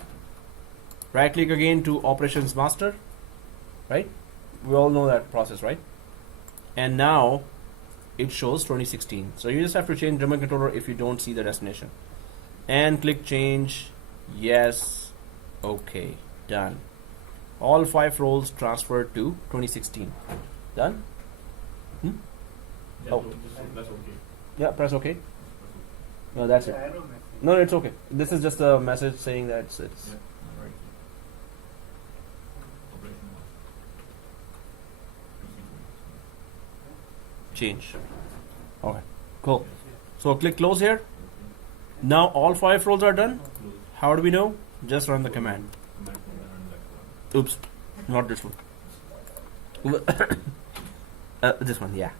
Right click again to Operations Master, right? We all know that process, right? And now it shows 2016. So you just have to change domain controller if you don't see the destination. And click change. Yes. OK. Done. All 5 roles transferred to 2016. Done? Yeah, Oh. that's okay. Yeah, press OK. No, that's it. Arrow message. No, it's okay. This is just a message saying that it's Yeah, right. Operation change. Okay, cool. So click close here. Now all 5 roles are done. close. How do we know? Just run the command. Command from that one. Oops, not this one. This one, yeah.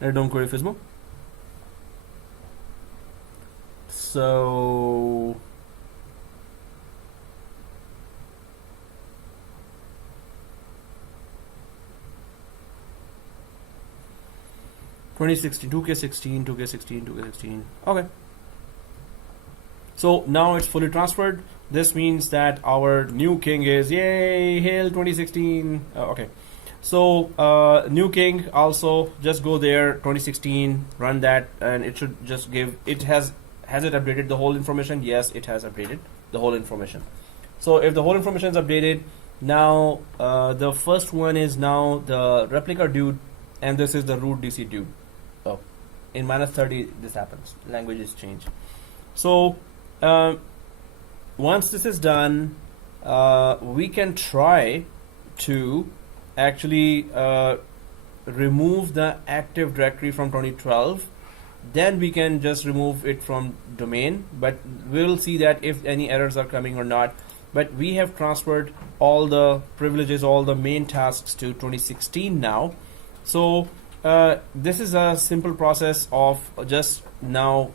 Don't query Fismo. So (2016) 2K16 2K16 2K16. Okay. So now it's fully transferred. This means that our new king is, yay, hail 2016. Okay. So new king, also just go there, 2016, run that, and it should just give, it has it updated the whole information? Yes, it has updated the whole information. So if the whole information is updated, now the first one is now the replica dude, and this is the root DC dude. Oh, in -30 this happens, languages change. So once this is done, we can try to actually remove the Active Directory from 2012. Then we can just remove it from domain, but we'll see that if any errors are coming or not. But we have transferred all the privileges, all the main tasks to 2016 now. So this is a simple process of just now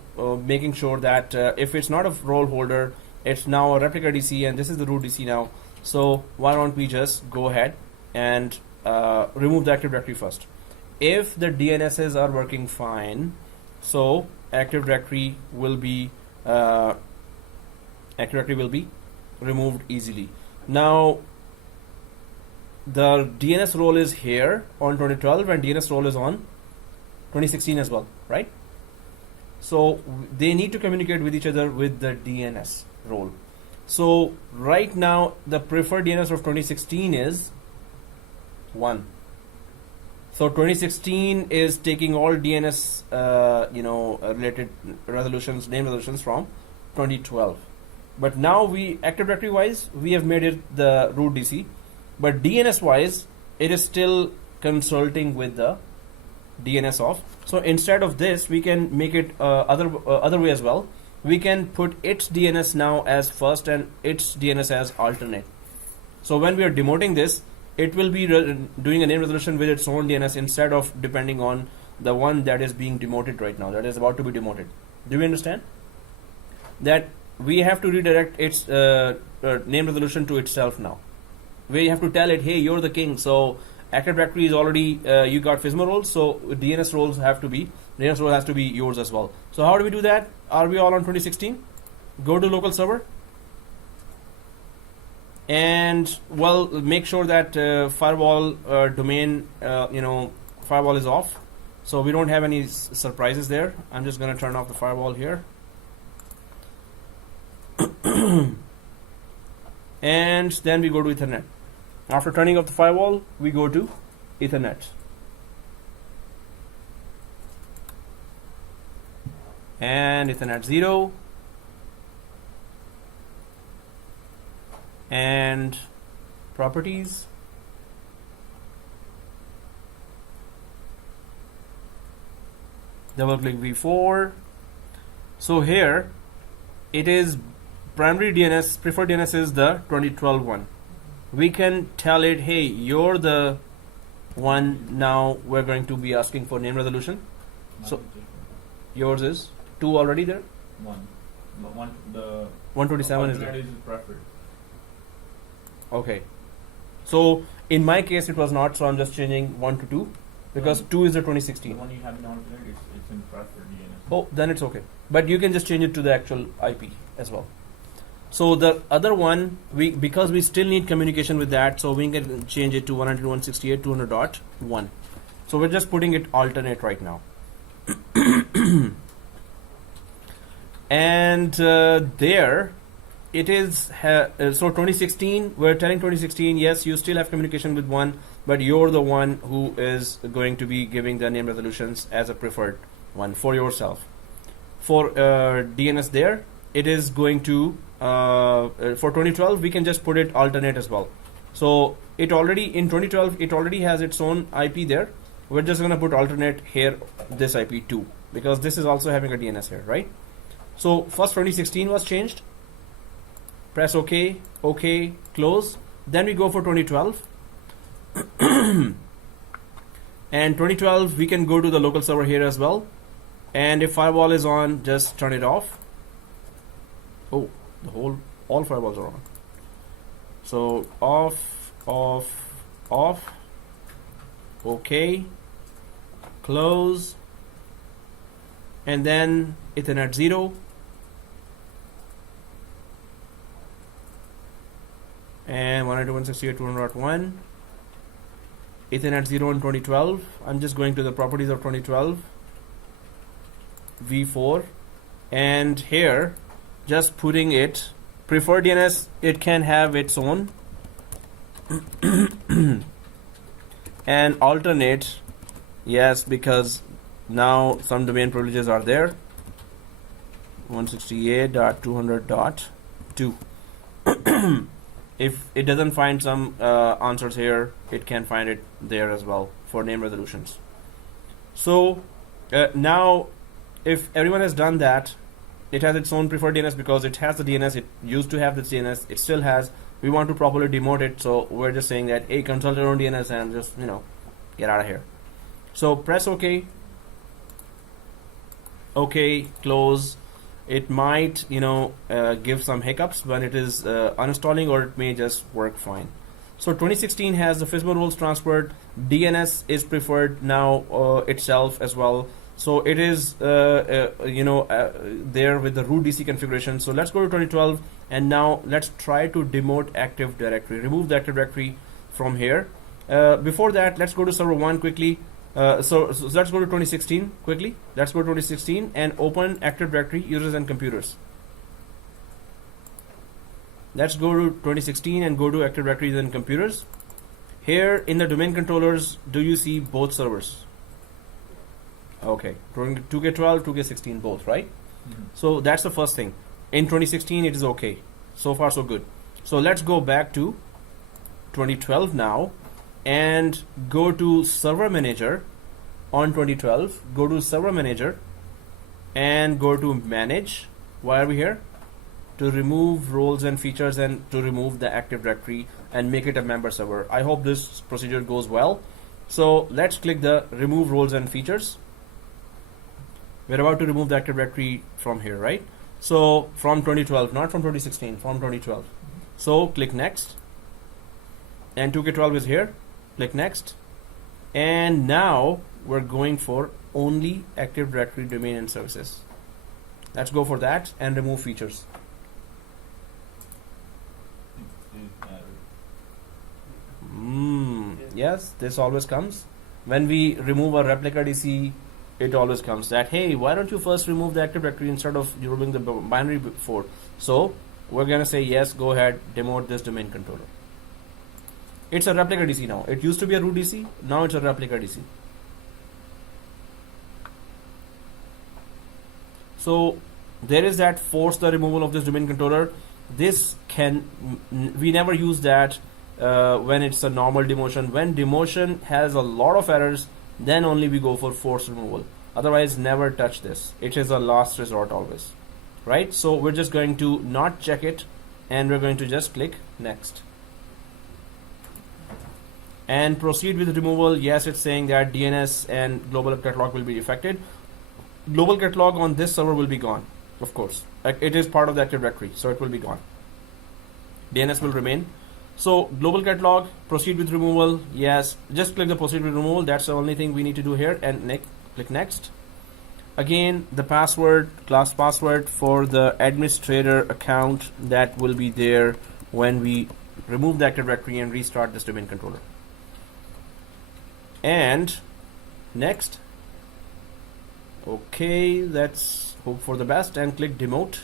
making sure that if it's not a role holder, it's now a replica DC, and this is the root DC now. So why don't we just go ahead and remove the Active Directory first. If the DNSs are working fine, so Active Directory will be removed easily. Now the DNS role is here on 2012, and DNS role is on 2016 as well, right? So they need to communicate with each other with the DNS role. So right now the preferred DNS of 2016 is 1. So 2016 is taking all DNS related resolutions, name resolutions from 2012. But now we, Active Directory wise, we have made it the root DC, but DNS wise, it is still consulting with the DNS of. So instead of this, we can make it other way as well. We can put its DNS now as first and its DNS as alternate. So when we are demoting this, it will be doing a name resolution with its own DNS instead of depending on the one that is being demoted right now, that is about to be demoted. Do we understand? That we have to redirect its name resolution to itself now. We have to tell it, hey, you're the king. So Active Directory is already, you got FSMA roles, so DNS role has to be yours as well. So how do we do that? Are we all on 2016? Go to local server. And well, make sure that firewall domain, firewall is off, so we don't have any surprises there. I'm just going to turn off the firewall here, and then we go to Ethernet. After turning off the firewall, we go to Ethernet, and Ethernet 0. and properties. Double click v4. So here it is primary DNS, preferred DNS is the 2012 one. We can tell it, hey, you're the one now we're going to be asking for name resolution. So yours is 2 already there? One. But one, the 127 is alternate there. is preferred. Okay. So in my case it was not, so I'm just changing 1 to 2 because 2 is the The 2016. one you have in alternate, it's in preferred DNS. Oh, then it's okay. But you can just change it to the actual IP as well. So the other one, because we still need communication with that, so we can change it to 192.168.200.1. So we're just putting it alternate right now. And there it is. So 2016, we're telling 2016, yes, you still have communication with one, but you're the one who is going to be giving the name resolutions as a preferred one for yourself. For DNS there, it is going to for 2012 we can just put it alternate as well. So it already in 2012 it already has its own IP there. We're just gonna put alternate here, this IP too, because this is also having a DNS here, right? So first 2016 was changed. Press OK, OK, close. Then we go for 2012. And 2012 we can go to the local server here as well. And if firewall is on, just turn it off. Oh, all firewalls are on. So off, OK, close, and then Ethernet 0, and 192.168.200.1, Ethernet 0 in 2012. I'm just going to the properties of 2012, v4, and here just putting it preferred DNS. It can have its own and alternate, yes, because now some domain privileges are there. 168.200.2. If it doesn't find some answers here, it can find it there as well for name resolutions. So now if everyone has done that, it has its own preferred DNS because it has the DNS. It used to have this DNS. It still has. We want to properly demote it, so we're just saying that, hey, consult your own DNS and just, get out of here. So press OK. OK, close. It might, give some hiccups when it is uninstalling, or it may just work fine. So 2016 has the FISMA rules transferred. DNS is preferred now itself as well. So it is, there with the root DC configuration. So let's go to 2012, and now let's try to demote Active Directory. Remove the Active Directory from here. Before that, let's go to server 1 quickly. So let's go to 2016 quickly. Let's go to 2016 and open Active Directory users and computers. Let's go to 2016 and go to Active Directory users and computers. Here in the domain controllers, do you see both servers? Okay, 2K12, 2K16 both, right? Mm-hmm. So that's the first thing. In 2016 it is okay. So far so good. So let's go back to 2012 now and go to Server Manager on 2012. Go to Server Manager and go to Manage. Why are we here? To remove roles and features and to remove the Active Directory and make it a member server. I hope this procedure goes well. So let's click the Remove Roles and Features. We're about to remove the Active Directory from here, right? So from 2012, not from 2016, from 2012. So click Next. And 2K12 is here. Click Next. And now we're going for only Active Directory domain and services. Let's go for that and remove features. Yes, this always comes. When we remove a replica DC, it always comes that, hey, why don't you first remove the Active Directory instead of removing the binary before? So we're going to say, yes, go ahead, demote this domain controller. It's a replica DC now. It used to be a root DC. Now it's a replica DC. So there is that force the removal of this domain controller. this we never use that when it's a normal demotion. When demotion has a lot of errors, then only we go for forced removal. Otherwise, never touch this. It is a last resort always, right? So we're just going to not check it, and we're going to just click next. And proceed with removal. Yes, it's saying that DNS and global catalog will be affected. Global catalog on this server will be gone, of course. It is part of the Active Directory, so it will be gone. DNS will remain. So global catalog, proceed with removal. Yes, just click the proceed with removal. That's the only thing we need to do here, and click next. Again, the password, class password for the administrator account, that will be there when we remove the Active Directory and restart this domain controller. And next. Okay, let's hope for the best and click demote.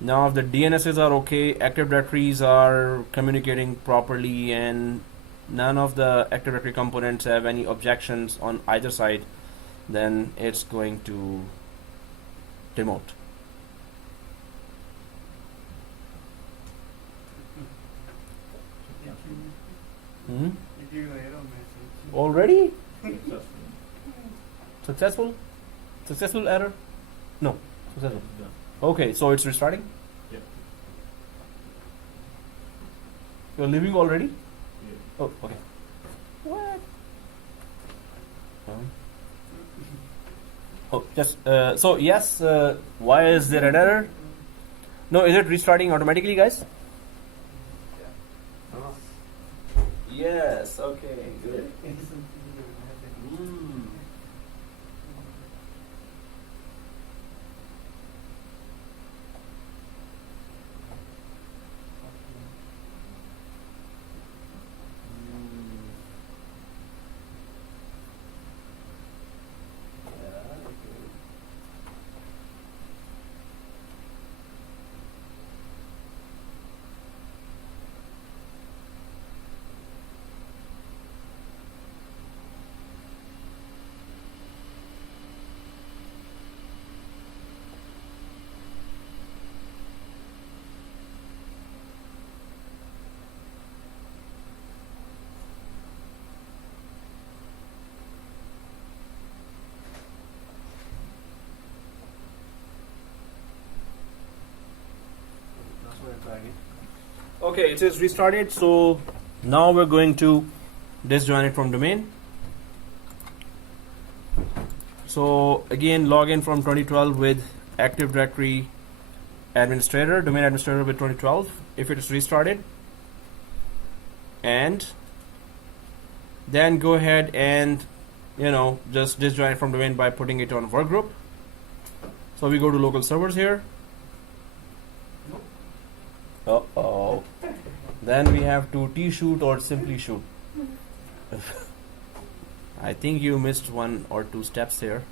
Now if the DNSs are okay, Active Directories are communicating properly, and none of the Active Directory components have any objections on either side, then it's going to demote. Hmm? Already? Successful? Successful error? No. Successful. Okay, so it's restarting? Yeah. You're leaving already? Yeah. Oh, okay. What? Oh, just so yes. Why is there an error? No, is it restarting automatically, guys? Yes. Okay. Good. Okay, it is restarted. So now we're going to disjoin it from domain. So again, log in from 2012 with Active Directory administrator, domain administrator with 2012. If it is restarted, and then go ahead and just disjoin it from domain by putting it on workgroup. So we go to local servers here. Uh-oh. Then we have to tshoot or simply shoot. I think you missed one or two steps here.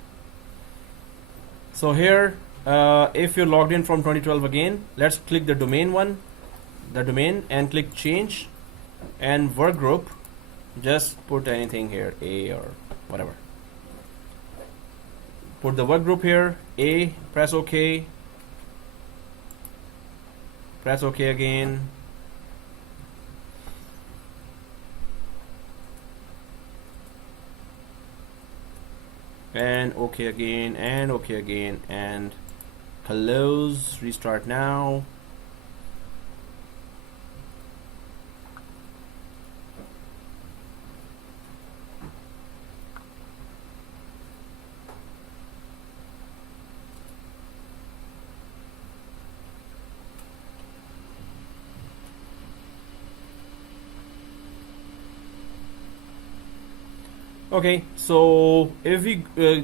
So here, if you're logged in from 2012 again, let's click the domain and click change and workgroup. Just put anything here, A or whatever. Put the workgroup here, A, press OK. Press OK again. And OK again, and OK again, and close, restart now. Okay, so if we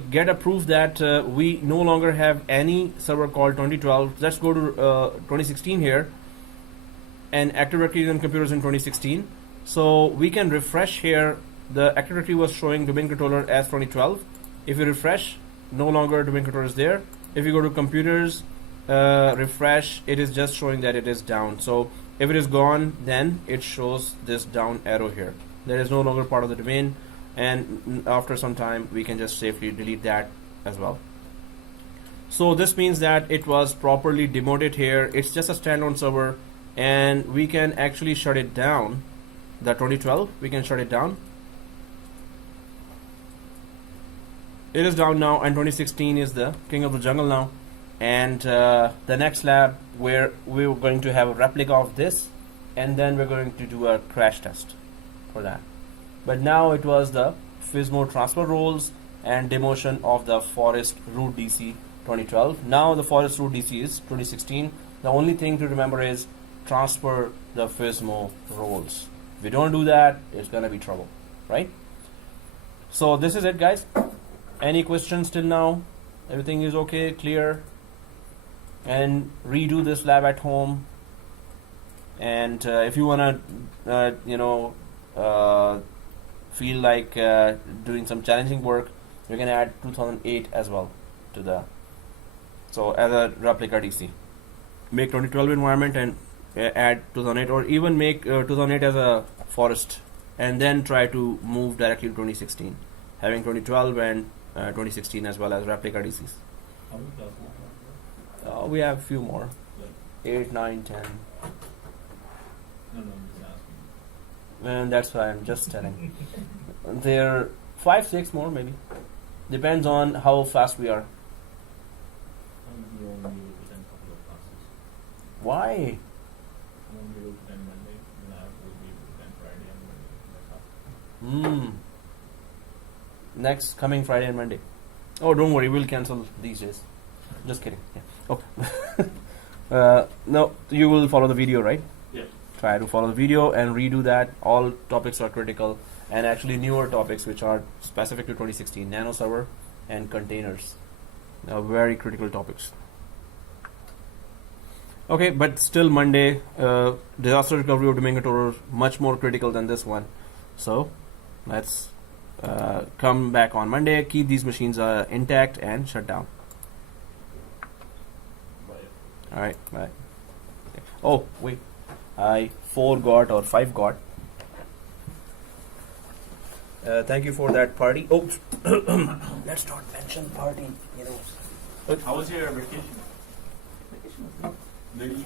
get a proof that we no longer have any server called 2012, let's go to 2016 here, and Active Directory and computers in 2016. So we can refresh here. The Active Directory was showing domain controller as 2012. If you refresh, no longer domain controller is there. If you go to computers, refresh, it is just showing that it is down. So if it is gone, then it shows this down arrow here. That is no longer part of the domain. And after some time we can just safely delete that as well. So this means that it was properly demoted here. It's just a standalone server, and we can actually shut it down. The 2012, we can shut it down. It is down now, and 2016 is the king of the jungle now. And the next lab where we're going to have a replica of this, and then we're going to do a crash test for that. But now it was the FSMO transfer roles and demotion of the forest root DC 2012. Now the forest root DC is 2016. The only thing to remember is transfer the FSMO roles. If we don't do that, it's gonna be trouble, right? So this is it, guys. Any questions till now? Everything is okay, clear? And redo this lab at home. And if you wanna, feel like doing some challenging work, you're gonna add 2008 as well to the. So as a replica DC, make 2012 environment and add 2008, or even make 2008 as a forest, and then try to move directly to 2016, having 2012 and 2016 as well as replica DCs. How many classes are there? We have a few more, Like, 8, 9, 10, no, I'm just asking. and that's why I'm just telling. There are 5, 6 more maybe. Depends on how fast we are. You only able to attend a couple of classes. Why? I won't be able to attend Monday, and I will be able to attend Friday and Monday. That's all. Next coming Friday and Monday. Oh, don't worry, we'll cancel these days. Just kidding. Yeah. Okay. No, you will follow the video, right? Yeah. Try to follow the video and redo that. All topics are critical, and actually newer topics which are specific to 2016, nano server and containers. Very critical topics. Okay, but still Monday, disaster recovery of domain controller, much more critical than this one. So let's come back on Monday, keep these machines intact and shut down. Bye. Alright, bye. Oh, wait. I forgot or 5 got. Thank you for that party. Oh, let's not mention party, you know. How was your vacation? Vacation was good. Did you?